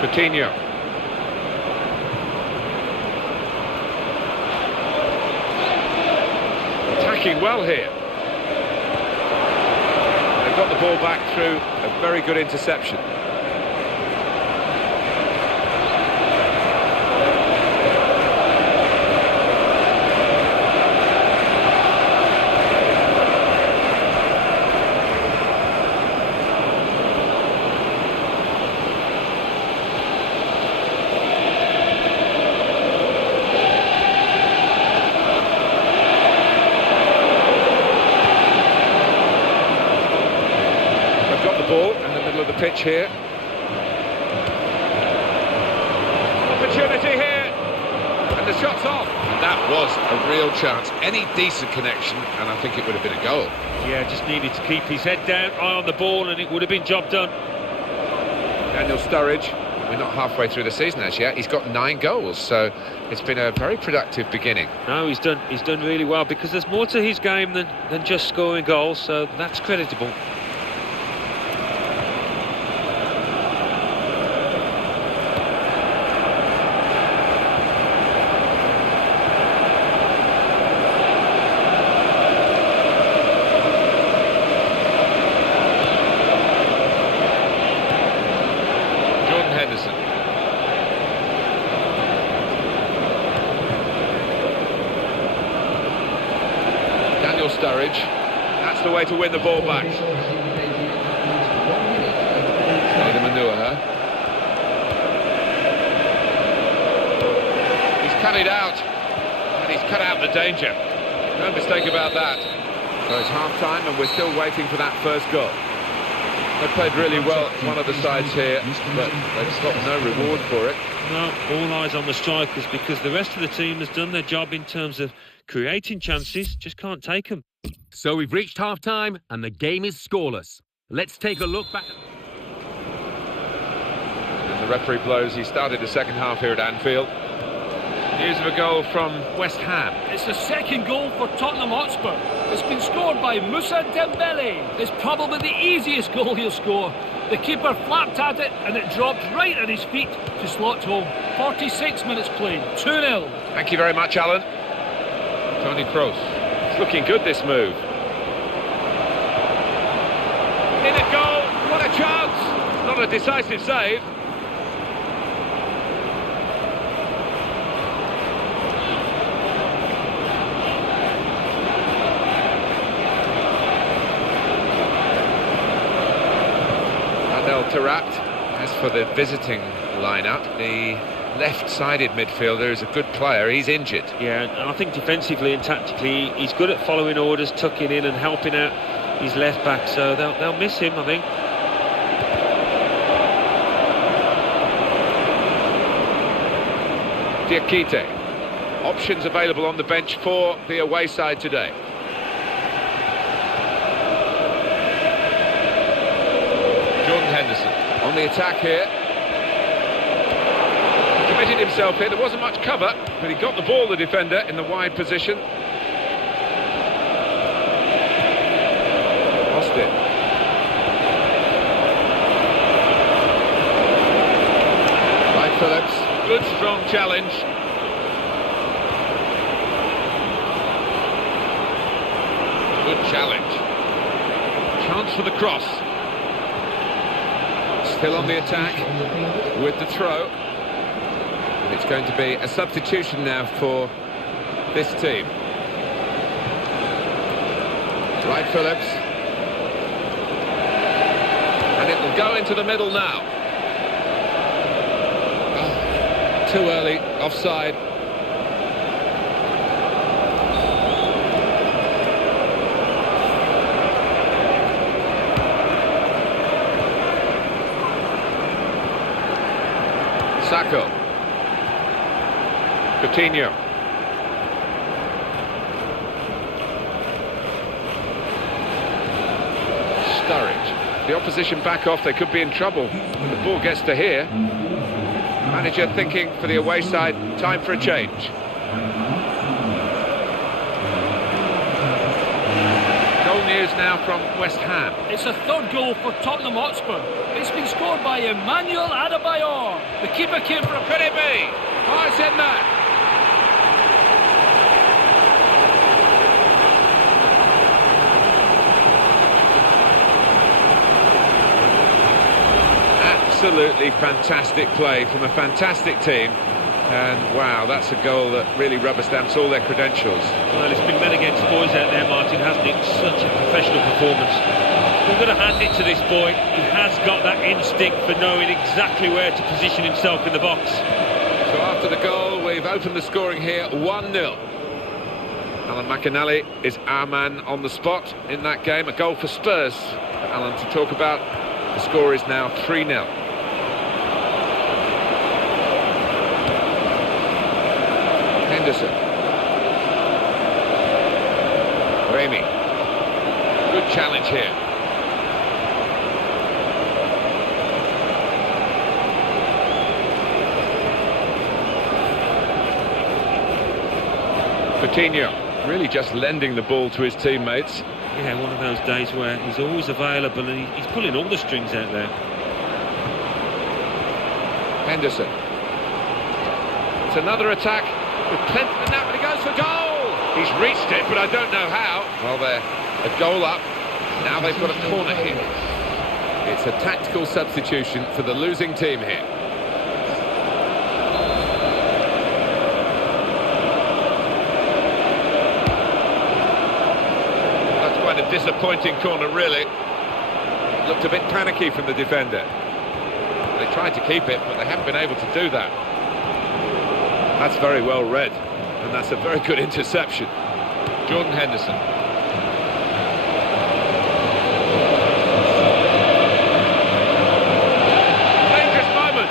Coutinho. attacking well here. They've got the ball back through a very good interception. Ball in the middle of the pitch here. Opportunity here, and the shot's off. That was a real chance. Any decent connection, and I think it would have been a goal. Yeah, just needed to keep his head down, eye on the ball, and it would have been job done. Daniel Sturridge, we're not halfway through the season as yet. He's got 9 goals, so it's been a very productive beginning. No, he's done really well, because there's more to his game than just scoring goals, so that's creditable. Daniel Sturridge, that's the way to win the ball back. Manure. He's cut it out, and he's cut out the danger. No mistake about that. So it's half-time, and we're still waiting for that first goal. They played really well, one of the sides here, but they've got no reward for it. No, all eyes on the strikers, because the rest of the team has done their job in terms of creating chances, just can't take them. So we've reached half-time, and the game is scoreless. Let's take a look back. And the referee blows. He started the second half here at Anfield. News of a goal from West Ham. It's the second goal for Tottenham Hotspur. It's been scored by Moussa Dembele. It's probably the easiest goal he'll score. The keeper flapped at it, and it dropped right at his feet to slot home. 46 minutes played, 2-0. Thank you very much, Alan. Toni Kroos. It's looking good, this move. In it goal. What a chance. Not a decisive save. Adel Taarabt. As for the visiting lineup, the left-sided midfielder is a good player. He's injured. Yeah, and I think defensively and tactically he's good at following orders, tucking in and helping out his left back, so they'll miss him, I think. Diakite. Options available on the bench for the away side today. Jordan Henderson on the attack here. Committed himself here. There wasn't much cover, but he got the ball, the defender, in the wide position. Lost it. Right, Phillips. Good, strong challenge. Good challenge. Chance for the cross. Still on the attack with the throw. And it's going to be a substitution now for this team. Right, Phillips. And it will go into the middle now. Oh, too early, offside. Sacco. Coutinho. Sturridge. The opposition back off, they could be in trouble. The ball gets to here. Manager thinking for the away side, time for a change. Goal news now from West Ham. It's a third goal for Tottenham Hotspur. It's been scored by Emmanuel Adebayor. The keeper came for a... Could it be? Oh, it's in there. Absolutely fantastic play from a fantastic team. And wow, that's a goal that really rubber stamps all their credentials. Well, it's been men against boys out there, Martin, hasn't it? Such a professional performance. We've got to hand it to this boy. He has got that instinct for knowing exactly where to position himself in the box. So after the goal, we've opened the scoring here 1-0. Alan McInally is our man on the spot in that game. A goal for Spurs. Alan, to talk about, the score is now 3-0. Henderson. Raimi. Good challenge here. Coutinho. Really just lending the ball to his teammates. Yeah, one of those days where he's always available and he's pulling all the strings out there. Henderson. It's another attack with plenty, and now he goes for goal. He's reached it, but I don't know how. Well, they're a goal up. Now they've got a corner here. It's a tactical substitution for the losing team here. Quite a disappointing corner, really. Looked a bit panicky from the defender. They tried to keep it, but they haven't been able to do that. That's very well read, and that's a very good interception. Jordan Henderson. Dangerous moment.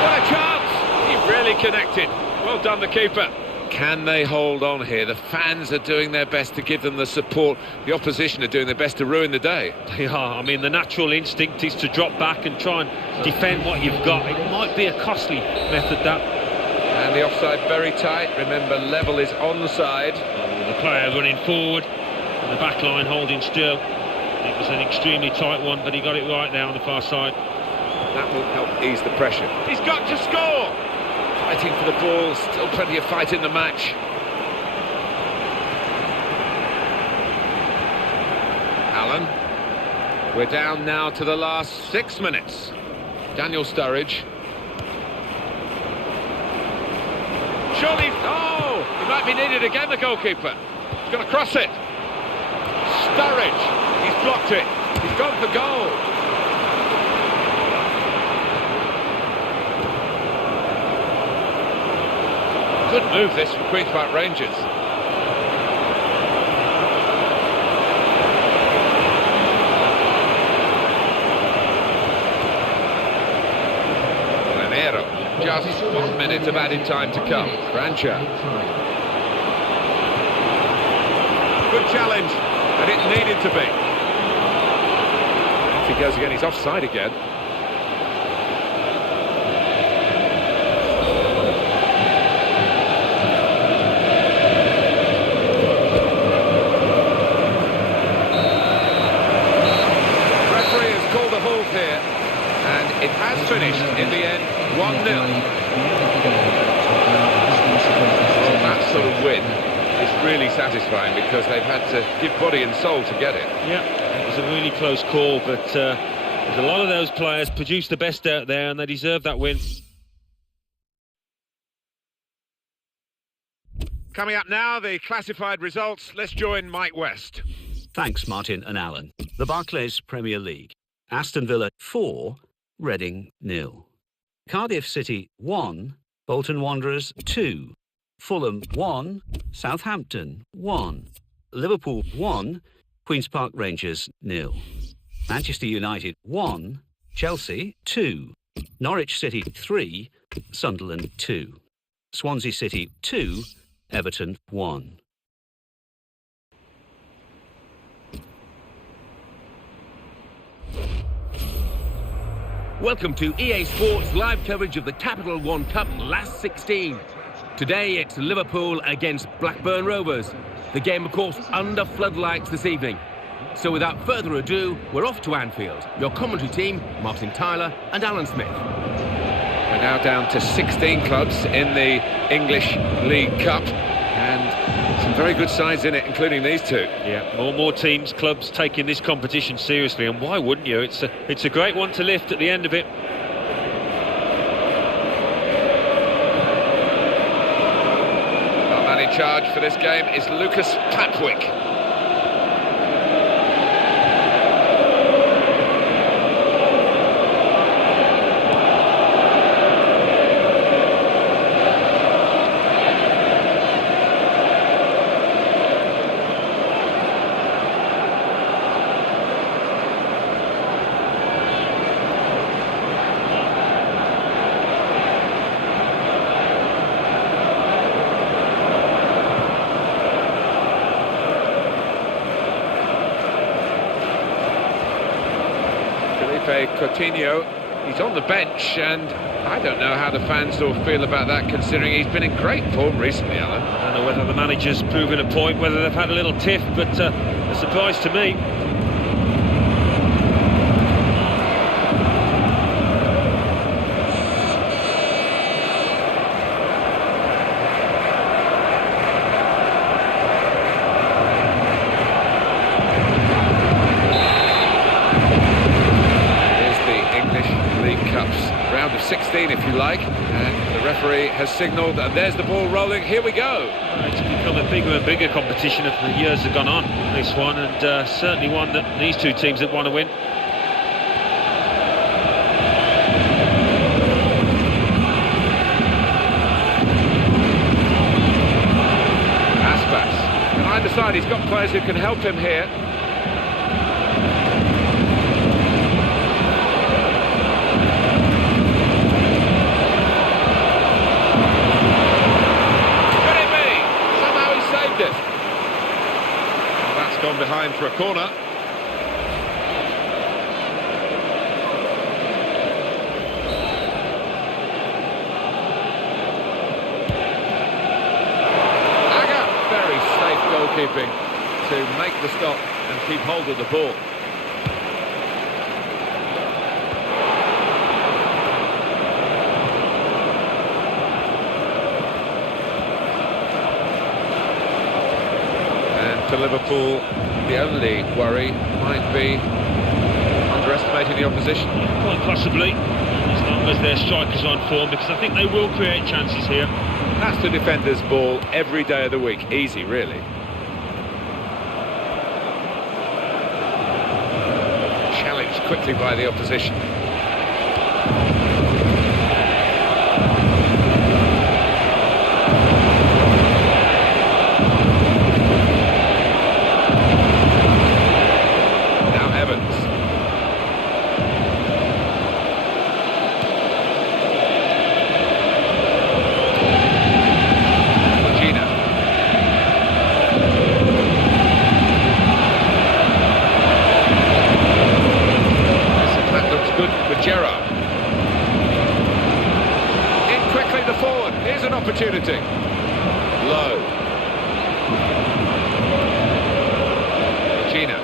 What a chance! He really connected. Well done, the keeper. Can they hold on here? The fans are doing their best to give them the support. The opposition are doing their best to ruin the day. They are. I mean, the natural instinct is to drop back and try and defend what you've got. It might be a costly method, that. And the offside very tight. Remember, level is on the side. The player running forward and the back line holding still. It was an extremely tight one, but he got it right there on the far side. That will help ease the pressure. He's got to score! Fighting for the ball, still plenty of fight in the match. Allen. We're down now to the last 6 minutes. Daniel Sturridge. Surely, oh, he might be needed again, the goalkeeper. He's going to cross it. Sturridge, he's blocked it. He's gone for goal. Good move this from Queen's Park Rangers. Lanero. Just 1 minute of added time to come. Rancher. Good challenge, and it needed to be. Off he goes again, he's offside again. Here, and it has finished in the end 1-0. Well, that sort of win is really satisfying because they've had to give body and soul to get it. Yeah, it was a really close call, but there's a lot of those players produced the best out there and they deserve that win. Coming up now, the classified results. Let's join Mike West. Thanks, Martin and Alan. The Barclays Premier League. Aston Villa 4, Reading 0. Cardiff City 1, Bolton Wanderers 2. Fulham 1, Southampton 1. Liverpool 1, Queen's Park Rangers 0. Manchester United 1, Chelsea 2. Norwich City 3, Sunderland 2. Swansea City 2, Everton 1. Welcome to EA Sports live coverage of the Capital One Cup last 16. Today it's Liverpool against Blackburn Rovers. The game, of course, under floodlights this evening. So without further ado, we're off to Anfield. Your commentary team, Martin Tyler and Alan Smith. We're now down to 16 clubs in the English League Cup, and Some very good sides in it, including these two. Yeah, more teams, clubs taking this competition seriously, and why wouldn't you? It's a great one to lift at the end of it. Our man in charge for this game is Lucas Clapwick. Coutinho, he's on the bench, and I don't know how the fans will feel about that, considering he's been in great form recently, Alan. I don't know whether the manager's proven a point, whether they've had a little tiff, but a surprise to me. Round of 16, if you like, and the referee has signalled, and there's the ball rolling. Here we go. It's become a bigger and bigger competition as the years have gone on, this one, and certainly one that these two teams that want to win. Aspas, and either side, he's got players who can help him here. Gone behind for a corner. Aga, very safe goalkeeping to make the stop and keep hold of the ball. For Liverpool, the only worry might be underestimating the opposition. Quite possibly, as long as their strikers are on form, because I think they will create chances here. That's the defender's ball every day of the week. Easy, really. Challenged quickly by the opposition. Opportunity. Low. Gina.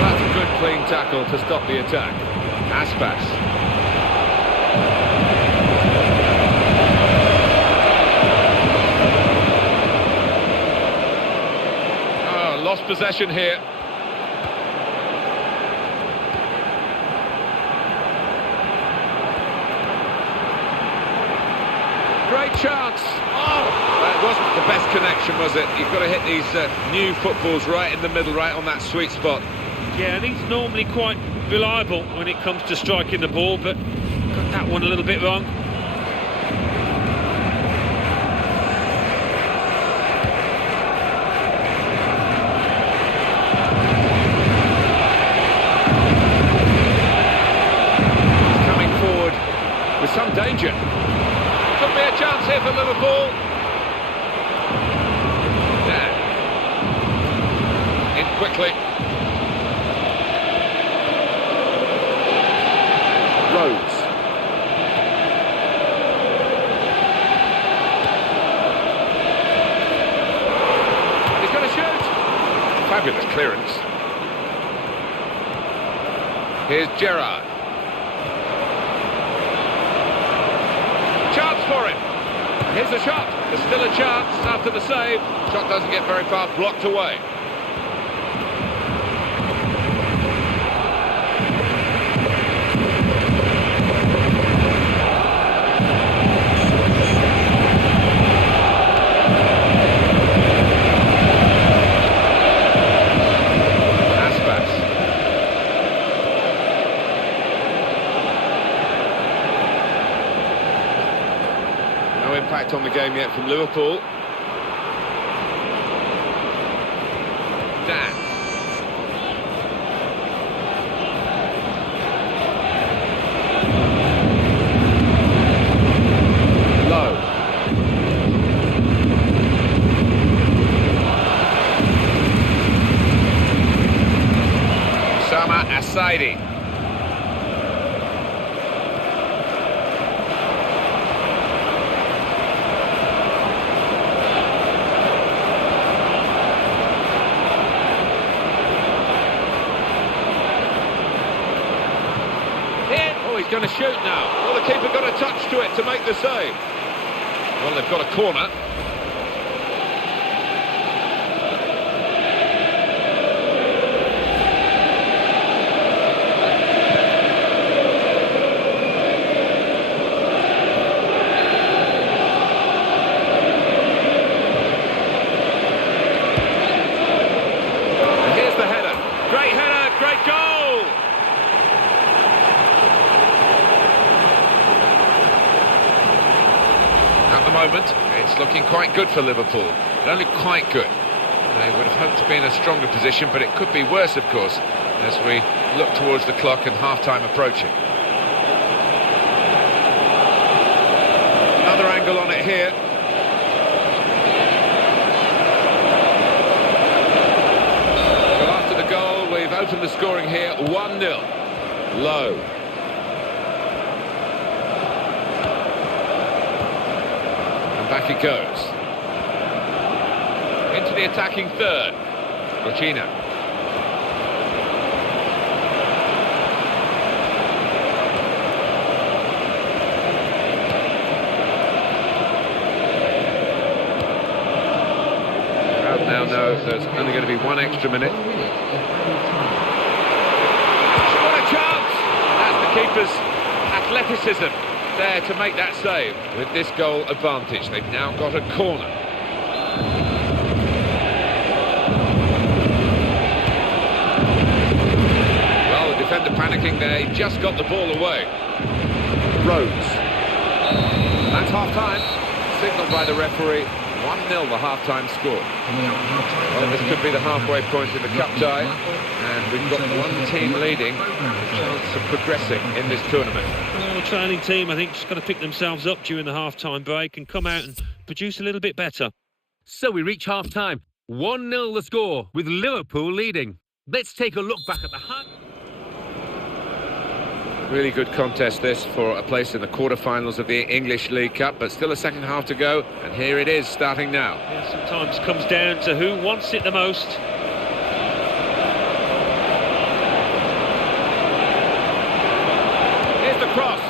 That's a good clean tackle to stop the attack. Aspas. Oh, lost possession here. Great chance. Oh, that wasn't the best connection, was it? You've got to hit these new footballs right in the middle, right on that sweet spot. Yeah, and he's normally quite reliable when it comes to striking the ball, but got that one a little bit wrong. Coming forward with some danger. Could be a chance here for Liverpool. Dan. In quickly. Rhodes. He's going to shoot. Fabulous clearance. Here's Gerrard. Here's a shot. There's still a chance after the save. Shot doesn't get very far, blocked away. No impact on the game yet from Liverpool. Dan. Low. Sama Asaidi. Oh, he's going to shoot now. Well, the keeper got a touch to it to make the save. Well, they've got a corner. And here's the header. Great header, great goal! At the moment, it's looking quite good for Liverpool, but only quite good. They would have hoped to be in a stronger position, but it could be worse, of course, as we look towards the clock and half-time approaching. Another angle on it here. So after the goal, we've opened the scoring here, 1-0. Low. Back it goes. Into the attacking third. Rochina. Crowd now know there's only going to be one extra minute. What a chance! That's the keeper's athleticism there to make that save. With this goal advantage, they've now got a corner. Well, the defender panicking there, he just got the ball away. Rhodes. That's half-time. Signalled by the referee. 1-0 the half-time score. Well, this could be the halfway point in the cup tie, and we've got one team leading, a chance of progressing in this tournament. Well, the training team, I think, just got to pick themselves up during the half-time break and come out and produce a little bit better. So we reach half-time. 1-0 the score, with Liverpool leading. Let's take a look back at the half. Really good contest this for a place in the quarter-finals of the English League Cup, but still a second half to go, and here it is starting now. Yeah, sometimes comes down to who wants it the most. Here's the cross.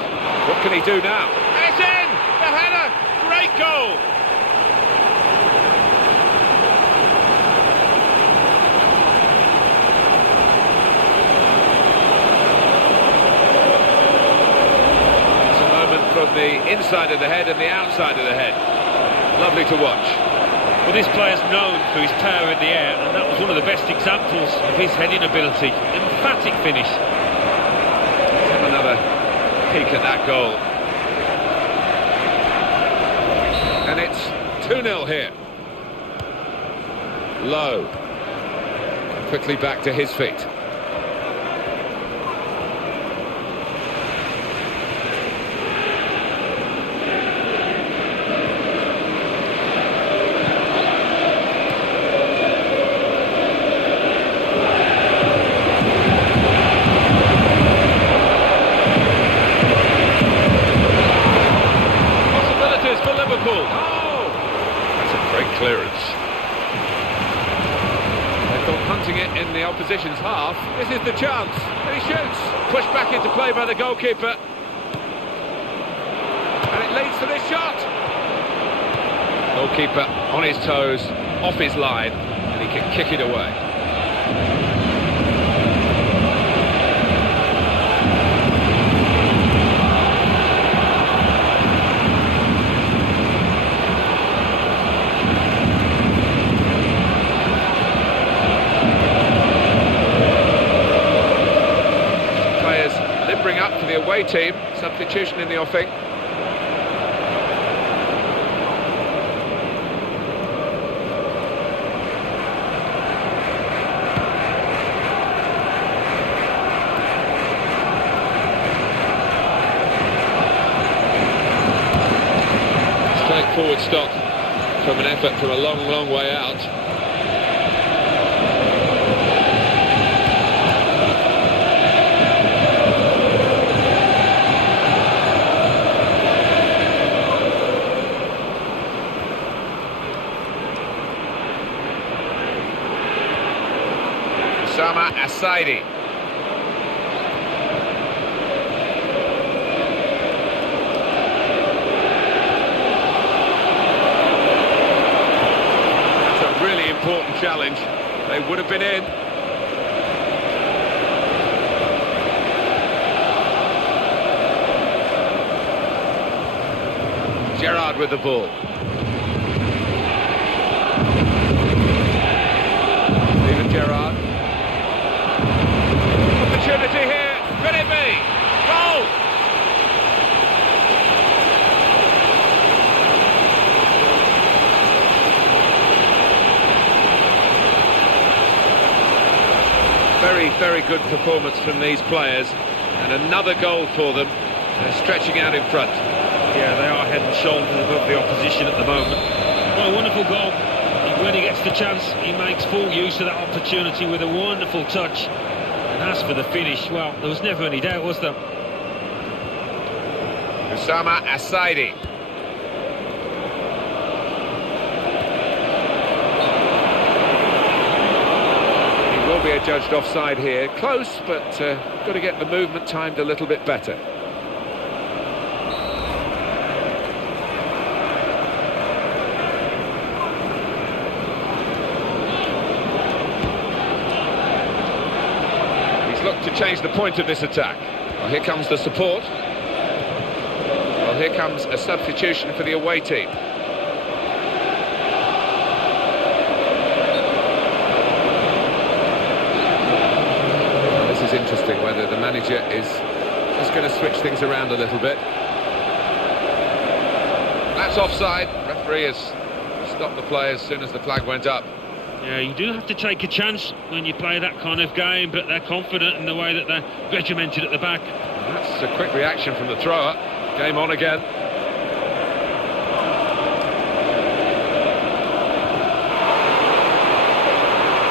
What can he do now? It's in! The header! Great goal! From the inside of the head and the outside of the head. Lovely to watch. Well, this player's known for his power in the air, and that was one of the best examples of his heading ability. Emphatic finish. Let's have another peek at that goal. And it's 2-0 here. Low. Quickly back to his feet. Clearance. They've gone hunting it in the opposition's half. This is the chance. And he shoots. Pushed back into play by the goalkeeper. And it leads to this shot. Keeper on his toes, off his line, and he can kick it away. Players limbering up for the away team, substitution in the offing. Forward stop from an effort from a long, long way out. Osama Asaidi. Important challenge. They would have been in. Gerrard with the ball. Steven Gerrard. Opportunity here. Could it be? Goal! Very, very good performance from these players, and another goal for them. They're stretching out in front. Yeah, they are head and shoulders above the opposition at the moment. Well, a wonderful goal. And when he gets the chance, he makes full use of that opportunity with a wonderful touch. And as for the finish, well, there was never any doubt, was there? Osama Asaidi. Will be adjudged offside here. Close, but got to get the movement timed a little bit better. He's looked to change the point of this attack. Well, here comes the support. Well, here comes a substitution for the away team. Interesting whether the manager is just going to switch things around a little bit. That's offside. Referee has stopped the play as soon as the flag went up. Yeah, you do have to take a chance when you play that kind of game, but they're confident in the way that they're regimented at the back. And that's a quick reaction from the thrower. Game on again.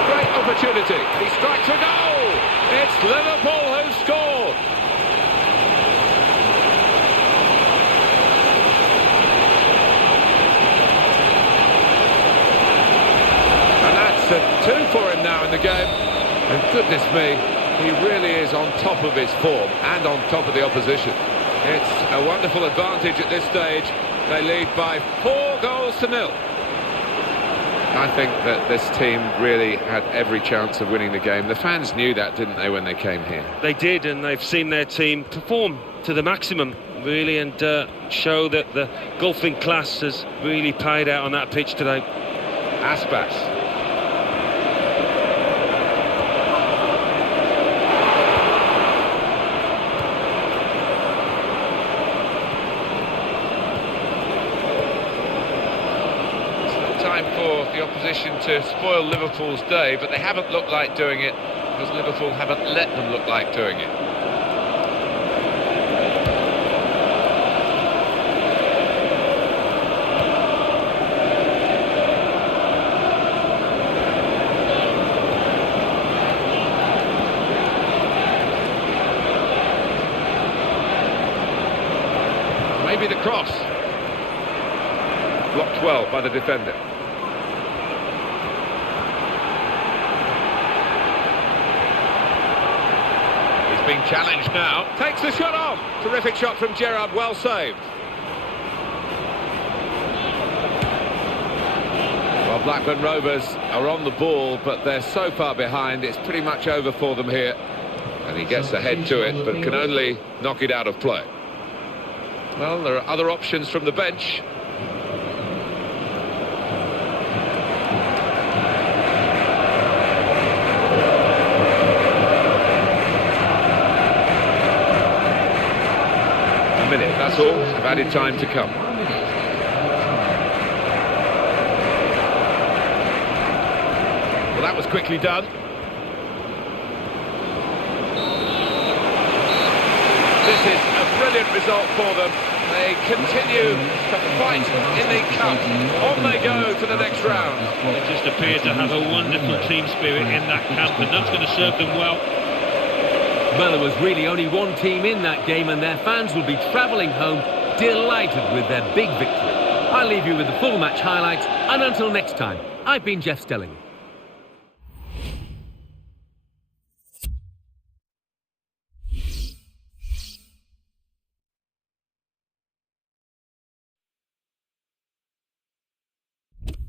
Great opportunity. He strikes a goal. It's Liverpool who scored. And that's a 2 for him now in the game. And goodness me, he really is on top of his form and on top of the opposition. It's a wonderful advantage at this stage. They lead by 4 goals to 0. I think that this team really had every chance of winning the game. The fans knew that, didn't they, when they came here? They did, and they've seen their team perform to the maximum, really, and show that the golfing class has really paid out on that pitch today. Aspas. For the opposition to spoil Liverpool's day, but they haven't looked like doing it because Liverpool haven't let them look like doing it. Maybe the cross. Blocked well by the defender. Being challenged now, takes the shot off. Terrific shot from Gerrard, well saved. Well, Blackburn Rovers are on the ball, but they're so far behind, it's pretty much over for them here. And he gets ahead to it, but can only knock it out of play. Well, there are other options from the bench. A minute, that's all, of added time to come. Well, that was quickly done. This is a brilliant result for them. They continue to fight in the cup. On they go to the next round. They just appear to have a wonderful team spirit in that camp, and that's going to serve them well. Well, there was really only one team in that game, and their fans will be travelling home delighted with their big victory. I'll leave you with the full match highlights, and until next time, I've been Jeff Stelling.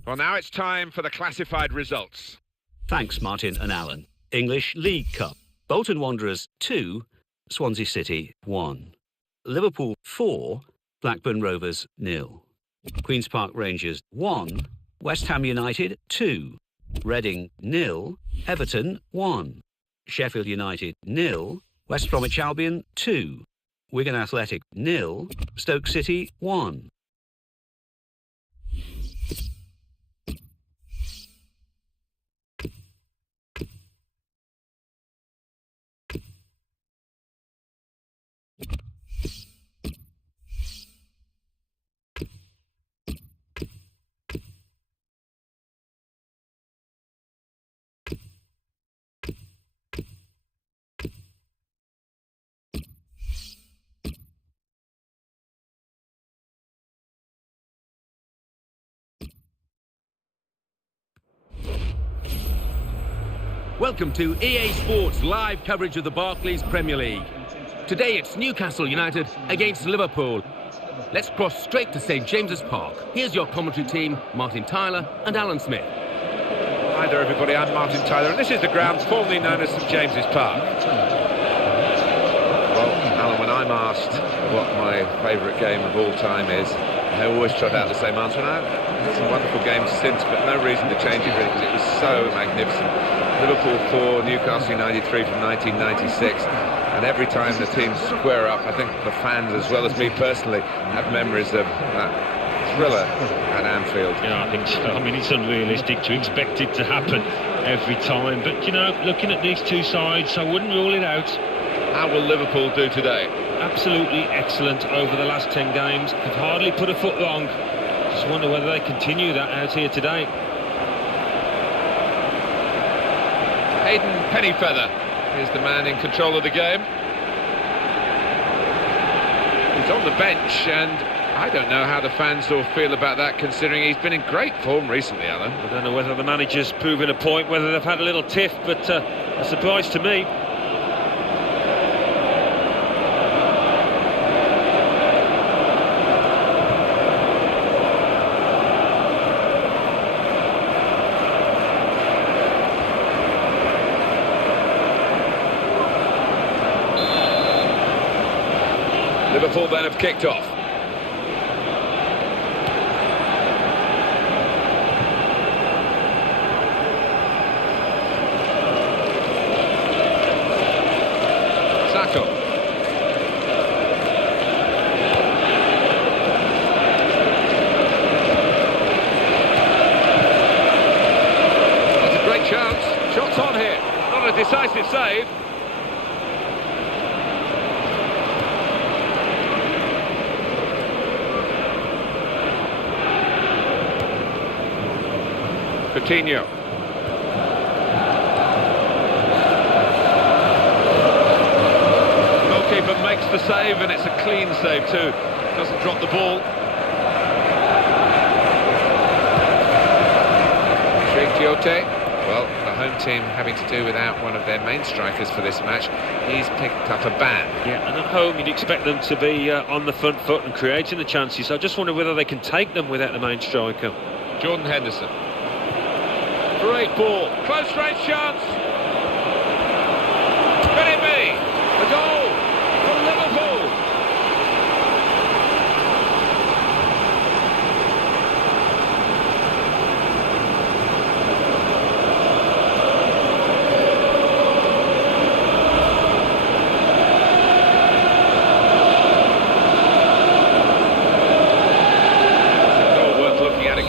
Well, now it's time for the classified results. Thanks, Martin and Alan. English League Cup. Bolton Wanderers 2, Swansea City 1. Liverpool 4, Blackburn Rovers 0. Queen's Park Rangers 1, West Ham United 2. Reading 0, Everton 1. Sheffield United 0, West Bromwich Albion 2. Wigan Athletic 0, Stoke City 1. Welcome to EA Sports live coverage of the Barclays Premier League. Today it's Newcastle United against Liverpool. Let's cross straight to St James's Park. Here's your commentary team, Martin Tyler and Alan Smith. Hi there everybody, I'm Martin Tyler, and this is the ground formerly known as St James's Park. Well, Alan, when I'm asked what my favourite game of all time is, I always trot out the same answer, and I've had some wonderful games since, but no reason to change it really, because it was so magnificent. Liverpool 4, Newcastle United 3 from 1996, and every time the teams square up, I think the fans, as well as me personally, have memories of that thriller at Anfield. Yeah, I think so. I mean, it's unrealistic to expect it to happen every time, but, you know, looking at these two sides, I wouldn't rule it out. How will Liverpool do today? Absolutely excellent over the last 10 games. Have hardly put a foot wrong. Just wonder whether they continue that out here today. Aidan Pennyfeather is the man in control of the game. He's on the bench, and I don't know how the fans will feel about that, considering he's been in great form recently, Alan. I don't know whether the manager's proven a point, whether they've had a little tiff, but a surprise to me. Liverpool then have kicked off. Sacco. That's a great chance. Shots on here. Not a decisive save. Coutinho. Goalkeeper makes the save, and it's a clean save too. Doesn't drop the ball. Quiote. Well, the home team having to do without one of their main strikers for this match. He's picked up a ban. Yeah, and at home you'd expect them to be on the front foot and creating the chances. I just wonder whether they can take them without the main striker. Jordan Henderson. Great ball. Close range chance. Could it be? A goal for Liverpool.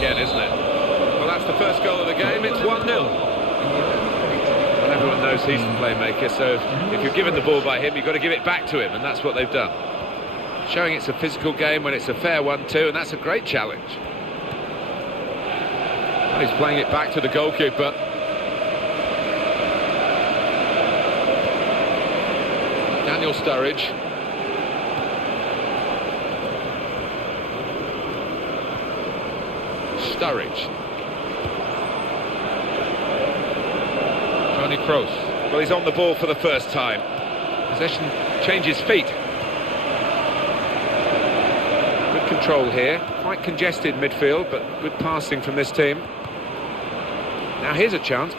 Isn't it? Well, that's the first goal of the game. It's 1-0. Well, everyone knows he's the playmaker, so if you're given the ball by him, you've got to give it back to him, and that's what they've done. Showing it's a physical game when it's a fair one too, and that's a great challenge. Well, he's playing it back to the goalkeeper. Daniel Sturridge. Sturridge. Toni Kroos. Well, he's on the ball for the first time. Possession changes feet. Good control here. Quite congested midfield, but good passing from this team. Now here's a chance.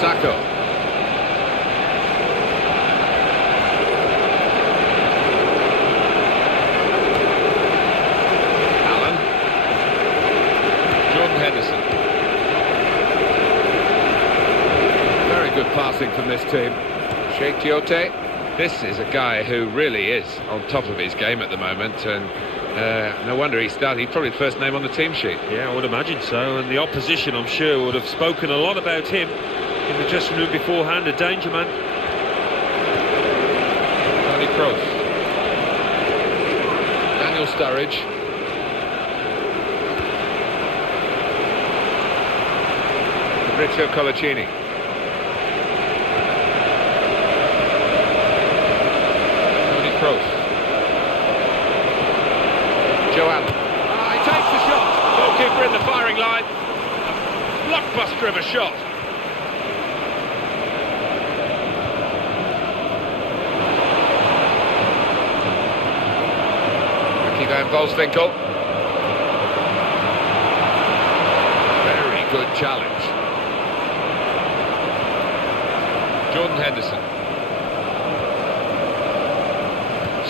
Sacco. Allen. Jordan Henderson. Very good passing from this team. Sheikh Tiote. This is a guy who really is on top of his game at the moment, and no wonder he started. He's probably the first name on the team sheet. Yeah, I would imagine so, and the opposition, I'm sure, would have spoken a lot about him in the dressing room beforehand. A danger man. Toni Kroos. Daniel Sturridge. Fabrizio Colaccini. Toni Kroos. Joe Allen. He takes the shot. Goalkeeper in the firing line. A blockbuster of a shot. Van Volswinkel. Very good challenge. Jordan Henderson.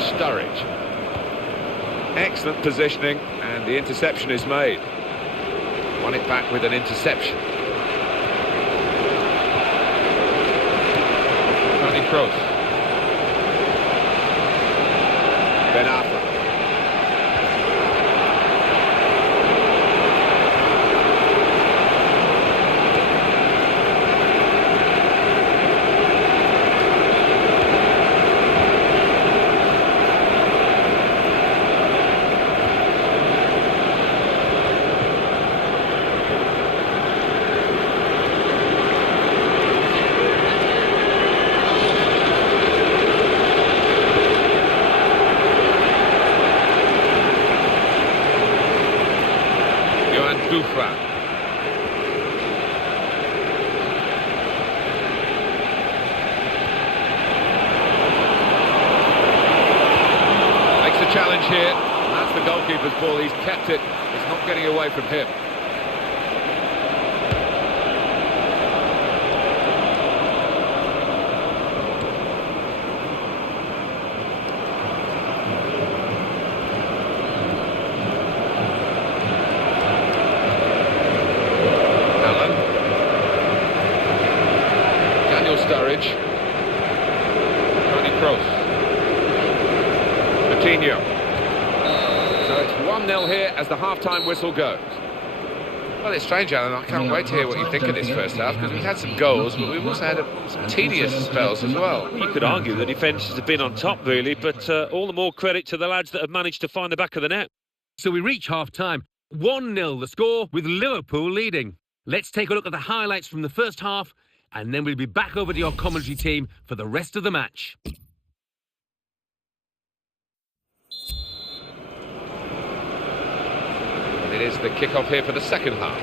Sturridge. Excellent positioning, and the interception is made. Won it back with an interception. Toni Kroos. Ben Arfa. Gouffran. Makes a challenge here. That's the goalkeeper's ball. He's kept it. It's not getting away from him. Sturridge. Toni Kroos. Coutinho. So it's 1-0 here as the half-time whistle goes. Well, it's strange, Alan. I can't wait to hear what you think of this first half, because we've had some goals, but we've also had some tedious spells as well. You could argue the defences have been on top, really, but all the more credit to the lads that have managed to find the back of the net. So we reach half-time. 1-0 the score, with Liverpool leading. Let's take a look at the highlights from the first half, and then we'll be back over to your commentary team for the rest of the match. It is the kick-off here for the second half.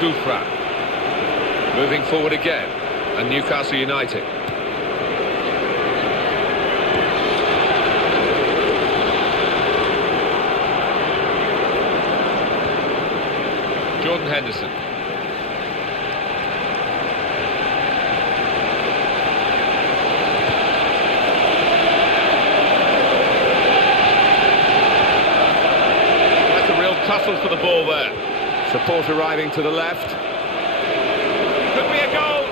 Gouffran. Moving forward again. And Newcastle United. Jordan Henderson. That's a real tussle for the ball there. Support arriving to the left. Could be a goal.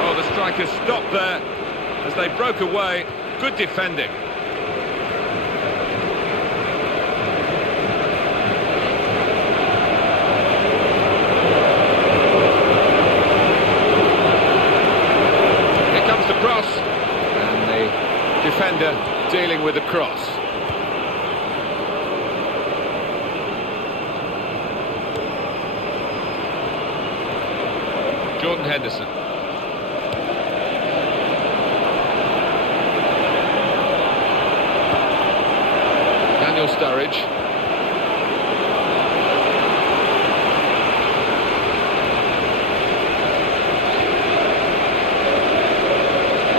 Oh, the strikers stopped there as they broke away. Good defending. Here comes the cross. And the defender dealing with the cross. Jordan Henderson. Daniel Sturridge.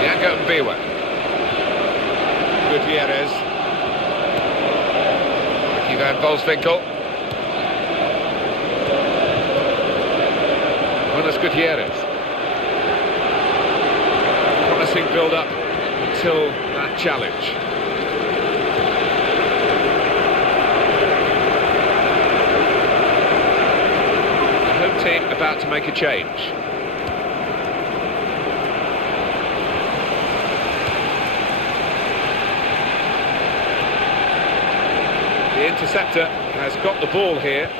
Yango Mbiwa. Gutierrez. Ricky van Volswinkel. Gutierrez. Promising build-up until that challenge. The home team about to make a change. The interceptor has got the ball here.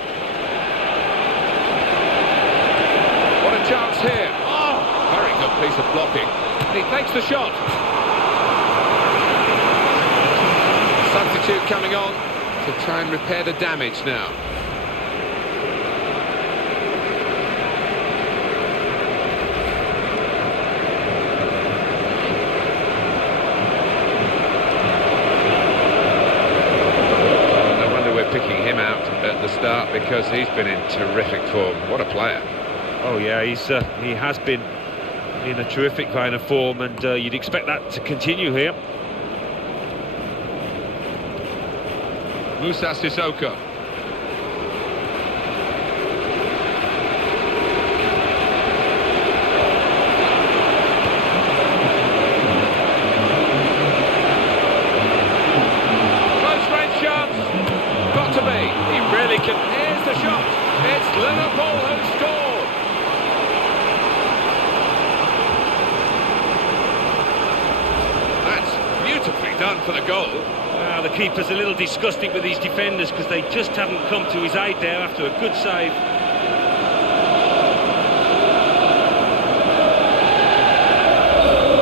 Chance here. Oh, very good piece of blocking. And he takes the shot. Substitute coming on to try and repair the damage now. No wonder we're picking him out at the start because he's been in terrific form. What a player. Oh yeah, he has been in a terrific vein of form, and you'd expect that to continue here. Moussa Sissoko. Close range chance. Got to be. He really can. Here's the shot. It's Liverpool who scored. Beautifully done for the goal. The keeper's a little disgusting with these defenders because they just haven't come to his aid there after a good save.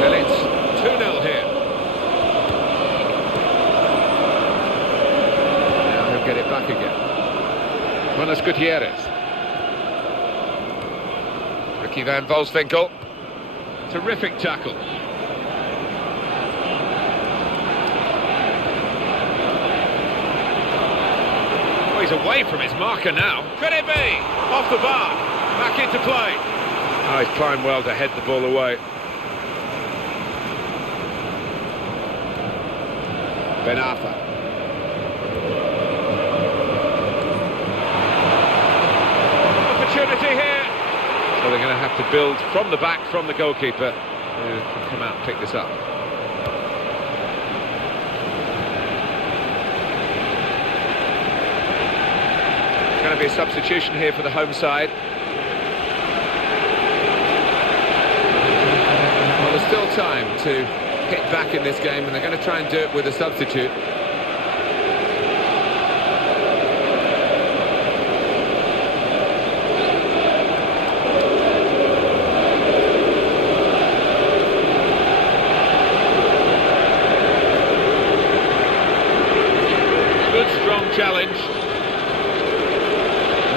And it's 2-0 here. Now he'll get it back again. Buenos Gutierrez. Ricky van Volswinkel. Terrific tackle. He's away from his marker now. Could it be? Off the bar. Back into play. Oh, he's playing well to head the ball away. Ben Arfa. Opportunity here. So they're going to have to build from the back, from the goalkeeper, who can come out and pick this up. Going to be a substitution here for the home side. Well, there's still time to hit back in this game, and they're going to try and do it with a substitute. Good, strong challenge.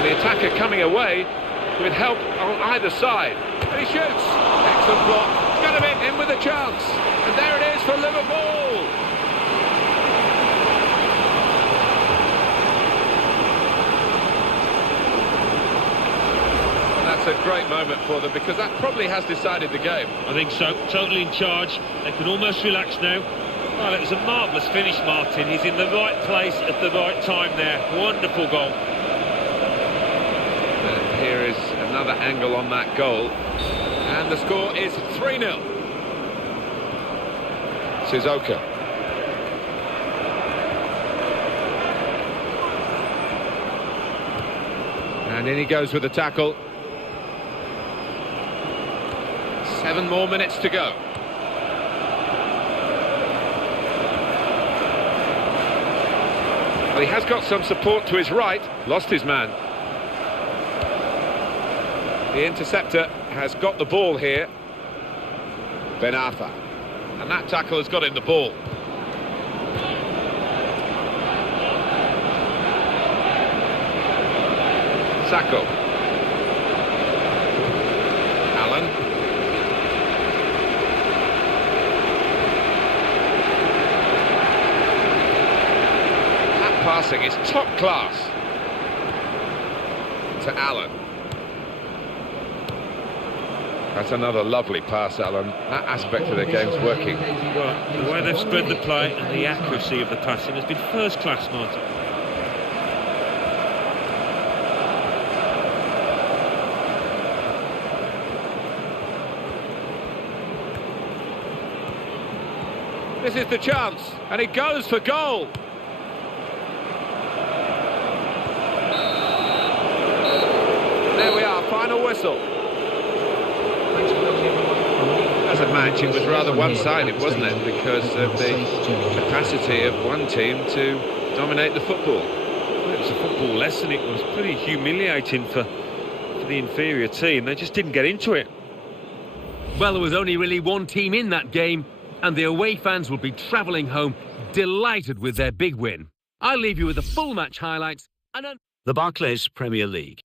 The attacker coming away with help on either side. And he shoots. Excellent block. He's going to be in with a chance. And there it is for Liverpool. great moment for them, because that probably has decided the game. I think so. Totally in charge. They can almost relax now. Well, it was a marvellous finish, Martin. He's in the right place at the right time there. Wonderful goal. And here is another angle on that goal. And the score is 3-0. Sissoko. And in he goes with the tackle. 7 more minutes to go. Well, he has got some support to his right. Lost his man. The interceptor has got the ball here. Ben Arfa. And that tackle has got him the ball. Sacco. Allen. That passing is top class. To Allen. That's another lovely pass, Alan. That aspect of their game's working. Well, the way they've spread the play and the accuracy of the passing has been first class, Martin. This is the chance, and it goes for goal. There we are, final whistle. As a match, it was rather one-sided, wasn't it? Because of the capacity of one team to dominate the football. Well, it was a football lesson. It was pretty humiliating for the inferior team. They just didn't get into it. Well, there was only really one team in that game, and the away fans will be travelling home delighted with their big win. I'll leave you with the full match highlights and The Barclays Premier League.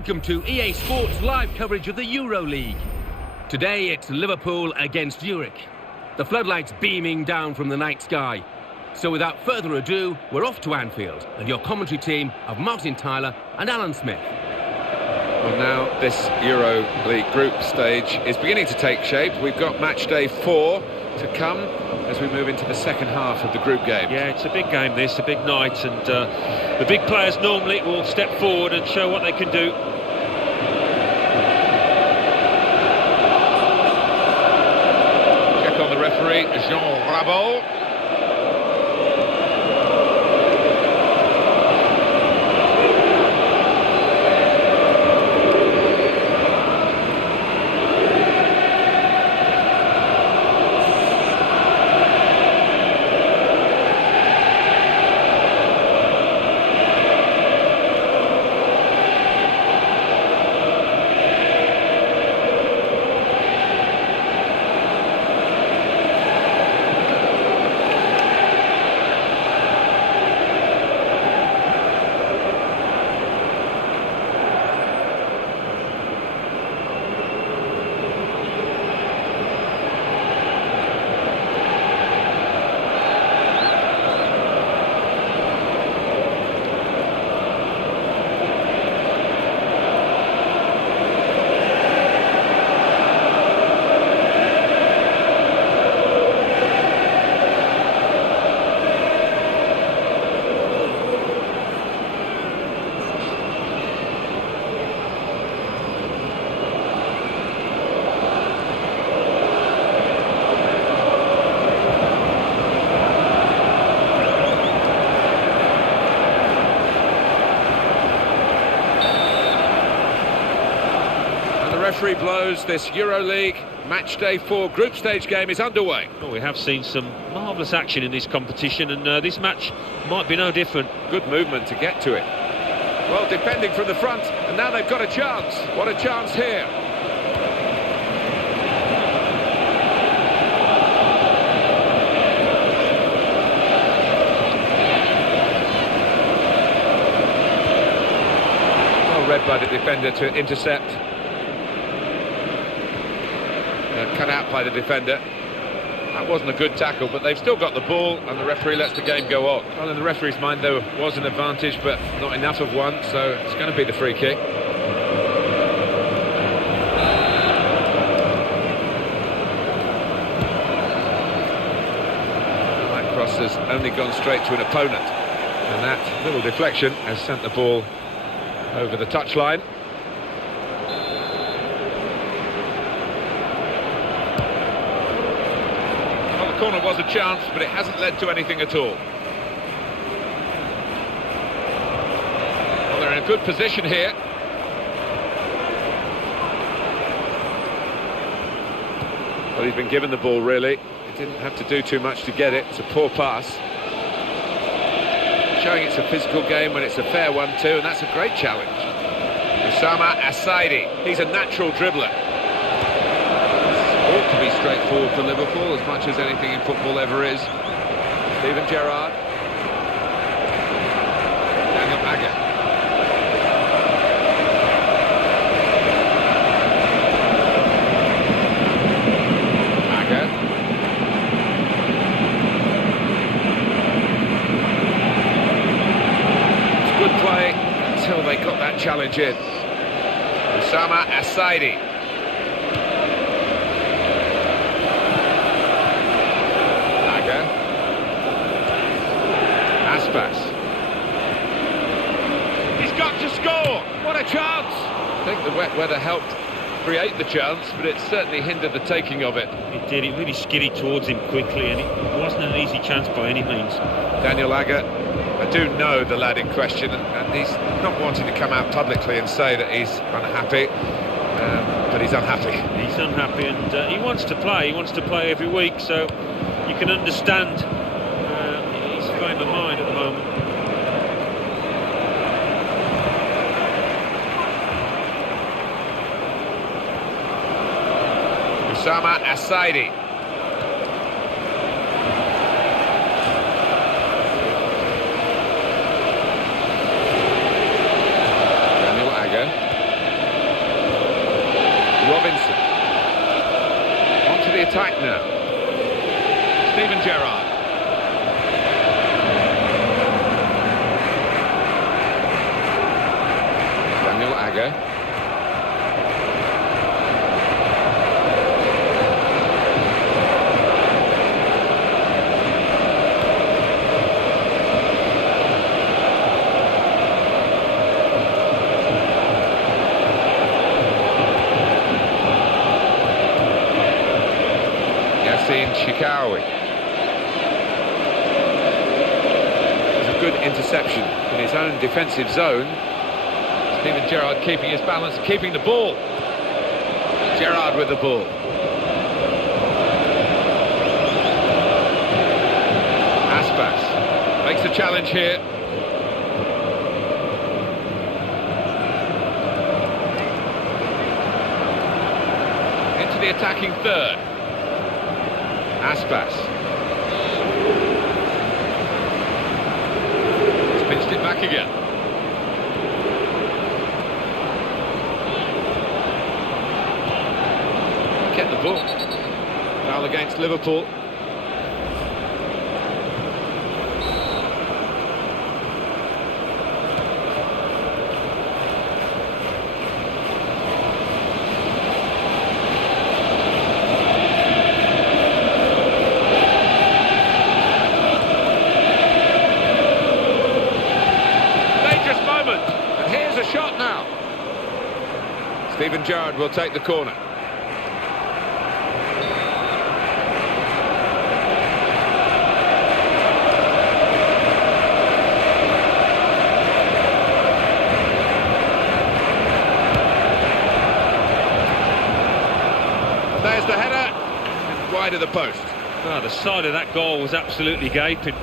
welcome to EA Sports live coverage of the Euro League. Today it's Liverpool against Zurich. The floodlights beaming down from the night sky. So without further ado, we're off to Anfield and your commentary team of Martin Tyler and Alan Smith. Well, now this Euro League group stage is beginning to take shape. We've got match day 4 to come as we move into the second half of the group game. Yeah, it's a big game this, a big night, and the big players normally will step forward and show what they can do. Check on the referee, Jean Rabot. And the referee blows. This EuroLeague match day 4 group stage game is underway. Well, we have seen some marvellous action in this competition, and this match might be no different. Good movement to get to it. Well, defending from the front, and now they've got a chance. What a chance here. Well read by the defender to intercept. Cut out by the defender. That wasn't a good tackle, but they've still got the ball, and the referee lets the game go on. Well, in the referee's mind, there was an advantage, but not enough of one, so it's going to be the free kick. That cross has only gone straight to an opponent, and that little deflection has sent the ball over the touchline. Corner was a chance, but it hasn't led to anything at all. Well, they're in a good position here. Well, he's been given the ball, really. He didn't have to do too much to get it. It's a poor pass. Showing it's a physical game when it's a fair one too, and that's a great challenge. Osama Assaidi, he's a natural dribbler. Ought to be straightforward for Liverpool, as much as anything in football ever is. Steven Gerrard. Daniel Agger. Agger. It's good play until they got that challenge in. Osama Assaidi. He's got to score! What a chance! I think the wet weather helped create the chance, but it certainly hindered the taking of it. It did. It really skidded towards him quickly, and it wasn't an easy chance by any means. Daniel Agger, I do know the lad in question, and he's not wanting to come out publicly and say that he's unhappy, but he's unhappy. He's unhappy, and he wants to play. He wants to play every week, so you can understand his frame of mind at the moment. Osama Assaidi. Daniel Agger. Robinson. On to the attack now. Steven Gerrard. Daniel Agger. Shikawi. It's a good interception in his own defensive zone. Steven Gerrard keeping his balance, keeping the ball. Gerrard with the ball. Aspas makes the challenge here. Into the attacking third. Aspas. He's pinched it back again. Get the ball. Foul against Liverpool. Shot now. Steven Gerrard will take the corner. There's the header, and wide of the post. Oh, the side of that goal was absolutely gaping.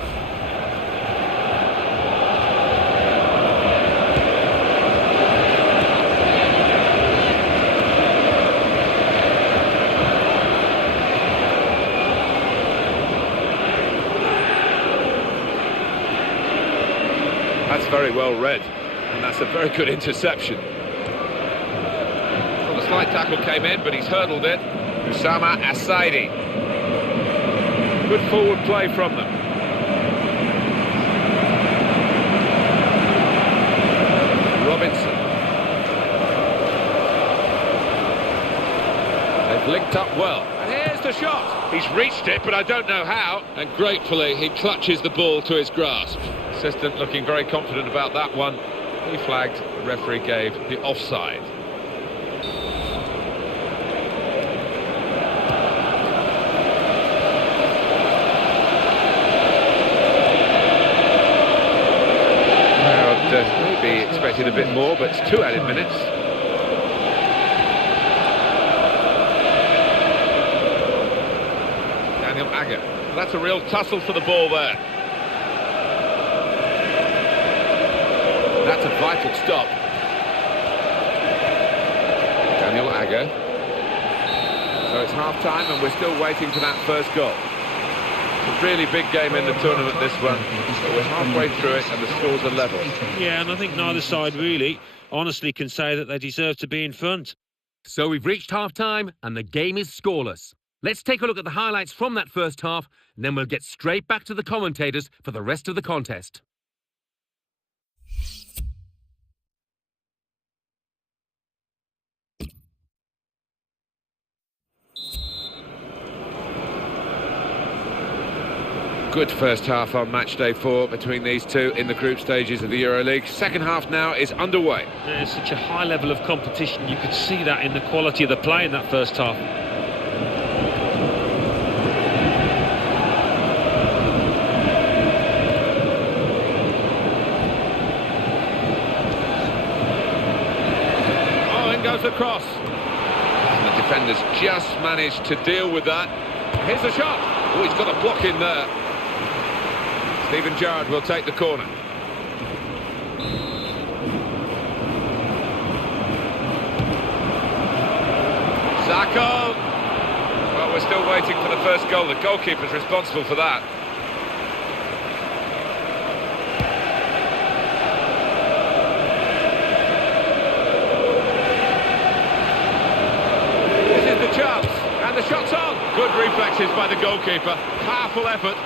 That's very well read, and that's a very good interception. Well, the slight tackle came in, but he's hurdled it. Usama Asaidi. Good forward play from them. Robinson. They've linked up well. And here's the shot. He's reached it, but I don't know how. And gratefully, he clutches the ball to his grasp. Assistant looking very confident about that one. He flagged, the referee gave the offside. Maybe expected a bit more, but it's 2 added minutes. Daniel Agger. That's a real tussle for the ball there. That's a vital stop. Daniel Agger. So it's half-time and we're still waiting for that first goal. It's a really big game in the tournament, this one. But we're halfway through it and the scores are level. Yeah, and I think neither side really honestly can say that they deserve to be in front. So we've reached half-time and the game is scoreless. Let's take a look at the highlights from that first half, and then we'll get straight back to the commentators for the rest of the contest. Good first half on match day 4 between these two in the group stages of the EuroLeague. Second half now is underway. There's such a high level of competition. You could see that in the quality of the play in that first half. Oh, in goes the cross. And the defenders just managed to deal with that. Here's the shot. Oh, he's got a block in there. Stephen Gerrard will take the corner. Sacco. Well, we're still waiting for the first goal. The goalkeeper's responsible for that. This is the chance. And the shot's on. Good reflexes by the goalkeeper. Powerful effort.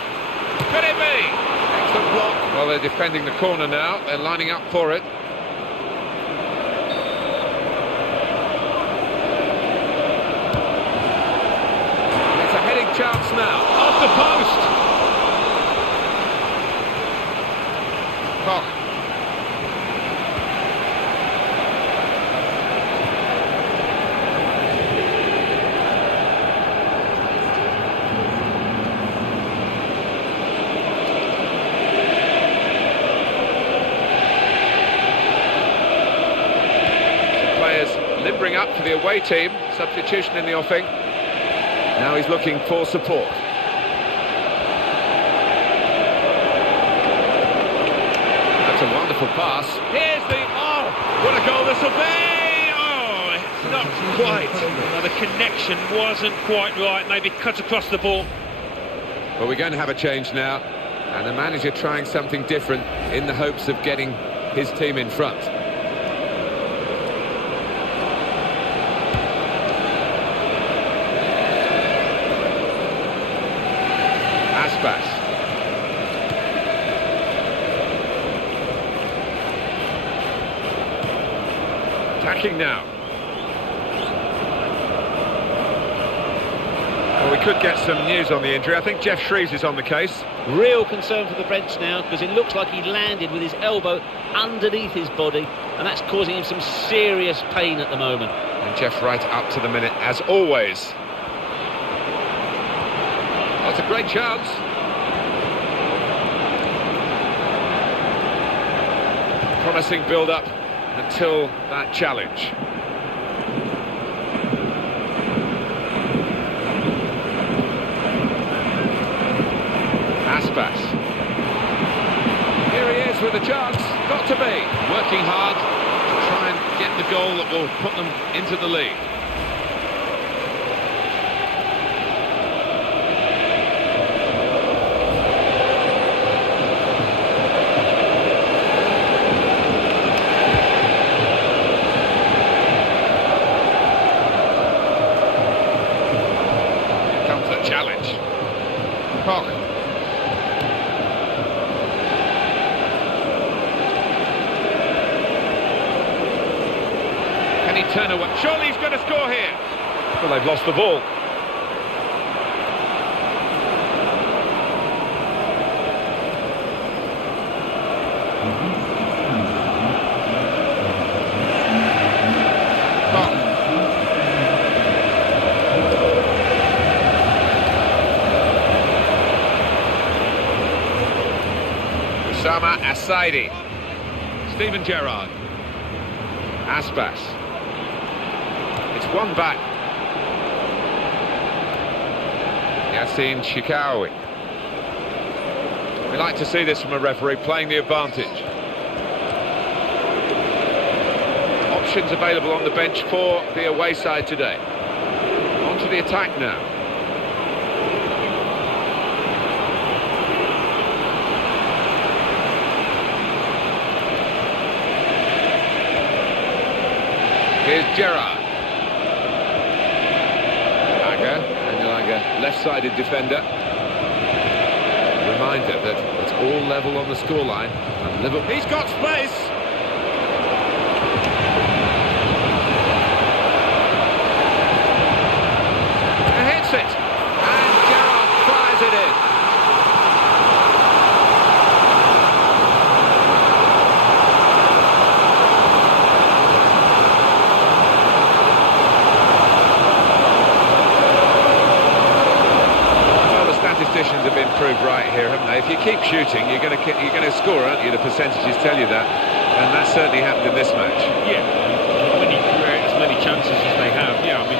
Could it be? Excellent block. Well, they're defending the corner now. They're lining up for it. It's a heading chance now. Off the post. Koch. Limbering up for the away team, substitution in the offing. Now he's looking for support. That's a wonderful pass. Here's the... Oh, what a goal this will be! Oh, it's not quite. Well, the connection wasn't quite right, maybe cut across the ball. Well, we're going to have a change now. And the manager trying something different in the hopes of getting his team in front. Attacking now. Well, we could get some news on the injury. I think Jeff Shreves is on the case. Real concern for the bench now, because it looks like he landed with his elbow underneath his body, and that's causing him some serious pain at the moment. And Jeff right up to the minute, as always. That's a great chance. Promising build-up until that challenge. Aspas. Here he is with a chance. Got to be. Working hard to try and get the goal that will put them into the lead. Challenge. Koch. Can he turn away? Surely he's going to score here. Well, they've lost the ball. Sama Asaidi. Steven Gerrard. Aspas. It's one back. Yassine Chikawi. We like to see this from a referee playing the advantage. Options available on the bench for the away side today. On to the attack now. Here's Gerrard. Aga, left-sided defender. Reminder that it's all level on the scoreline. And Liverpool. He's got space. He hits it, and Gerrard fires it in. Statisticians have been proved right here, haven't they? If you keep shooting, you're going to score, aren't you? The percentages tell you that, and that certainly happened in this match. Yeah, when you create as many chances as they have, yeah, I mean,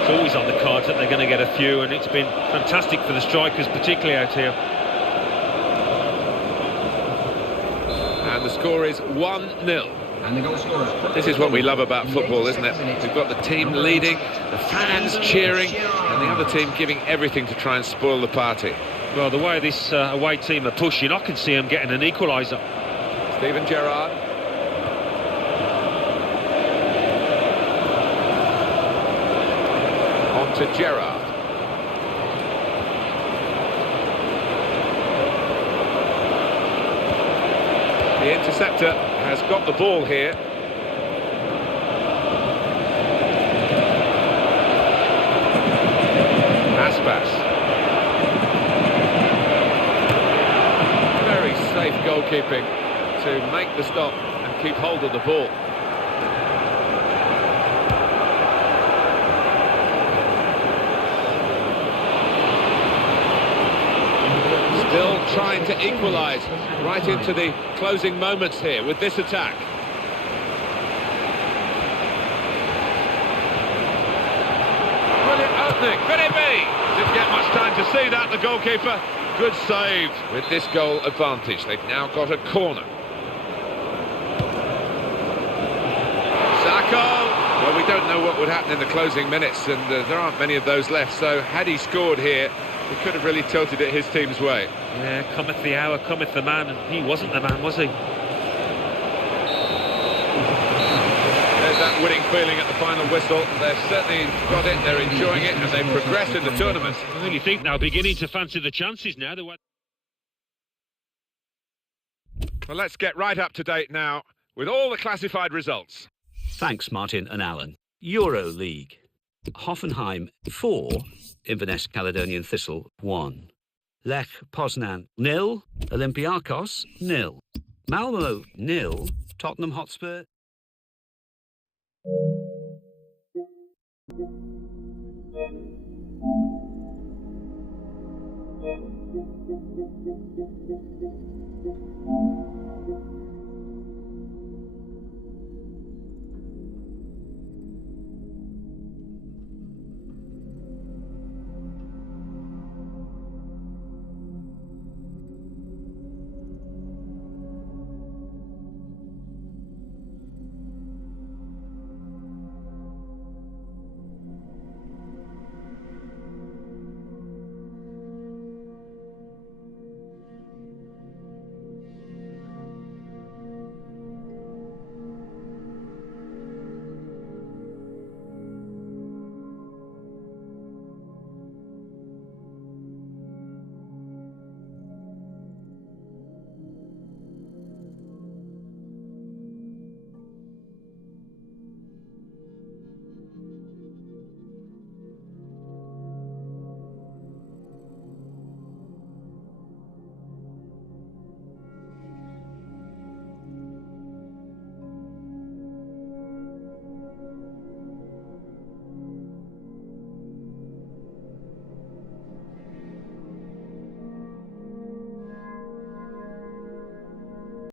it's always on the cards that they're going to get a few, and it's been fantastic for the strikers, particularly out here. And the score is 1-0. This is what we love about football, isn't it? We've got the team leading, the fans cheering, and the other team giving everything to try and spoil the party. Well, the way this away team are pushing, I can see them getting an equaliser. Steven Gerrard. On to Gerrard. The interceptor has got the ball here. Aspas. Very safe goalkeeping to make the stop and keep hold of the ball. Still trying to equalise right into the closing moments here with this attack. Brilliant opening, could it be? Didn't get much time to see that, the goalkeeper. Good save with this goal advantage. They've now got a corner. Sacco! Well, we don't know what would happen in the closing minutes, and there aren't many of those left, so had he scored here, he could have really tilted it his team's way. Yeah, cometh the hour, cometh the man, and he wasn't the man, was he? There's that winning feeling at the final whistle. They've certainly got it, they're enjoying it, and they've progressed in the tournament. I really think they're beginning to fancy the chances now. Well, let's get right up to date now with all the classified results. Thanks, Martin and Alan. Euro League. Hoffenheim 4, Inverness Caledonian Thistle 1. Lech Poznan 0, Olympiacos 0. Malmo 0, Tottenham Hotspur.